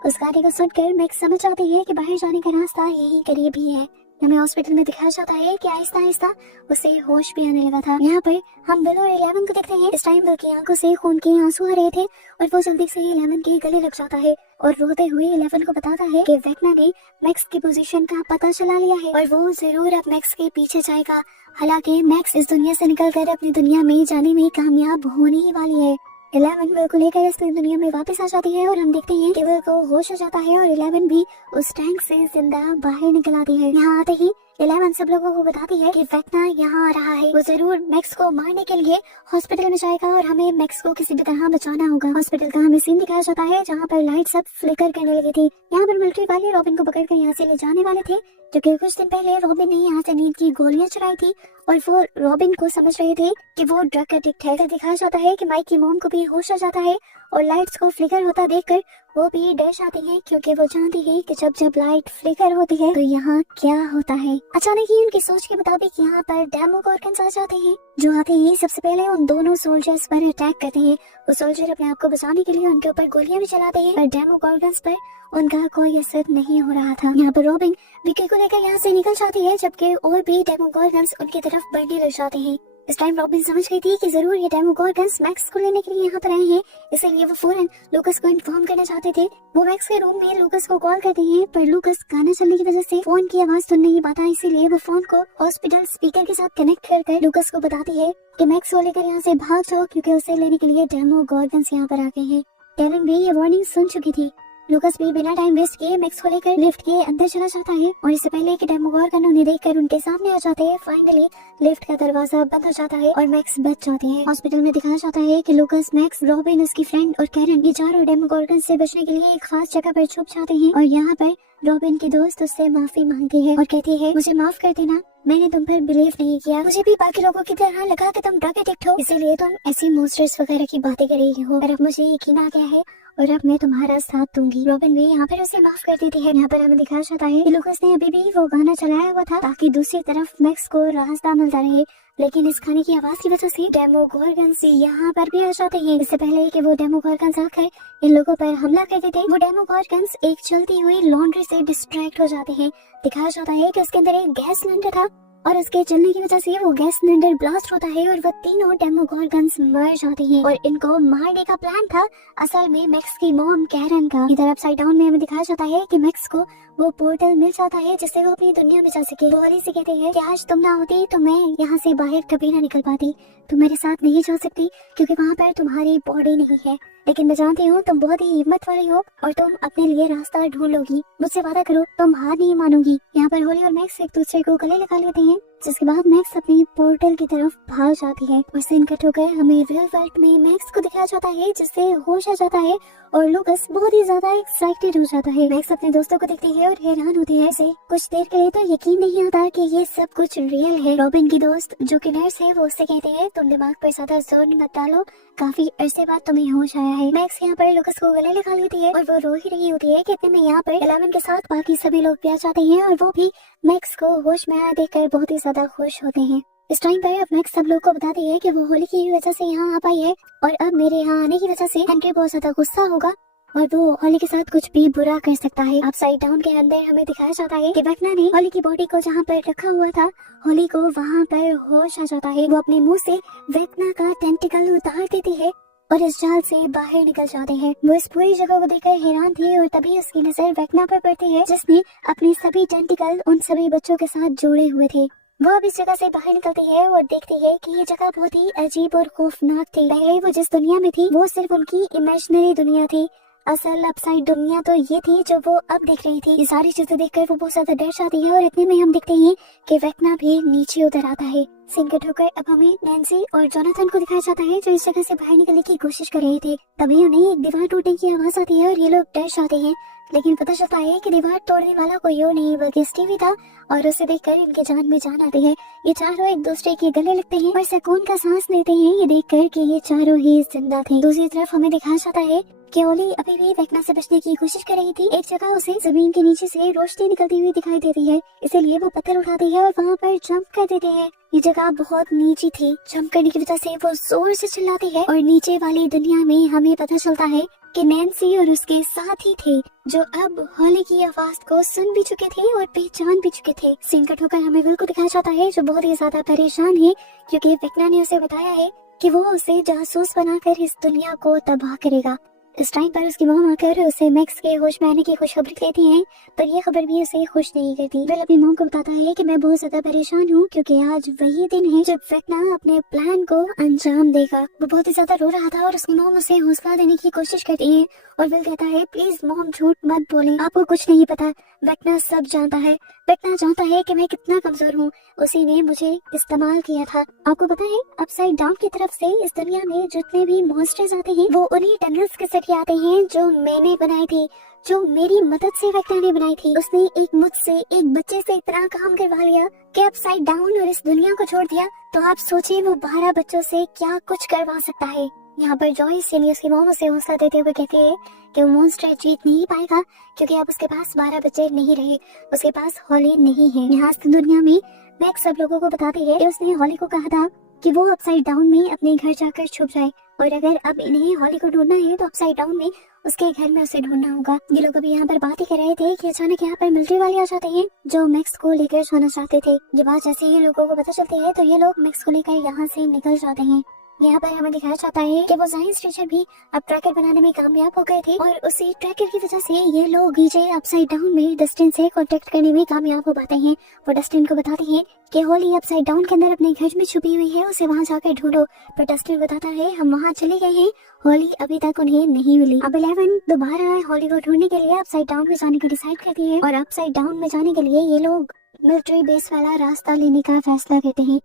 उस गाने को सुनकर मैक्स समझ जाती है कि बाहर जाने का रास्ता यही करीब ही है। हमें हॉस्पिटल में दिखाया जाता है कि आहिस्ता आहिस्ता उसे होश भी आने लगा था। यहाँ पर हम विल और 11 को देखते हैं। इस टाइम विल की आंखों से खून के आंसू आ रहे थे और वो जल्दी से 11 के गले लग जाता है और रोते हुए 11 को बताता है कि वेक्ना ने मैक्स की पोजीशन का पता चला लिया है और वो जरूर अब मैक्स के पीछे जाएगा। हालांकि मैक्स इस दुनिया से निकलकर अपनी दुनिया में जाने में कामयाब होने ही वाली है। 11 विल को लेकर इस दुनिया में वापस आ जाती है और हम देखते हैं कि विल को होश हो जाता है और 11 भी उस टैंक से जिंदा बाहर निकल आती है। यहाँ आते ही 11 सब लोगों को बताती है कि वेक्ना यहाँ आ रहा है, वो जरूर मैक्स को मारने के लिए हॉस्पिटल में जाएगा और हमें मैक्स को किसी भी तरह बचाना होगा। हॉस्पिटल का हमें सीन दिखाया जाता है जहाँ पर लाइट सब फ्लिकर करने लगी थी। यहाँ पर मिलिट्री वाले रॉबिन को पकड़कर यहाँ से ले जाने वाले थे, क्योंकि कुछ दिन पहले रॉबिन ने यहाँ से नींद की गोलियां चुराई थी और वो रॉबिन को समझ रहे थे कि वो ड्रग एडिक्ट है। दिखाया जाता है कि माइक की मॉम को भी होश आ जाता है और लाइट्स को फ्लिकर होता देखकर वो भी डर जाती है, क्योंकि वो जानती है कि जब जब लाइट फ्लिकर होती है तो यहाँ क्या होता है। अचानक ही उनकी सोच के मुताबिक यहाँ पर डेमोगोर्गन्स आ जाते हैं, जो आते ही सबसे पहले उन दोनों सोल्जर्स पर अटैक करते हैं। वो सोल्जर अपने आप को बचाने के लिए उनके ऊपर गोलियां भी चलाते हैं, पर डेमोगोर्गन्स पर उनका कोई असर नहीं हो रहा था। यहाँ पर रॉबिन विक्की को लेकर यहाँ से निकल जाती है, जबकि और भी डेमोगोर्गन्स उनकी तरफ बढ़ने लग जाते हैं। इस टाइम रॉबिन समझ गई थी कि जरूर ये डेमोगोर्गन्स मैक्स को लेने के लिए यहाँ पर आए हैं, इसलिए वो फौरन लूकस को इन्फॉर्म करना चाहते थे। वो मैक्स के रूम में लूकस को कॉल करते हैं, पर लूकस गाना चलने की वजह से फोन की आवाज सुन नहीं पाता, इसीलिए वो फोन को हॉस्पिटल स्पीकर के साथ कनेक्ट कर लूकस को बताती है कि मैक्स को लेकर यहाँ से भाग जाओ, क्योंकि उसे लेने के लिए डेमोगोर्गन्स यहाँ पर आ गए हैं। कैरन भी ये वार्निंग सुन चुकी थी। लूकस भी बिना टाइम वेस्ट किए मैक्स को लेकर लिफ्ट के अंदर चला जाता है और इससे पहले कि डेमोगोर्गन उन्हें देखकर उनके सामने आ जाते हैं, फाइनली लिफ्ट का दरवाजा बंद हो जाता है और मैक्स बच जाते हैं। हॉस्पिटल में दिखाया जाता है कि लूकस, मैक्स, रॉबिन, उसकी फ्रेंड और कैरन ये चारों डेमोगोर्गन से बचने के लिए एक खास जगह पर छुप जाते हैं और यहाँ पर रॉबिन की दोस्त उससे माफी मांगती है और कहती है, मुझे माफ कर देना, मैंने तुम पर बिलीव नहीं किया। मुझे भी बाकी लोगों की तरह लगा कि तुम ड्रग एडिक्ट हो, इसीलिए तुम ऐसी मोस्टर्स वगैरह की बातें कर रही हो, और अब मुझे यकीन आ गया है और अब मैं तुम्हारा साथ दूंगी। रॉबिन भी यहाँ पर उसे माफ कर देती है। यहाँ पर हमें दिखाया जाता है कि लूकस ने अभी भी वो गाना चलाया हुआ था ताकि दूसरी तरफ मैक्स को रास्ता मिलता रहे, लेकिन इस खाने की आवाज की वजह से डेमोगोर्गन्स यहाँ पर भी आ जाते हैं। इससे पहले कि वो डेमोगोर्गन्स आकर इन लोगों पर हमला करते थे, वो डेमोगोर्गन्स एक चलती हुई लॉन्ड्री से डिस्ट्रैक्ट हो जाते हैं। दिखाया जाता है कि उसके अंदर एक गैस सिलेंडर था और उसके चलने की वजह से वो गैस सिलेंडर ब्लास्ट होता है और वो तीनों डेमोगोर्गन्स मर जाते हैं और इनको मारने का प्लान था असल में मैक्स की मॉम कैरन का। इधर अपसाइड डाउन में हमें दिखाया जाता है कि मैक्स को वो पोर्टल मिल जाता है जिससे वो अपनी दुनिया में जा सके। वो हॉली से कहते हैं कि आज तुम ना होती तो मैं यहाँ से बाहर कभी ना निकल पाती, तुम मेरे साथ नहीं जा सकती क्योंकि वहाँ पर तुम्हारी बॉडी नहीं है, लेकिन मैं जानती हूँ तुम बहुत ही हिम्मत वाली हो और तुम अपने लिए रास्ता ढूंढ लोगी। मुझसे वादा करो तुम हार नहीं मानोगी। यहाँ पर होली और मैक्स एक दूसरे को गले लगा लेते हैं, जिसके बाद मैक्स अपनी पोर्टल की तरफ भाग जाती है और सीन कट होकर हमें रियल वर्ल्ड में मैक्स को दिखाया जाता है, जिससे होश आ जाता है और लूकस बहुत ही ज्यादा एक्साइटेड हो जाता है। मैक्स अपने दोस्तों को देखती है और हैरान होती है। ऐसे कुछ देर के लिए तो यकीन नहीं आता कि ये सब कुछ रियल है। रॉबिन की दोस्त जो कि नर्स है वो उससे कहती है, तुम दिमाग पर ज्यादा जोर मत डालो, काफी अरसे बाद तुम्हें होश आया है। मैक्स यहाँ पर लूकस को गले लगा लेती है और वो रो ही रही होती है कि इतने में यहाँ पर 11 के साथ बाकी सभी लोग भी आ जाते हैं और वो भी मैक्स को होश में आया देखकर बहुत ही ज्यादा खुश होते हैं। इस टाइम पर अब मैक्स सब लोग को बताती है कि वो होली की वजह से यहाँ आ पाई है और अब मेरे यहाँ आने की वजह से हेनरी बहुत ज्यादा गुस्सा होगा और वो होली के साथ कुछ भी बुरा कर सकता है। अपसाइड डाउन के अंदर हमें दिखाया जाता है कि वेक्ना ने होली की बॉडी को जहाँ पर रखा हुआ था, होली को वहाँ पर होश आ जाता है। वो अपने मुंह से वेक्ना का टेंटिकल उतार देती है और इस जाल से बाहर निकल जाते हैं। वो इस पूरी जगह को देखकर हैरान थी और तभी उसकी नजर वेक्ना पर पड़ती है, जिसने अपने सभी टेंटिकल उन सभी बच्चों के साथ जोड़े हुए थे। वो अब इस जगह से बाहर निकलती है और देखती है कि ये जगह बहुत ही अजीब और खौफनाक थी। पहले वो जिस दुनिया में थी वो सिर्फ उनकी इमेजिनरी दुनिया थी, असल अपसाइड दुनिया तो ये थी जो वो अब देख रही थी। ये सारी चीजें देखकर वो बहुत ज्यादा डर जाती है और इतने में हम देखते हैं कि वेक्ना भी नीचे उतर आता है। सीन कट होकर अब हमें नैन्सी और जोनाथन को दिखाया जाता है जो इस जगह से बाहर निकलने की कोशिश कर रहे थे। तभी उन्हें एक दीवार टूटने की आवाज आती है और ये लोग डर जाते हैं, लेकिन पता चलता है कि दीवार तोड़ने वाला कोई और नहीं बल्कि स्टीवी था और उसे देखकर इनके जान में जान आती है। ये चारों एक दूसरे के गले लगते हैं और सुकून का सांस लेते हैं ये देखकर कि ये चारों ही जिंदा थे। दूसरी तरफ हमें दिखाया जाता है कि ओली अभी भी वेक्ना से बचने की कोशिश कर रही थी। एक जगह उसे जमीन के नीचे से रोशनी निकलती हुई दिखाई देती है, इसीलिए वो पत्थर उठाती है और वहाँ पर जंप कर देते हैं। ये जगह बहुत नीची थी, जंप करने की वजह से वो जोर से चिल्लाती है और नीचे वाली दुनिया में हमें पता चलता है कि नैन्सी और उसके साथी थे जो अब होली की आवाज को सुन भी चुके थे और पहचान भी चुके थे। सीन कट होकर हमें विल को दिखाया जाता है जो बहुत ही ज्यादा परेशान है क्योंकि वेक्ना ने उसे बताया है कि वो उसे जासूस बनाकर इस दुनिया को तबाह करेगा। इस टाइम पर उसकी मॉम आकर उसे मैक्स के होश में आने की खुशखबरी देती है, पर यह खबर भी उसे खुश नहीं करती। विल अपनी मॉम को बताता है कि मैं बहुत ज्यादा परेशान हूँ क्योंकि आज वही दिन है जब वेक्ना अपने प्लान को अंजाम देगा। वो बहुत ही ज्यादा रो रहा था और उसकी मॉम उसे हौसला देने की कोशिश करती है और विल कहता है प्लीज मॉम झूठ मत बोले, आपको कुछ नहीं पता, वेक्ना सब जानता है। वेक्ना जानता है कि मैं कितना कमजोर हूँ, उसी ने मुझे इस्तेमाल किया था। आपको पता है अपसाइड डाउन की तरफ से इस दुनिया में जितने भी मॉन्स्टर्स आते हैं वो उन्हीं टनल्स के जरिए आते हैं जो मैंने बनाई थी, जो मेरी मदद से वेक्ना ने बनाई थी। उसने एक मुझसे एक बच्चे से इतना काम करवा लिया कि अपसाइड डाउन और इस दुनिया को छोड़ दिया। तो आप सोचिए वो 12 बच्चों से क्या कुछ करवा सकता है। यहाँ पर जॉयस यानी उसकी मॉम उसे हौसला देते हुए कहती है कि वो मॉन्स्टर जीत नहीं पाएगा क्योंकि अब उसके पास 12 बच्चे नहीं रहे, उसके पास हॉली नहीं है। यहाँ दुनिया में मैक्स सब लोगों को बताती है कि उसने हॉली को कहा था कि वो अपसाइड डाउन में अपने घर जाकर छुप जाए और अगर अब इन्हें हॉली को ढूंढना है तो अपसाइड डाउन में उसके घर में उसे ढूंढना होगा। ये लोग अभी यहाँ पर बात ही कर रहे थे कि अचानक यहाँ पर मिलिट्री वाले आ जाते हैं जो मैक्स को लेकर जाना चाहते थे। ये बात जैसे ही लोगों को पता चलती है तो ये लोग मैक्स को लेकर यहाँ से निकल जाते हैं। यहाँ पर हमें दिखाया जाता है कि वो साइंस टीचर भी अब ट्रैकर बनाने में कामयाब हो गए थे और उसी ट्रैकर की वजह से ये लोग डीजे अपसाइड डाउन में डस्टिन से कांटेक्ट करने में कामयाब हो पाते हैं। वो डस्टिन को बताते हैं कि हॉली अपसाइड डाउन के अंदर अपने घर में छुपी हुई है, उसे वहाँ जाकर ढूंढो। पर डस्टिन बताता है हम वहाँ चले गए हैं, हॉली अभी तक उन्हें नहीं मिली। अब 11 दोबारा हॉली को ढूंढने के लिए अपसाइड डाउन में जाने को डिसाइड करती है और अपसाइड डाउन में जाने के लिए ये लोग मिलिट्री बेस वाला रास्ता लेने का फैसला करते हैं।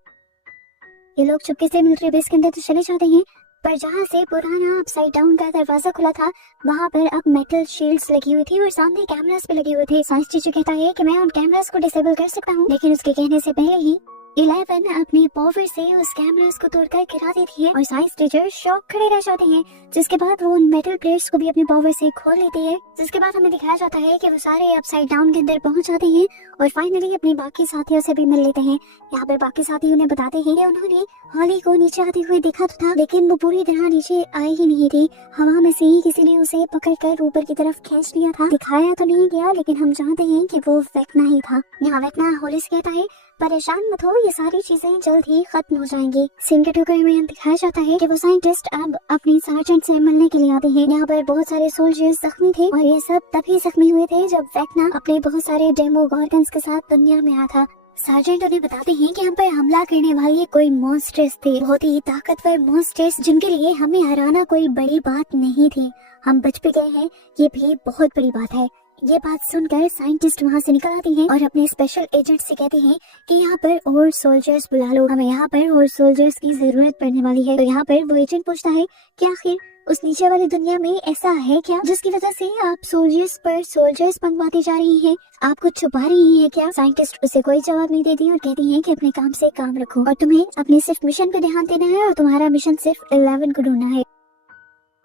ये लोग चुपके से मिलिट्री बेस के अंदर तो चले जाते हैं पर जहाँ से पुराना अपसाइड डाउन का दरवाजा खुला था वहाँ पर अब मेटल शील्ड्स लगी हुई थी और सामने कैमरास भी लगे हुए थे। साइंस टीचर कहता है कि मैं उन कैमरास को डिसेबल कर सकता हूँ, लेकिन उसके कहने से पहले ही 11 अपनी पावर से उस कैमरास को तोड़कर गिरा देती है और साइंस टीचर शॉक खड़े रह जाते हैं। जिसके बाद वो उन मेटल प्लेट्स को भी अपनी पावर से खोल लेती है। जिसके बाद हमें दिखाया जाता है कि वो सारे अपसाइड डाउन के अंदर पहुंच जाते हैं और फाइनली अपने बाकी साथियों से भी मिल लेते हैं। यहाँ पर बाकी साथी उन्हें बताते हैं कि उन्होंने हॉली को नीचे आते हुए देखा तो था लेकिन वो पूरी तरह नीचे आई ही नहीं थी, हवा में से ही किसी ने उसे पकड़कर ऊपर की तरफ खींच लिया था। दिखाया तो नहीं गया लेकिन हम जानते हैं कि वो वेक्ना ही था। यहाँ वेक्ना हॉली से कहता है परेशान मत हो, ये सारी चीजें जल्द ही खत्म हो जाएंगी। सीन के टुकड़े में दिखाया जाता है कि वो साइंटिस्ट अब अपनी सार्जेंट से मिलने के लिए आते हैं। यहाँ पर बहुत सारे सोल्जर्स जख्मी थे और ये सब तभी जख्मी हुए थे जब वेक्ना अपने बहुत सारे डेमोगॉर्गन्स के साथ दुनिया में आया था। सार्जेंट उन्हें बताते हैं कि हम पर हमला करने वाले कोई मॉन्स्टर्स थे, बहुत ही ताकतवर मॉन्स्टर्स जिनके लिए हमें हराना कोई बड़ी बात नहीं थी। हम बच भी गए हैं, ये भी बहुत बड़ी बात है। ये बात सुनकर साइंटिस्ट वहाँ से निकल आते हैं और अपने स्पेशल एजेंट से कहते हैं कि यहाँ पर और सोल्जर्स बुला लो, हमें यहाँ पर और सोल्जर्स की जरूरत पड़ने वाली है। तो यहाँ पर वो एजेंट पूछता है कि आखिर उस नीचे वाली दुनिया में ऐसा है क्या जिसकी वजह से आप सोल्जर्स पर सोल्जर्स मंगवाती जा रही हैं, आप कुछ छुपा रही है क्या? साइंटिस्ट उसे कोई जवाब नहीं देती और कहती है कि अपने काम से काम रखो और तुम्हें अपने सिर्फ मिशन पे ध्यान देना है और तुम्हारा मिशन सिर्फ 11 को ढूंढना है।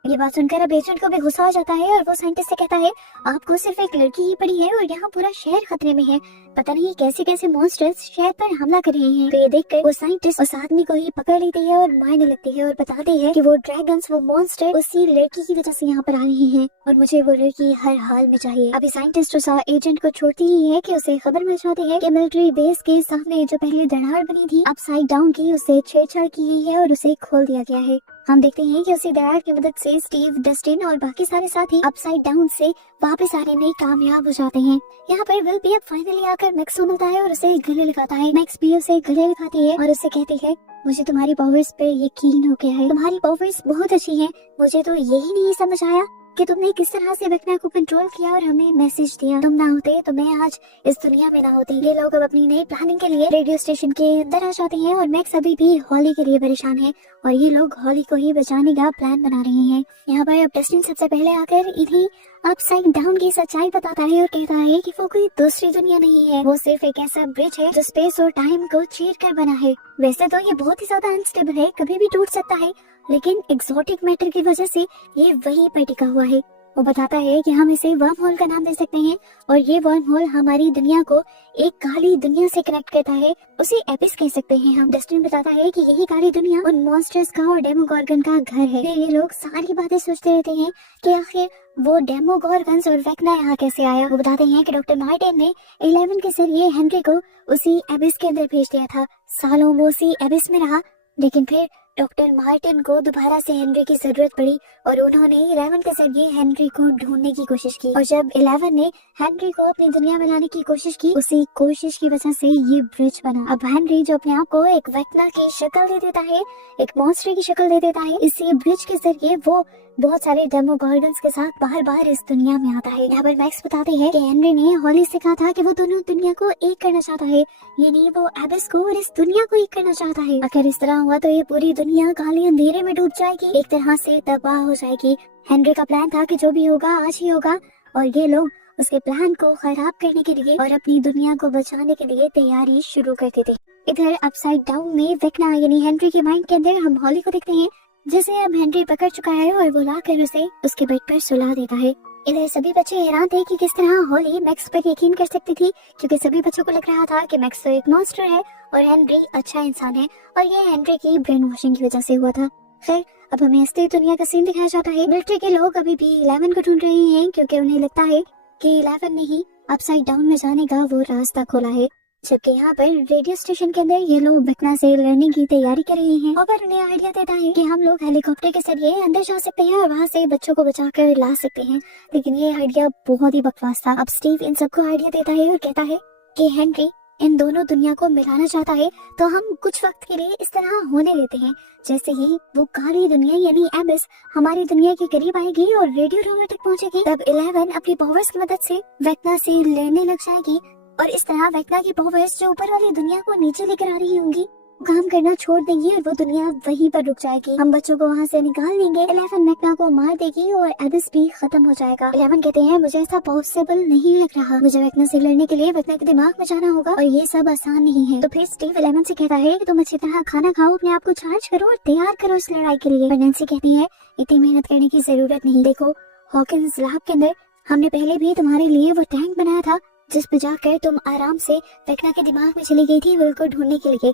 ये बात सुनकर अब एजेंट को भी गुस्सा आ जाता है और वो साइंटिस्ट से कहता है आपको सिर्फ एक लड़की ही पड़ी है और यहाँ पूरा शहर खतरे में है, पता नहीं कैसे कैसे मॉन्स्टर्स शहर पर हमला कर रहे हैं। तो ये देखकर वो साइंटिस्ट उस आदमी को ही पकड़ लेती है और मारने लगती है और बताती है कि वो ड्रैगन्स वो मॉन्स्टर उसी लड़की की वजह से यहाँ पर आ रहे हैं और मुझे वो लड़की हर हाल में चाहिए। अभी साइंटिस्ट उस एजेंट को छोड़ती ही है कि उसे खबर मिल जाती है कि मिलिट्री बेस के सामने जो पहले दरार बनी थी अपसाइड डाउन की, उसे छेड़छाड़ की गई है और उसे खोल दिया गया है। हम देखते हैं कि उसी दरार की मदद से स्टीव, डस्टिन और बाकी सारे साथी अपसाइड डाउन से वापस आने में कामयाब हो जाते हैं। यहाँ पर विल भी अब फाइनली आकर मैक्स को मिलता है और उसे गले लगाता है। मैक्स भी उसे गले लगाती है और उसे कहती है मुझे तुम्हारी पावर्स पे यकीन हो गया है, तुम्हारी पावर्स बहुत अच्छी हैं। मुझे तो यही नहीं समझ आया कि तुमने किस तरह से वेक्ना को कंट्रोल किया और हमें मैसेज दिया। तुम ना होते तो मैं आज इस दुनिया में ना होती। ये लोग अब अपनी नई प्लानिंग के लिए रेडियो स्टेशन के अंदर आ जाते हैं और मैक्स अभी भी हॉली के लिए परेशान है और ये लोग हॉली को ही बचाने का प्लान बना रहे हैं। यहाँ पर अब डस्टिन सबसे पहले आकर इन्हें अपसाइड डाउन की सच्चाई बताता है और कहता है कि वो कोई दूसरी दुनिया नहीं है, वो सिर्फ एक ऐसा ब्रिज है जो स्पेस और टाइम को चीर कर बना है। वैसे तो ये बहुत ही ज्यादा अनस्टेबल है, कभी भी टूट सकता है, लेकिन एक्सोटिक मैटर की वजह से ये वहीं पर टिका हुआ है। वो बताता है कि हम इसे वर्म होल का नाम दे सकते हैं और ये वर्म होल हमारी दुनिया को एक काली दुनिया से कनेक्ट करता है, उसे एबिस कह सकते हैं हम। डस्टिन बताता है कि यही काली दुनिया उन मॉन्स्टर्स का और डेमोगॉर्गन का घर है। ये लोग सारी बातें सोचते रहते हैं कि आखिर वो डेमोगॉर्गन्स और वेक्ना यहाँ कैसे आया। वो बताते हैं कि डॉक्टर मार्टिन ने 11 के जरिए हेनरी को उसी एबिस के अंदर भेज दिया था। सालों वो उसी एबिस में रहा, लेकिन फिर डॉक्टर मार्टिन को दोबारा से हेनरी की जरूरत पड़ी और उन्होंने 11 के जरिए हेनरी को ढूंढने की कोशिश की। और जब 11 ने हेनरी को अपनी दुनिया में लाने की कोशिश की, उसी कोशिश की वजह से ये ब्रिज बना। अब हेनरी जो अपने आप को एक वेक्ना की शक्ल दे देता है, एक मॉन्स्टर की शक्ल दे देता है, इसी ब्रिज के जरिए वो बहुत सारे डेमोगॉर्गन्स के साथ बार बार इस दुनिया में आता है। यहाँ पर मैक्स बताते हैं कि हेनरी ने हॉली से कहा था कि वो दोनों दुनिया को एक करना चाहता है, यानी वो एबिस को और इस दुनिया को एक करना चाहता है। अगर इस तरह हुआ तो ये पूरी दुनिया काले अंधेरे में डूब जाएगी, एक तरह से तबाह हो जाएगी। हेनरी का प्लान था कि जो भी होगा आज ही होगा, और ये लोग उसके प्लान को खराब करने के लिए और अपनी दुनिया को बचाने के लिए तैयारी शुरू करते थे। इधर अपसाइड डाउन में वेक्ना यानी हेनरी के माइंड के अंदर हम हॉली को देखते हैं, जिसे अब हेनरी पकड़ चुका है और वो लाकर उसे उसके बेड पर सुला देता है। इधर सभी बच्चे हैरान थे कि किस तरह हॉली मैक्स पर यकीन कर सकती थी, क्योंकि सभी बच्चों को लग रहा था कि मैक्स तो एक मॉन्स्टर है और हेनरी अच्छा इंसान है, और ये हेनरी की ब्रेन वॉशिंग की वजह से हुआ था। खैर, अब हमें असली दुनिया का सीन दिखाया जाता है। मिलिट्री के लोग अभी भी 11 को ढूंढ रहे हैं, क्योंकि उन्हें लगता है कि 11 ने ही अपसाइड डाउन में जाने का वो रास्ता खोला है। जबकि यहाँ पर रेडियो स्टेशन के अंदर ये लोग वेक्ना से लड़ने की तैयारी कर रहे हैं। और उन्हें आइडिया देता है कि हम लोग हेलीकॉप्टर के जरिए अंदर जा सकते हैं और वहाँ से बच्चों को बचाकर ला सकते हैं, लेकिन ये आइडिया बहुत ही बकवास था। अब स्टीव इन सबको आइडिया देता है और कहता है कि हेनरी इन दोनों दुनिया को मिलाना चाहता है, तो हम कुछ वक्त के लिए इस तरह होने देते हैं। जैसे ही वो काली दुनिया यानी एबिस हमारी दुनिया के करीब आएगी और रेडियो रोवर तक पहुंचेगी, तब 11 अपनी पावर्स की मदद से वेक्ना से लड़ने लग जाएगी, और इस तरह वेक्ना की पावर्स जो ऊपर वाली दुनिया को नीचे लेकर आ रही होंगी काम करना छोड़ देंगी और वो दुनिया वहीं पर रुक जाएगी। हम बच्चों को वहाँ से निकाल लेंगे, 11 वेक्ना को मार देगी और एबिस भी खत्म हो जाएगा। 11 कहते हैं मुझे ऐसा पॉसिबल नहीं लग रहा, मुझे वेक्ना से लड़ने के लिए वेक्ना के दिमाग में जाना होगा और ये सब आसान नहीं है। तो फिर स्टीव 11 से कहता है कि तुम अच्छी तरह खाना खाओ, अपने आप को चार्ज करो और तैयार करो इस लड़ाई के लिए। नैंसी कहती है इतनी मेहनत करने की जरूरत नहीं, देखो हॉकिंस लैब के अंदर हमने पहले भी तुम्हारे लिए वो टैंक बनाया था जिस पे जाकर तुम आराम से वेक्ना के दिमाग में चली गई थी विल को ढूंढने के लिए।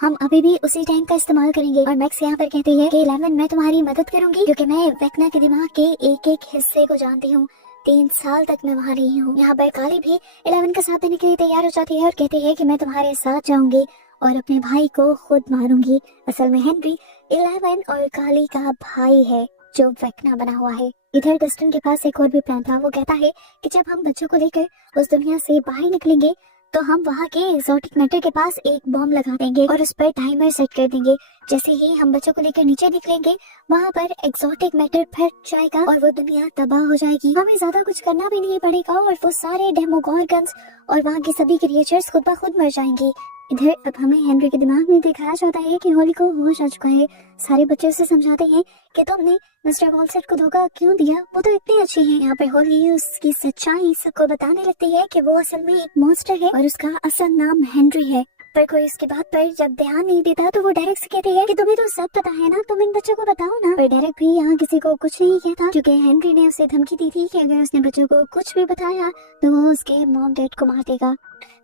हम अभी भी उसी टैंक का इस्तेमाल करेंगे। और मैक्स यहाँ पर कहती है कि 11 मैं तुम्हारी मदद करूंगी, क्योंकि मैं वेक्ना के दिमाग के एक एक हिस्से को जानती हूँ। 3 साल तक मैं वहाँ रही हूँ। यहाँ पर काली भी 11 का साथ देने के लिए तैयार हो जाती है और कहती है कि मैं तुम्हारे साथ जाऊंगी और अपने भाई को खुद मारूंगी। असल में हेनरी 11 और काली का भाई है जो वेक्ना बना हुआ है। इधर डस्टिन के पास एक और भी प्लान था। वो कहता है कि जब हम बच्चों को लेकर उस दुनिया से बाहर निकलेंगे तो हम वहाँ के एक्सोटिक मैटर के पास एक बॉम्ब लगा देंगे और उस पर टाइमर सेट कर देंगे। जैसे ही हम बच्चों को लेकर नीचे निकलेंगे वहाँ पर एक्सोटिक मैटर फट जाएगा और वो दुनिया तबाह हो जाएगी। हमें ज्यादा कुछ करना भी नहीं पड़ेगा और वो सारे डेमोगॉर्गन्स और वहाँ के सभी क्रिएचर्स खुद ब खुद मर जाएंगे। इधर अब हमें हेनरी के दिमाग में दिखाया जाता है कि हॉली को होश आ चुका है। सारे बच्चे उसे समझाते हैं कि तुमने मिस्टर वॉलसेट को धोखा क्यों दिया, वो तो इतने अच्छे हैं। यहाँ पर हॉली उसकी सच्चाई सबको बताने लगती है कि वो असल में एक मॉन्स्टर है और उसका असल नाम हेनरी है। पर कोई उसकी बात पर जब ध्यान नहीं देता तो वो डायरेक्ट से कहती है कि तुम्हें तो सब पता है ना, तुम इन बच्चों को बताओ ना। पर डायरेक्ट भी यहाँ किसी को कुछ नहीं कहता, क्योंकि हेनरी ने उसे धमकी दी थी कि अगर उसने बच्चों को कुछ भी बताया तो वो उसके मॉम डैड को मार देगा।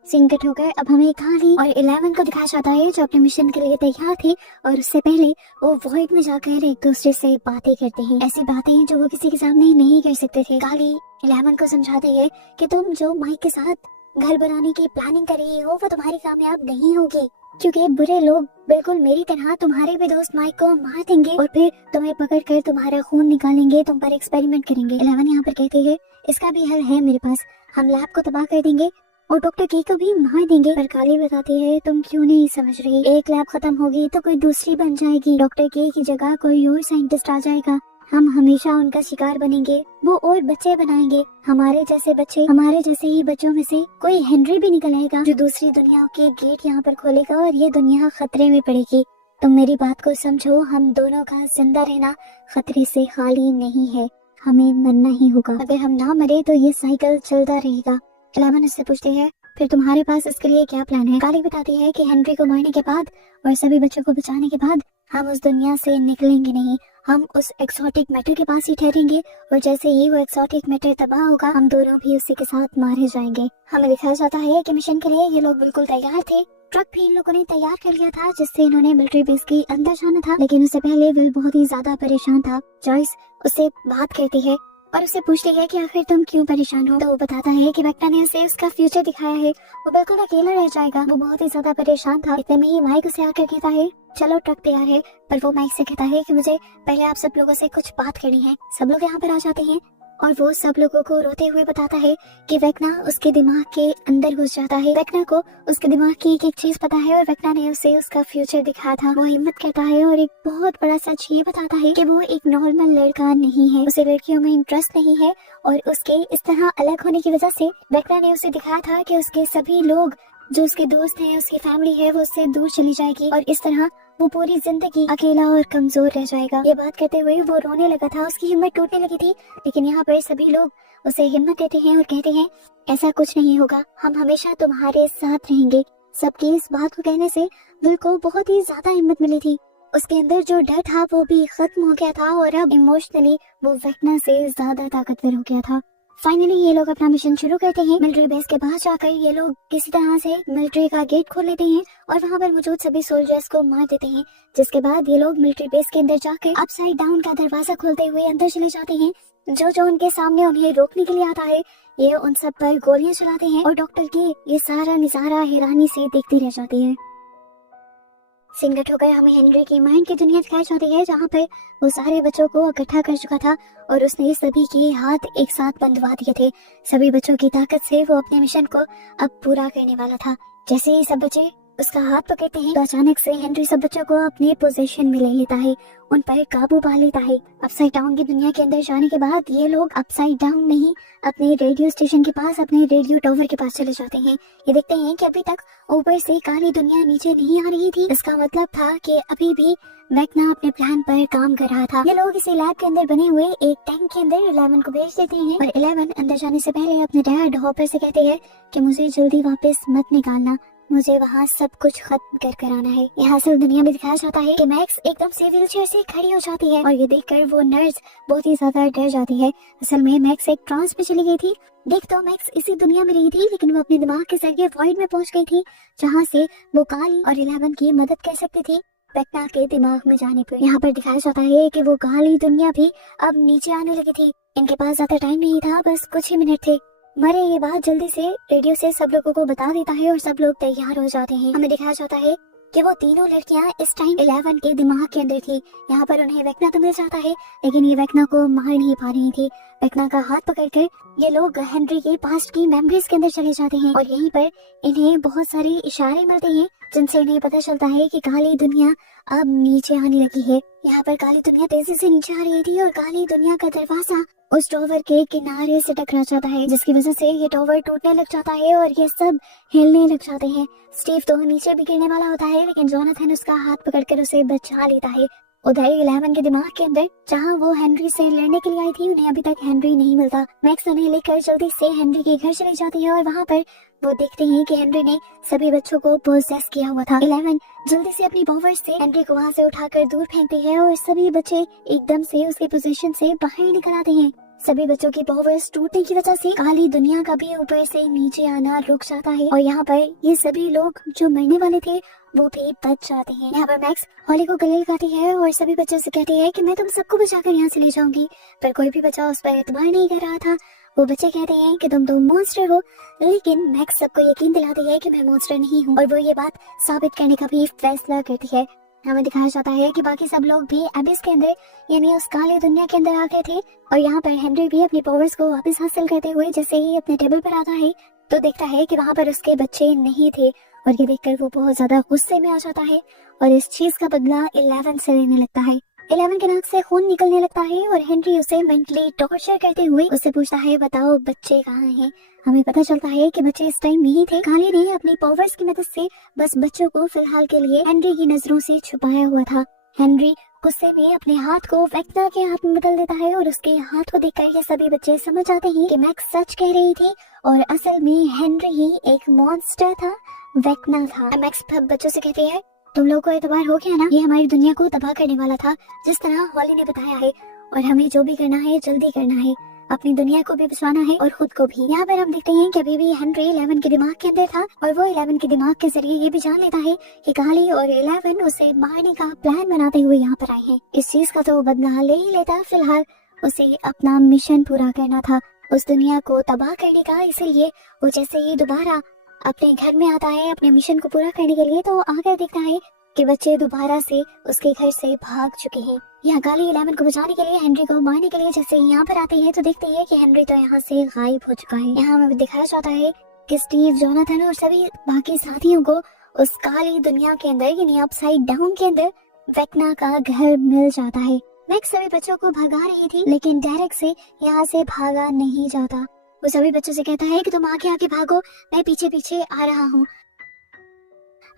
सीन कट होकर अब हमें काली और 11 को दिखाया जाता है जो अपने मिशन के लिए तैयार थे और उससे पहले वो वॉइड में जाकर एक दूसरे से बातें करते हैं, ऐसी बातें जो वो किसी के सामने नहीं कर सकते थे। काली 11 को समझाती है कि तुम जो माइक के साथ घर बनाने की प्लानिंग कर रही हो वो तुम्हारी कामयाब नहीं होगी, क्योंकि बुरे लोग बिल्कुल मेरी तरह तुम्हारे भी दोस्त माइक को मार देंगे और फिर तुम्हें पकड़ कर तुम्हारा खून निकालेंगे, तुम पर एक्सपेरिमेंट करेंगे। 11 यहाँ पर कहती है इसका भी हल है मेरे पास, हम लैब को तबाह कर देंगे और डॉक्टर के को भी मार देंगे। पर काली बताती है तुम क्यों नहीं समझ रही, एक लैब खत्म होगी तो कोई दूसरी बन जाएगी, डॉक्टर के की जगह कोई और साइंटिस्ट आ जाएगा, हम हमेशा उनका शिकार बनेंगे, वो और बच्चे बनाएंगे, हमारे जैसे बच्चे, हमारे जैसे ही बच्चों में से कोई हेनरी भी निकल आएगा जो दूसरी दुनिया के गेट यहाँ पर खोलेगा और ये दुनिया खतरे में पड़ेगी। तुम मेरी बात को समझो, हम दोनों का जिंदा रहना खतरे से खाली नहीं है, हमें मरना ही होगा, अगर हम ना मरे तो ये साइकिल चलता रहेगा। 11 उससे पूछती है फिर तुम्हारे पास इसके लिए क्या प्लान है। काली बताती है कि हेनरी को मारने के बाद और सभी बच्चों को बचाने के बाद हम उस दुनिया से निकलेंगे नहीं, हम उस एक्सोटिक मैटर के पास ही ठहरेंगे और जैसे ही वो एक्सोटिक मैटर तबाह होगा हम दोनों भी उसी के साथ मारे जाएंगे। हमें दिखाया जाता है कि मिशन के लिए ये लोग बिल्कुल तैयार थे, ट्रक भी इन लोगों ने तैयार कर लिया था जिससे इन्होंने मिलिट्री बेस के अंदर जाना था, लेकिन उससे पहले विल बहुत ही ज्यादा परेशान था। जॉयस उससे बात करती है और उससे पूछती है कि आखिर तुम क्यों परेशान हो। तो वो बताता है कि वेक्ना ने उसे उसका फ्यूचर दिखाया है, वो बिल्कुल अकेला रह जाएगा। वो बहुत ही ज्यादा परेशान था। इतने में ही माइक उसे आकर कहता है चलो ट्रक तैयार है। पर वो माइक से कहता है कि मुझे पहले आप सब लोगों से कुछ बात करनी है। सब लोग यहाँ पर आ जाते हैं और वो सब लोगों को रोते हुए बताता है कि वेक्ना उसके दिमाग के अंदर घुस जाता है। वेक्ना को उसके दिमाग की एक एक चीज पता है और वेक्ना ने उसे उसका फ्यूचर दिखाया था। वो हिम्मत करता है और एक बहुत बड़ा सच ये बताता है कि वो एक नॉर्मल लड़का नहीं है, उसे लड़कियों में इंटरेस्ट नहीं है और उसके इस तरह अलग होने की वजह से वेक्ना ने उसे दिखाया था कि उसके सभी लोग जो उसके दोस्त हैं, उसकी फैमिली है, वो उससे दूर चली जाएगी और इस तरह वो पूरी जिंदगी अकेला और कमजोर रह जाएगा। ये बात कहते हुए वो रोने लगा था, उसकी हिम्मत टूटने लगी थी। लेकिन यहाँ पर सभी लोग उसे हिम्मत देते हैं और कहते हैं ऐसा कुछ नहीं होगा, हम हमेशा तुम्हारे साथ रहेंगे। सबकी इस बात को कहने से दिल को बहुत ही ज्यादा हिम्मत मिली थी। उसके अंदर जो डर था वो भी खत्म हो गया था और अब इमोशनली वो वेक्ना से ज्यादा ताकतवर हो गया था। फाइनली ये लोग अपना मिशन शुरू करते हैं। मिलिट्री बेस के पास जाकर ये लोग किसी तरह से मिलिट्री का गेट खोल लेते हैं और वहाँ पर मौजूद सभी सोल्जर्स को मार देते हैं। जिसके बाद ये लोग मिलिट्री बेस के अंदर जाकर अपसाइड डाउन का दरवाजा खोलते हुए अंदर चले जाते हैं। जो उनके सामने उन्हें रोकने के लिए आता है ये उन सब पर गोलियां चलाते हैं और डॉक्टर की ये सारा नजारा हैरानी से देखती रह जाती है। सीन कट होकर हमें हेनरी की माइंड की दुनिया दिखाई जाती है जहाँ पर वो सारे बच्चों को इकट्ठा कर चुका था और उसने सभी के हाथ एक साथ बंधवा दिए थे। सभी बच्चों की ताकत से वो अपने मिशन को अब पूरा करने वाला था। जैसे ही सब बच्चे उसका हाथ पकड़ते हैं तो अचानक से हेनरी सब बच्चों को अपने पोजीशन में ले लेता है, उन पर काबू पा लेता है। अपसाइड डाउन की दुनिया के अंदर जाने के बाद ये लोग अपसाइड डाउन नहीं अपने रेडियो स्टेशन के पास, अपने रेडियो टावर के पास चले जाते हैं। ये देखते हैं कि अभी तक ऊपर से काली दुनिया नीचे नहीं आ रही थी। इसका मतलब था कि अभी भी वेक्ना अपने प्लान पर काम कर रहा था। ये लोग इसी लैब के अंदर बने हुए एक टैंक के अंदर 11 को भेज देते हैं और 11 अंदर जाने से पहले अपने डैड हॉपर से कहते हैं कि मुझे जल्दी वापस मत निकालना, मुझे वहाँ सब कुछ खत्म कर कर आना है। यहाँ से दुनिया में दिखाया जाता है कि मैक्स एकदम से व्हीलचेयर से खड़ी हो जाती है और ये देखकर वो नर्स बहुत ही ज्यादा डर जाती है। असल में मैक्स एक ट्रांस में चली गई थी। देख तो मैक्स इसी दुनिया में रही थी लेकिन वो अपने दिमाग के जरिए वॉइड में पहुंच गई थी जहाँ से वो काली और 11 की मदद कर सकती थी वेक्ना के दिमाग में जाने पर। यहाँ पर दिखाया जाता है कि वो काली दुनिया भी अब नीचे आने लगी थी। इनके पास ज्यादा टाइम नहीं था, बस कुछ ही मिनट थे। मरे ये बात जल्दी से रेडियो से सब लोगों को बता देता है और सब लोग तैयार हो जाते हैं। हमें दिखाया जाता है कि वो तीनों लड़कियां इस टाइम 11 के दिमाग के अंदर थी। यहाँ पर उन्हें वेक्ना तो मिल जाता है लेकिन ये वेक्ना को मार नहीं पा रही थी। वेक्ना का हाथ पकड़कर ये लोग हेनरी के पास्ट की मेमोरीज के अंदर चले जाते हैं और यहीं पर इन्हें बहुत सारे इशारे मिलते हैं जिनसे इन्हें पता चलता है कि काली दुनिया अब नीचे आने लगी है। यहाँ पर काली दुनिया तेजी से नीचे आ रही थी और काली दुनिया का दरवाजा उस टॉवर के किनारे से टकरा जाता है जिसकी वजह से ये टॉवर टूटने लग जाता है और ये सब हिलने लग जाते हैं। स्टीव तो नीचे भी गिरने वाला होता है लेकिन जोनाथन उसका हाथ पकड़कर उसे बचा लेता है। उधर 11 के दिमाग के अंदर जहाँ वो हेनरी से लड़ने के लिए आई थी उन्हें अभी तक हेनरी नहीं मिलता। मैक्स उन्हें लेकर जल्दी से हेनरी के घर चली जाती है और वहाँ पर वो देखते हैं कि हेनरी ने सभी बच्चों को पोजेस किया हुआ था। 11 जल्दी से अपनी पावर से हेनरी को वहाँ से उठाकर दूर फेंकती है और सभी बच्चे एकदम से उसके पोजीशन से बाहर निकल आते हैं। सभी बच्चों की पावर्स टूटने की वजह से काली दुनिया का भी ऊपर से नीचे आना रुक जाता है और यहाँ पर ये सभी लोग जो मरने वाले थे वो भी बच जाते हैं। यहाँ पर मैक्स हॉली को गले लगाती है और सभी बच्चों से कहती है कि मैं तुम सबको बचाकर यहाँ से ले जाऊंगी, पर कोई भी बच्चा उस पर एतबार नहीं कर रहा था। वो बच्चे कहते हैं कि तुम तो मॉन्स्टर हो, लेकिन मैक्स सबको यकीन दिलाती है कि मैं मॉन्स्टर नहीं हूँ और वो ये बात साबित करने का भी फैसला करती है। हमें दिखाया जाता है कि बाकी सब लोग भी एबिस के अंदर यानी उस काली दुनिया के अंदर आ गए थे और यहाँ पर हेनरी भी अपनी पावर्स को वापस हासिल करते हुए जैसे ही अपने टेबल पर आता है तो देखता है कि वहाँ पर उसके बच्चे नहीं थे और ये देखकर वो बहुत ज्यादा गुस्से में आ जाता है और इस चीज का बदला 11 से लेने लगता है। 11 के नाक से खून निकलने लगता है और हेनरी उसे मेंटली टॉर्चर करते हुए उससे पूछता है बताओ बच्चे कहाँ हैं। हमें पता चलता है कि बच्चे इस टाइम नहीं थे। काली ने अपनी पावर्स की मदद से बस बच्चों को फिलहाल के लिए हेनरी की नजरों से छुपाया हुआ था। हेनरी गुस्से में अपने हाथ को वेक्ना के हाथ में बदल देता है और उसके हाथ को देखकर ये सभी बच्चे समझ आते हैं कि मैक्स सच कह रही थी और असल में हेनरी ही एक मॉन्स्टर था, वेक्ना था। मैक्स बच्चों से कहती है तुम लोगों को एतबार हो गया ना, ये हमारी दुनिया को तबाह करने वाला था जिस तरह हॉली ने बताया है और हमें जो भी करना है जल्दी करना है, अपनी दुनिया को भी बचाना है और खुद को भी। यहाँ पर हम देखते हैं कि अभी भी हेनरी 11 के दिमाग के अंदर था और वो 11 के दिमाग के जरिए ये भी जान लेता है कि काली और 11 उसे मारने का प्लान बनाते हुए यहाँ पर आए हैं। इस चीज का तो बदला ले ही लेता। फिलहाल उसे अपना मिशन पूरा करना था, उस दुनिया को तबाह करने का। इसीलिए वो जैसे ही दोबारा अपने घर में आता है अपने मिशन को पूरा करने के लिए, तो आकर देखता है कि बच्चे दोबारा से उसके घर से भाग चुके हैं। यहाँ काली 11 को बचाने के लिए, हेनरी को मारने के लिए जैसे यहाँ पर आते हैं तो देखते हैं कि हेनरी तो यहाँ से गायब हो चुका है। यहाँ हमें दिखाया जाता है कि स्टीव, जोनाथन और सभी बाकी साथियों को उस काली दुनिया के अंदर यानी अपसाइड डाउन के अंदर वेक्ना का घर मिल जाता है। मैक्स सभी बच्चों को भगा रही थी, लेकिन डेरेक से यहाँ से भागा नहीं जाता। वो सभी बच्चों से कहता है कि तुम आगे आगे भागो, मैं पीछे पीछे आ रहा हूँ।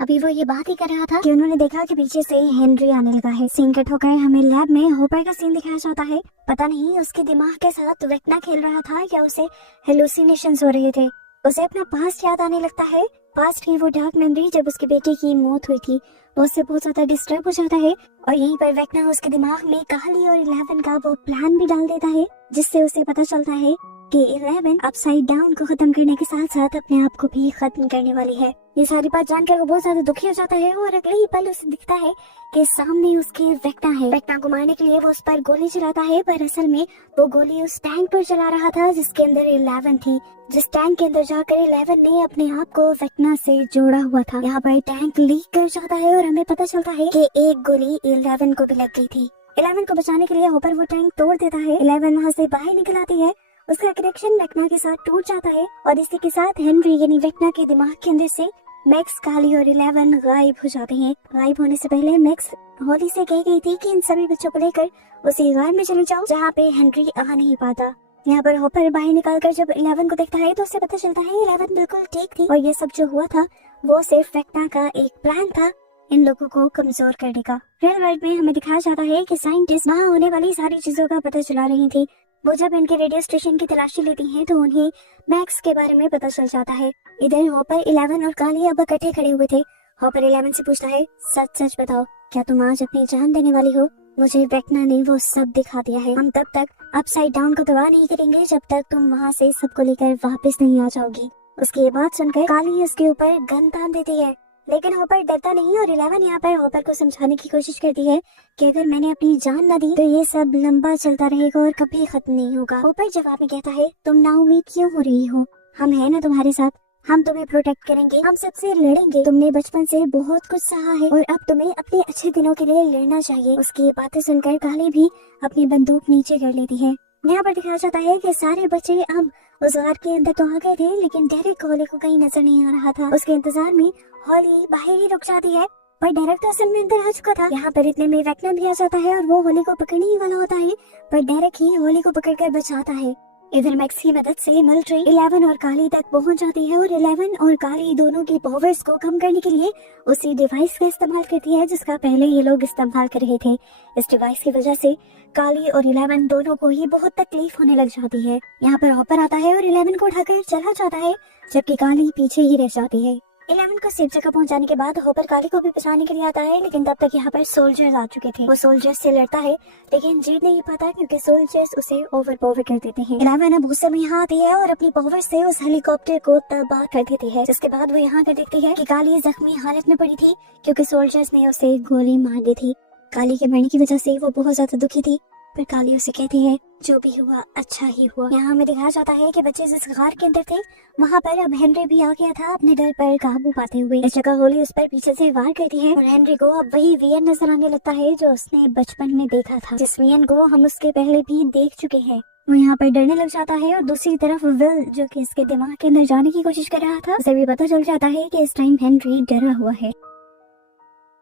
अभी वो ये बात ही कर रहा था कि उन्होंने देखा कि पीछे से हेनरी आने लगा है। सीन कट होकर हमें लैब में होपर का सीन दिखाया जाता है। पता नहीं उसके दिमाग के साथ वेक्ना खेल रहा था या उसे हेलुसिनेशंस हो रहे थे। उसे अपना पास्ट याद आने लगता है, पास्ट की वो डार्क मेमोरी जब उसके बेटे की मौत हुई थी। वो उससे बहुत ज्यादा डिस्टर्ब हो जाता है और यहीं पर वेक्ना उसके दिमाग में काली और 11 का वो प्लान भी डाल देता है, जिससे उसे पता चलता है कि 11 अपसाइड डाउन को खत्म करने के साथ साथ अपने आप को भी खत्म करने वाली है। ये सारी बात जानकर वो बहुत ज्यादा दुखी हो जाता है और अगले ही पल उसे दिखता है कि सामने उसके वेक्ना है। वेक्ना को मारने के लिए वो उस पर गोली चलाता है, पर असल में वो गोली उस टैंक पर चला रहा था जिसके अंदर 11 थी। जिस टैंक के अंदर जाकर 11 ने अपने आप को वेक्ना से जोड़ा हुआ था। यहाँ पर टैंक लीक कर जाता है और हमें पता चलता है कि एक गोली 11 को भी लग गई थी। 11 को बचाने के लिए होपर वो टैंक तोड़ देता है। 11 वहाँ से बाहर निकल आती है, उसका कनेक्शन वेक्ना के साथ टूट जाता है और इसी के साथ हेनरी यानी वेक्ना के दिमाग के अंदर से मैक्स, काली और 11 गायब हो जाते हैं। गायब होने से पहले मैक्स होली से कह गई थी कि इन सभी बच्चों को लेकर उसी घर में चले जाओ जहाँ पे हेनरी आ नहीं पाता। यहाँ पर होपर बाहर निकालकर जब 11 को देखता है तो उसे पता चलता है 11 बिल्कुल ठीक थी और ये सब जो हुआ था वो सिर्फ वेक्ना का एक प्लान था इन लोगों को कमजोर करने का। रियल वर्ल्ड में हमें दिखाया जाता है कि साइंटिस्ट वहाँ होने वाली सारी चीजों का पता चला रही थी। वो जब इनके रेडियो स्टेशन की तलाशी लेती हैं तो उन्हें मैक्स के बारे में पता चल जाता है। इधर होपर, 11 और काली अब इकट्ठे खड़े हुए थे। होपर 11 से पूछता है, सच सच बताओ, क्या तुम आज अपनी जान देने वाली हो? मुझे वेक्ना ने वो सब दिखा दिया है। हम तब तक अपसाइड डाउन को तबाह नहीं करेंगे जब तक तुम वहाँ से सबको लेकर वापस नहीं आ जाओगी। उसकी ये बात सुनकर काली उसके ऊपर गन तान देती है, लेकिन होपर डरता नहीं और 11 यहाँ पर होपर को समझाने की कोशिश करती है कि अगर मैंने अपनी जान न दी तो ये सब लंबा चलता रहेगा और कभी खत्म नहीं होगा। होपर जवाब में कहता है, तुम नाउम्मीद क्यों हो रही हो? हम है ना तुम्हारे साथ, हम तुम्हें प्रोटेक्ट करेंगे, हम सबसे लड़ेंगे। तुमने बचपन से बहुत कुछ सहा है और अब तुम्हें अपने अच्छे दिनों के लिए लड़ना चाहिए। उसकी बातें सुनकर काली भी अपनी बंदूक नीचे कर लेती है। यहाँ पर दिखाया जाता है कि सारे बच्चे अब उस गार के अंदर तो आ गए थे, लेकिन डेरेक होली को कहीं नजर नहीं आ रहा था। उसके इंतजार में होली बाहर ही रुक जाती है, पर डेरेक तो असल में अंदर आ चुका था। यहाँ पर इतने में वेक्ना भी आ जाता है और वो होली को पकड़ने ही वाला होता है, पर डेरेक ही होली को पकड़कर बचाता है। इधर मैक्स की मदद से मिलिट्री 11 और काली तक पहुंच जाती है और 11 और काली दोनों की पावर्स को कम करने के लिए उसी डिवाइस का इस्तेमाल करती है जिसका पहले ये लोग इस्तेमाल कर रहे थे। इस डिवाइस की वजह से काली और 11 दोनों को ही बहुत तकलीफ होने लग जाती है। यहाँ पर होपर आता है और 11 को उठाकर चला जाता है, जबकि काली पीछे ही रह जाती है। 11 को सेफ जगह पहुंचाने के बाद होपर काली को भी बचाने के लिए आता है, लेकिन तब तक यहाँ पर सोल्जर्स आ चुके थे। वो सोल्जर्स से लड़ता है लेकिन जीत नहीं पाता क्योंकि सोल्जर्स उसे ओवरपावर कर देते हैं। 11 अब गुस्से में यहाँ आती है और अपनी पावर से उस हेलीकॉप्टर को तबाह कर देती है, जिसके बाद वो यहाँ कर देखती है कि काली जख्मी हालत में पड़ी थी क्योंकि सोल्जर्स ने उसे गोली मार दी थी। काली के मरने की वजह से वो बहुत ज्यादा दुखी थी, पर काली उसे कहती है जो भी हुआ अच्छा ही हुआ। यहाँ हमें दिखाया जाता है कि बच्चे जिस गार के अंदर थे वहाँ पर अब हेनरी भी आ गया था अपने डर पर काबू पाते हुए। इस जगह होली उस पर पीछे से वार करती है और हेनरी को अब वही वियन नजर आने लगता है जो उसने बचपन में देखा था, जिस वियन को हम उसके पहले भी देख चुके हैं। वो यहाँ पर डरने लग जाता है और दूसरी तरफ विल, जो कि इसके दिमाग के अंदर जाने की कोशिश कर रहा था, उसे भी पता चल जाता है कि इस टाइम हेनरी डरा हुआ है।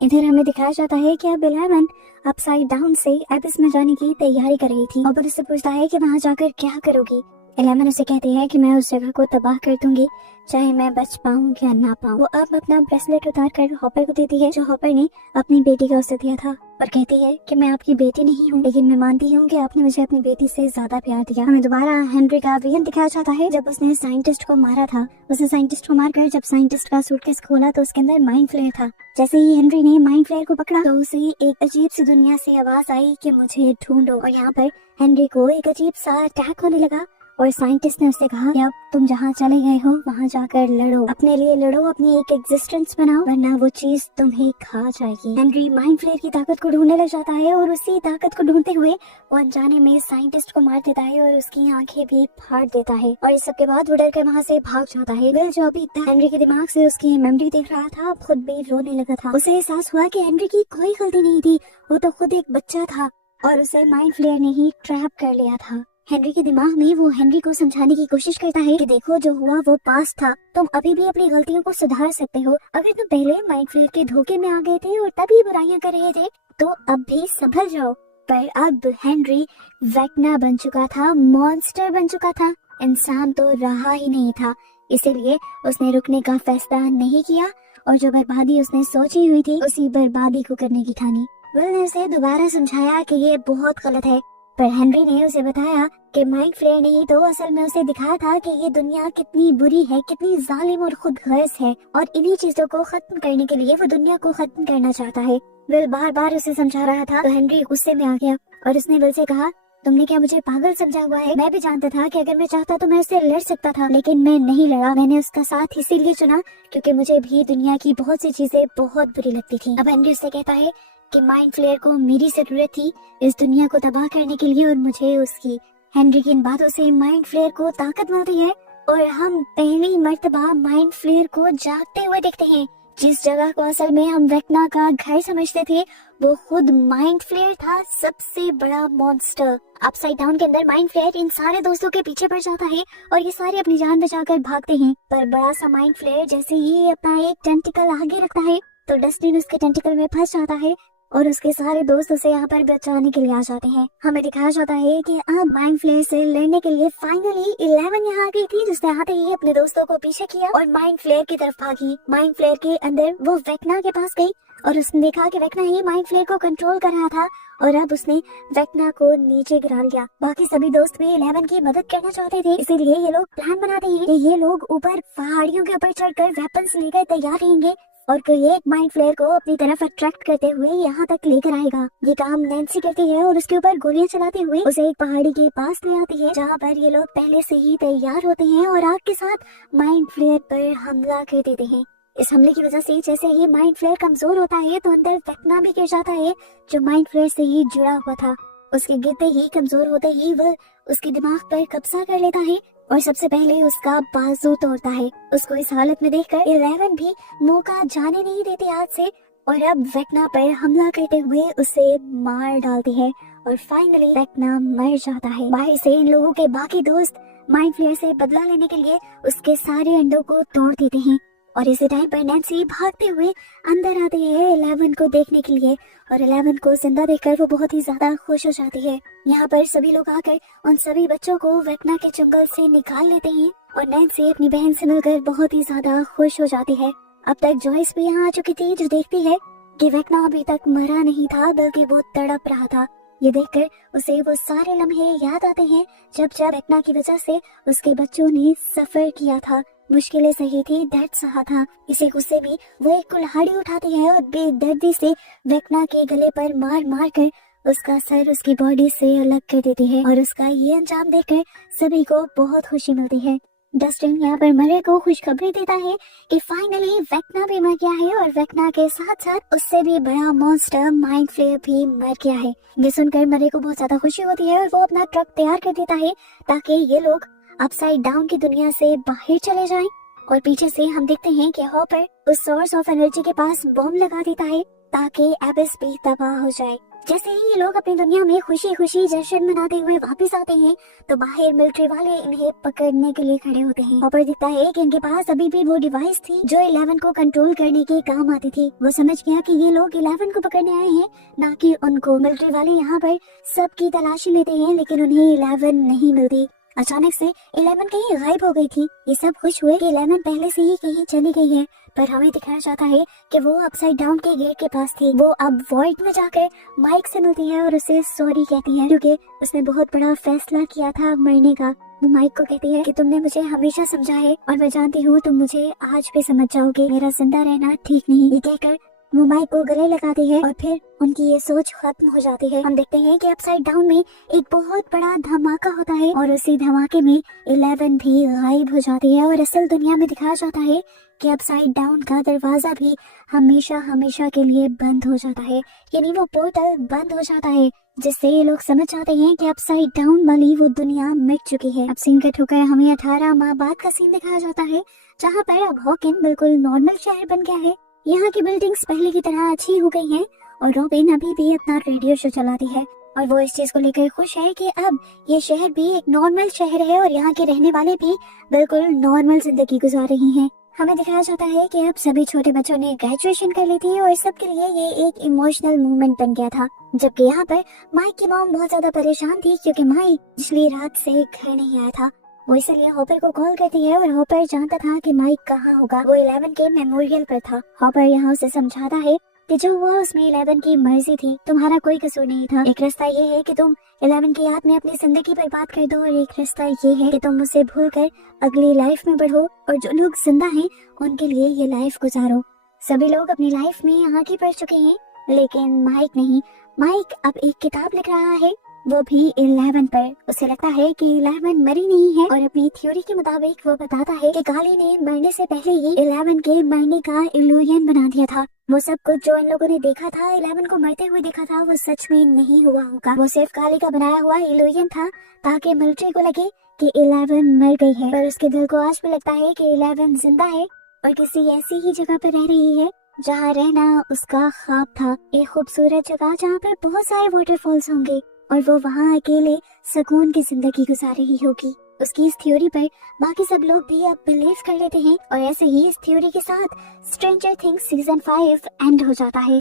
इधर हमें दिखाया जाता है कि अब 11 अपसाइड डाउन से एबिस में जाने की तैयारी कर रही थी। और उससे पूछता है कि वहाँ जाकर क्या करोगी। 11 उसे कहती है कि मैं उस जगह को तबाह कर दूंगी, चाहे मैं बच पाऊँ या ना पाऊँ। वो अब अपना ब्रेसलेट उतार कर हॉपर को देती है, जो हॉपर ने अपनी बेटी का उसे दिया था, और कहती है कि मैं आपकी बेटी नहीं हूँ, लेकिन मैं मानती हूँ कि आपने मुझे अपनी बेटी से ज्यादा प्यार दिया। हमें दोबारा हेनरी का विजन दिखाया जाता है जब उसने साइंटिस्ट को मारा था। उसने साइंटिस्ट को मारकर जब साइंटिस्ट का सूटकेस खोला तो उसके अंदर माइंड फ्लेयर था। जैसे ही हेनरी ने माइंड फ्लेयर को पकड़ा तो उसे एक अजीब सी दुनिया से आवाज आई कि मुझे ढूंढो, और यहाँ पर हेनरी को एक अजीब सा अटैक होने लगा और साइंटिस्ट ने उससे कहा कि अब तुम जहाँ चले गए हो वहाँ जाकर लड़ो, अपने लिए लड़ो, अपनी एक एग्जिस्टेंस बनाओ, वरना वो चीज तुम्हें खा जाएगी। हेनरी माइंड फ्लेयर की ताकत को ढूंढने लग जाता है और उसी ताकत को ढूंढते हुए वो अनजाने में साइंटिस्ट को मार देता है और उसकी आंखें भी फाड़ देता है। और इस सब के बाद वो डर कर वहाँ से भाग जाता है। विल जो अभी तक हेनरी के दिमाग से उसकी मेमोरी देख रहा था, अब खुद भी रोने लगा था। उसे एहसास हुआ कि हेनरी की कोई गलती नहीं थी, वो तो खुद एक बच्चा था और उसे माइंड फ्लेयर ने ही ट्रैप कर लिया था। हेनरी के दिमाग में वो हेनरी को समझाने की कोशिश करता है कि देखो जो हुआ वो पास्ट था, तुम अभी भी अपनी गलतियों को सुधार सकते हो। अगर तुम पहले माइंड फ्लेयर के धोखे में आ गए थे और तभी बुराइयां कर रहे थे तो अब भी संभल जाओ। पर अब हेनरी वेक्ना बन चुका था, मॉन्स्टर बन चुका था, इंसान तो रहा ही नहीं था। इसीलिए उसने रुकने का फैसला नहीं किया और जो बर्बादी उसने सोची हुई थी उसी बर्बादी को करने की ठानी। विल ने उसे दोबारा समझाया कि ये बहुत गलत है, पर हेनरी ने उसे बताया कि माइंड फ्लेयर ने ही तो असल में उसे दिखाया था कि ये दुनिया कितनी बुरी है, कितनी जालिम और खुदगर्ज है और इन्हीं चीजों को खत्म करने के लिए वो दुनिया को खत्म करना चाहता है। विल बार बार उसे समझा रहा था तो हेनरी गुस्से में आ गया और उसने विल से कहा, तुमने क्या मुझे पागल समझा हुआ है? मैं भी जानता था कि अगर मैं चाहता तो मैं उससे लड़ सकता था, लेकिन मैं नहीं लड़ा। मैंने उसका साथ इसीलिए चुना क्योंकि मुझे भी दुनिया की बहुत सी चीजें बहुत बुरी लगती थी। अब हेनरी उससे कहता है कि माइंड फ्लेयर को मेरी जरूरत थी इस दुनिया को तबाह करने के लिए और मुझे उसकी। हेनरी की इन बातों से माइंड फ्लेयर को ताकत मिलती है और हम पहली मर्तबा माइंड फ्लेयर को जागते हुए देखते हैं। जिस जगह को असल में हम वेक्ना का घर समझते थे वो खुद माइंड फ्लेयर था, सबसे बड़ा मॉन्स्टर। अपसाइड डाउन के अंदर माइंड फ्लेयर इन सारे दोस्तों के पीछे पड़ जाता है और ये सारे अपनी जान बचाकर भागते हैं, पर बड़ा सा माइंड फ्लेयर जैसे ही अपना एक टेंटिकल आगे रखता है तो डस्टिन उसके टेंटिकल में फंस जाता है और उसके सारे दोस्त उसे यहाँ पर बचाने के लिए आ जाते हैं। हमें दिखाया जाता है कि अब माइंड फ्लेयर से लड़ने के लिए फाइनली 11 यहाँ आ गई थी, जिसने आते ही अपने दोस्तों को पीछे किया और माइंड फ्लेयर की तरफ भागी। माइंड फ्लेयर के अंदर वो वेक्ना के पास गई और उसने देखा कि वेक्ना ही माइंड फ्लेयर को कंट्रोल कर रहा था और अब उसने वेक्ना को नीचे गिरा लिया। बाकी सभी दोस्त भी 11 की मदद करना चाहते थे, इसीलिए ये लोग प्लान बनाते हैं कि ये लोग ऊपर पहाड़ियों के ऊपर चढ़कर वेपन्स लेकर तैयार रहेंगे और कोई एक माइंड फ्लेयर को अपनी तरफ अट्रैक्ट करते हुए यहाँ तक लेकर आएगा। ये काम नैन्सी करती है और उसके ऊपर गोलियां चलाते हुए उसे एक पहाड़ी के पास ले आती है जहाँ पर ये लोग पहले से ही तैयार होते हैं और आग के साथ माइंड फ्लेयर पर हमला कर देते हैं। इस हमले की वजह से जैसे ही माइंड फ्लेयर कमजोर होता है तो अंदर वेक्ना भी गिर जाता है जो माइंड फ्लेयर से ही जुड़ा हुआ था। उसके गिरते ही कमजोर होते ही वह उसके दिमाग पर कब्जा कर लेता है और सबसे पहले उसका बाजू तोड़ता है। उसको इस हालत में देखकर 11 भी मौका जाने नहीं देती हाथ से और अब वेक्ना पर हमला करते हुए उसे मार डालती है और फाइनली वेक्ना मर जाता है। बाहर से इन लोगों के बाकी दोस्त माइंड फ्लेयर से बदला लेने के लिए उसके सारे अंडों को तोड़ देते हैं और इसी टाइम पर नैन्सी भागते हुए अंदर आती है 11 को देखने के लिए और 11 को जिंदा देखकर वो बहुत ही ज्यादा खुश हो जाती है। यहाँ पर सभी लोग आकर उन सभी बच्चों को वेक्ना के जंगल से निकाल लेते हैं और नैन्सी अपनी बहन से मिलकर बहुत ही ज्यादा खुश हो जाती है। अब तक जॉयस भी यहाँ आ चुकी थी जो देखती है कि वेक्ना अभी तक मरा नहीं था बल्कि वो तड़प रहा था। ये देखकर उसे वो सारे लम्हे याद आते हैं जब वेक्ना की वजह से उसके बच्चों ने सफर किया था, मुश्किलें सही थी, दर्द सहा था। इसी गुस्से में वो एक कुल्हाड़ी उठाती है और बेदर्दी से वेक्ना के गले पर मार मार कर उसका सर उसकी बॉडी से अलग कर देती है और उसका ये अंजाम देखकर सभी को बहुत खुशी मिलती है। डस्टिन यहाँ पर मरे को खुशखबरी देता है कि फाइनली वेक्ना भी मर गया है और वेक्ना के साथ साथ उससे भी बड़ा मॉन्स्टर माइंड फ्लेयर भी मर गया है। ये सुनकर मरे को बहुत ज्यादा खुशी होती है और वो अपना ट्रक तैयार कर देता है ताकि ये लोग अपसाइड डाउन की दुनिया से बाहर चले जाएं। और पीछे से हम देखते हैं कि हॉपर उस सोर्स ऑफ एनर्जी के पास बॉम्ब लगा देता है ताकि एबिस भी तबाह हो जाए। जैसे ही ये लोग अपनी दुनिया में खुशी खुशी जश्न मनाते हुए वापस आते हैं तो बाहर मिलिट्री वाले इन्हें पकड़ने के लिए खड़े होते हैं। हॉपर दिखता है कि इनके पास अभी भी वो डिवाइस थी जो 11 को कंट्रोल करने के काम आती थी। वो समझ गया कि ये लोग 11 को पकड़ने आए हैं, ना कि उनको। मिलिट्री वाले यहाँ पर सबकी तलाशी लेते हैं लेकिन उन्हें 11 नहीं मिलती। अचानक से 11 कहीं गायब हो गई थी। ये सब खुश हुए कि 11 पहले से ही कहीं चली गई है, पर हमें दिखाया जाता है कि वो अपसाइड डाउन के गेट के पास थी। वो अब वॉइड में जाकर माइक से मिलती है और उसे सॉरी कहती है क्योंकि उसने बहुत बड़ा फैसला किया था मरने का। वो माइक को कहती है कि तुमने मुझे हमेशा समझा है और मैं जानती हूँ तुम मुझे आज भी समझ जाओगे, मेरा जिंदा रहना ठीक नहीं। ये कहकर वो माइक को गले लगाती है और फिर उनकी ये सोच खत्म हो जाती है। हम देखते हैं कि अपसाइड डाउन में एक बहुत बड़ा धमाका होता है और उसी धमाके में 11 भी गायब हो जाती है और असल दुनिया में दिखाया जाता है कि अपसाइड डाउन का दरवाजा भी हमेशा हमेशा के लिए बंद हो जाता है, यानी वो पोर्टल बंद हो जाता है, जिससे ये लोग समझ जाते हैं कि अपसाइड डाउन वाली वो दुनिया मिट चुकी है। अब सीन कट होकर हमें 18 माह बाद का सीन दिखाया जाता है, जहाँ पर अब हॉकिन बिल्कुल नॉर्मल शहर बन गया है। यहाँ की बिल्डिंग्स पहले की तरह अच्छी हो गई हैं और रॉबिन अभी भी अपना रेडियो शो चलाती है और वो इस चीज को लेकर खुश है कि अब ये शहर भी एक नॉर्मल शहर है और यहाँ के रहने वाले भी बिल्कुल नॉर्मल जिंदगी गुजार रही हैं। हमें दिखाया जाता है कि अब सभी छोटे बच्चों ने ग्रेजुएशन कर ली थी और सबके लिए ये एक इमोशनल मूवमेंट बन गया था, जबकि यहाँ पर माइक की मॉम बहुत ज्यादा परेशान थी क्योंकि माइक पिछली रात से घर नहीं आया था। वो इसलिए हॉपर को कॉल करती है और हॉपर जानता था कि माइक कहाँ होगा। वो 11 के मेमोरियल पर था। हॉपर यहाँ उसे समझाता है कि जो हुआ उसमें 11 की मर्जी थी, तुम्हारा कोई कसूर नहीं था। एक रास्ता ये है कि तुम 11 की याद में अपनी जिंदगी बर्बाद कर दो और एक रास्ता ये है कि तुम उसे भूल कर अगली लाइफ में बढ़ो और जो लोग जिंदा हैं उनके लिए ये लाइफ गुजारो। सभी लोग अपनी लाइफ में आगे बढ़ चुके हैं लेकिन माइक नहीं। माइक अब एक किताब लिख रहा है, वो भी 11 पर। उसे लगता है कि 11 मरी नहीं है और अपनी थ्योरी के मुताबिक वो बताता है कि गाली ने मरने से पहले ही 11 के मरने का इल्यूजन बना दिया था। वो सब कुछ जो इन लोगों ने देखा था, 11 को मरते हुए देखा था, वो सच में नहीं हुआ होगा। वो सिर्फ गाली का बनाया हुआ इल्यूजन था ताकि मिलिट्री को लगे कि 11 मर गई है, पर उसके दिल को आज भी लगता है कि 11 जिंदा है और किसी ऐसी ही जगह पर रह रही है जहाँ रहना उसका ख्वाब था। एक खूबसूरत जगह जहाँ पर बहुत सारे वाटरफॉल्स होंगे और वो वहाँ अकेले सुकून की जिंदगी गुजार रही होगी। उसकी इस थ्योरी पर बाकी सब लोग भी अब बिलीव कर लेते हैं और ऐसे ही इस थ्योरी के साथ स्ट्रेंजर थिंग्स सीजन 5 एंड हो जाता है।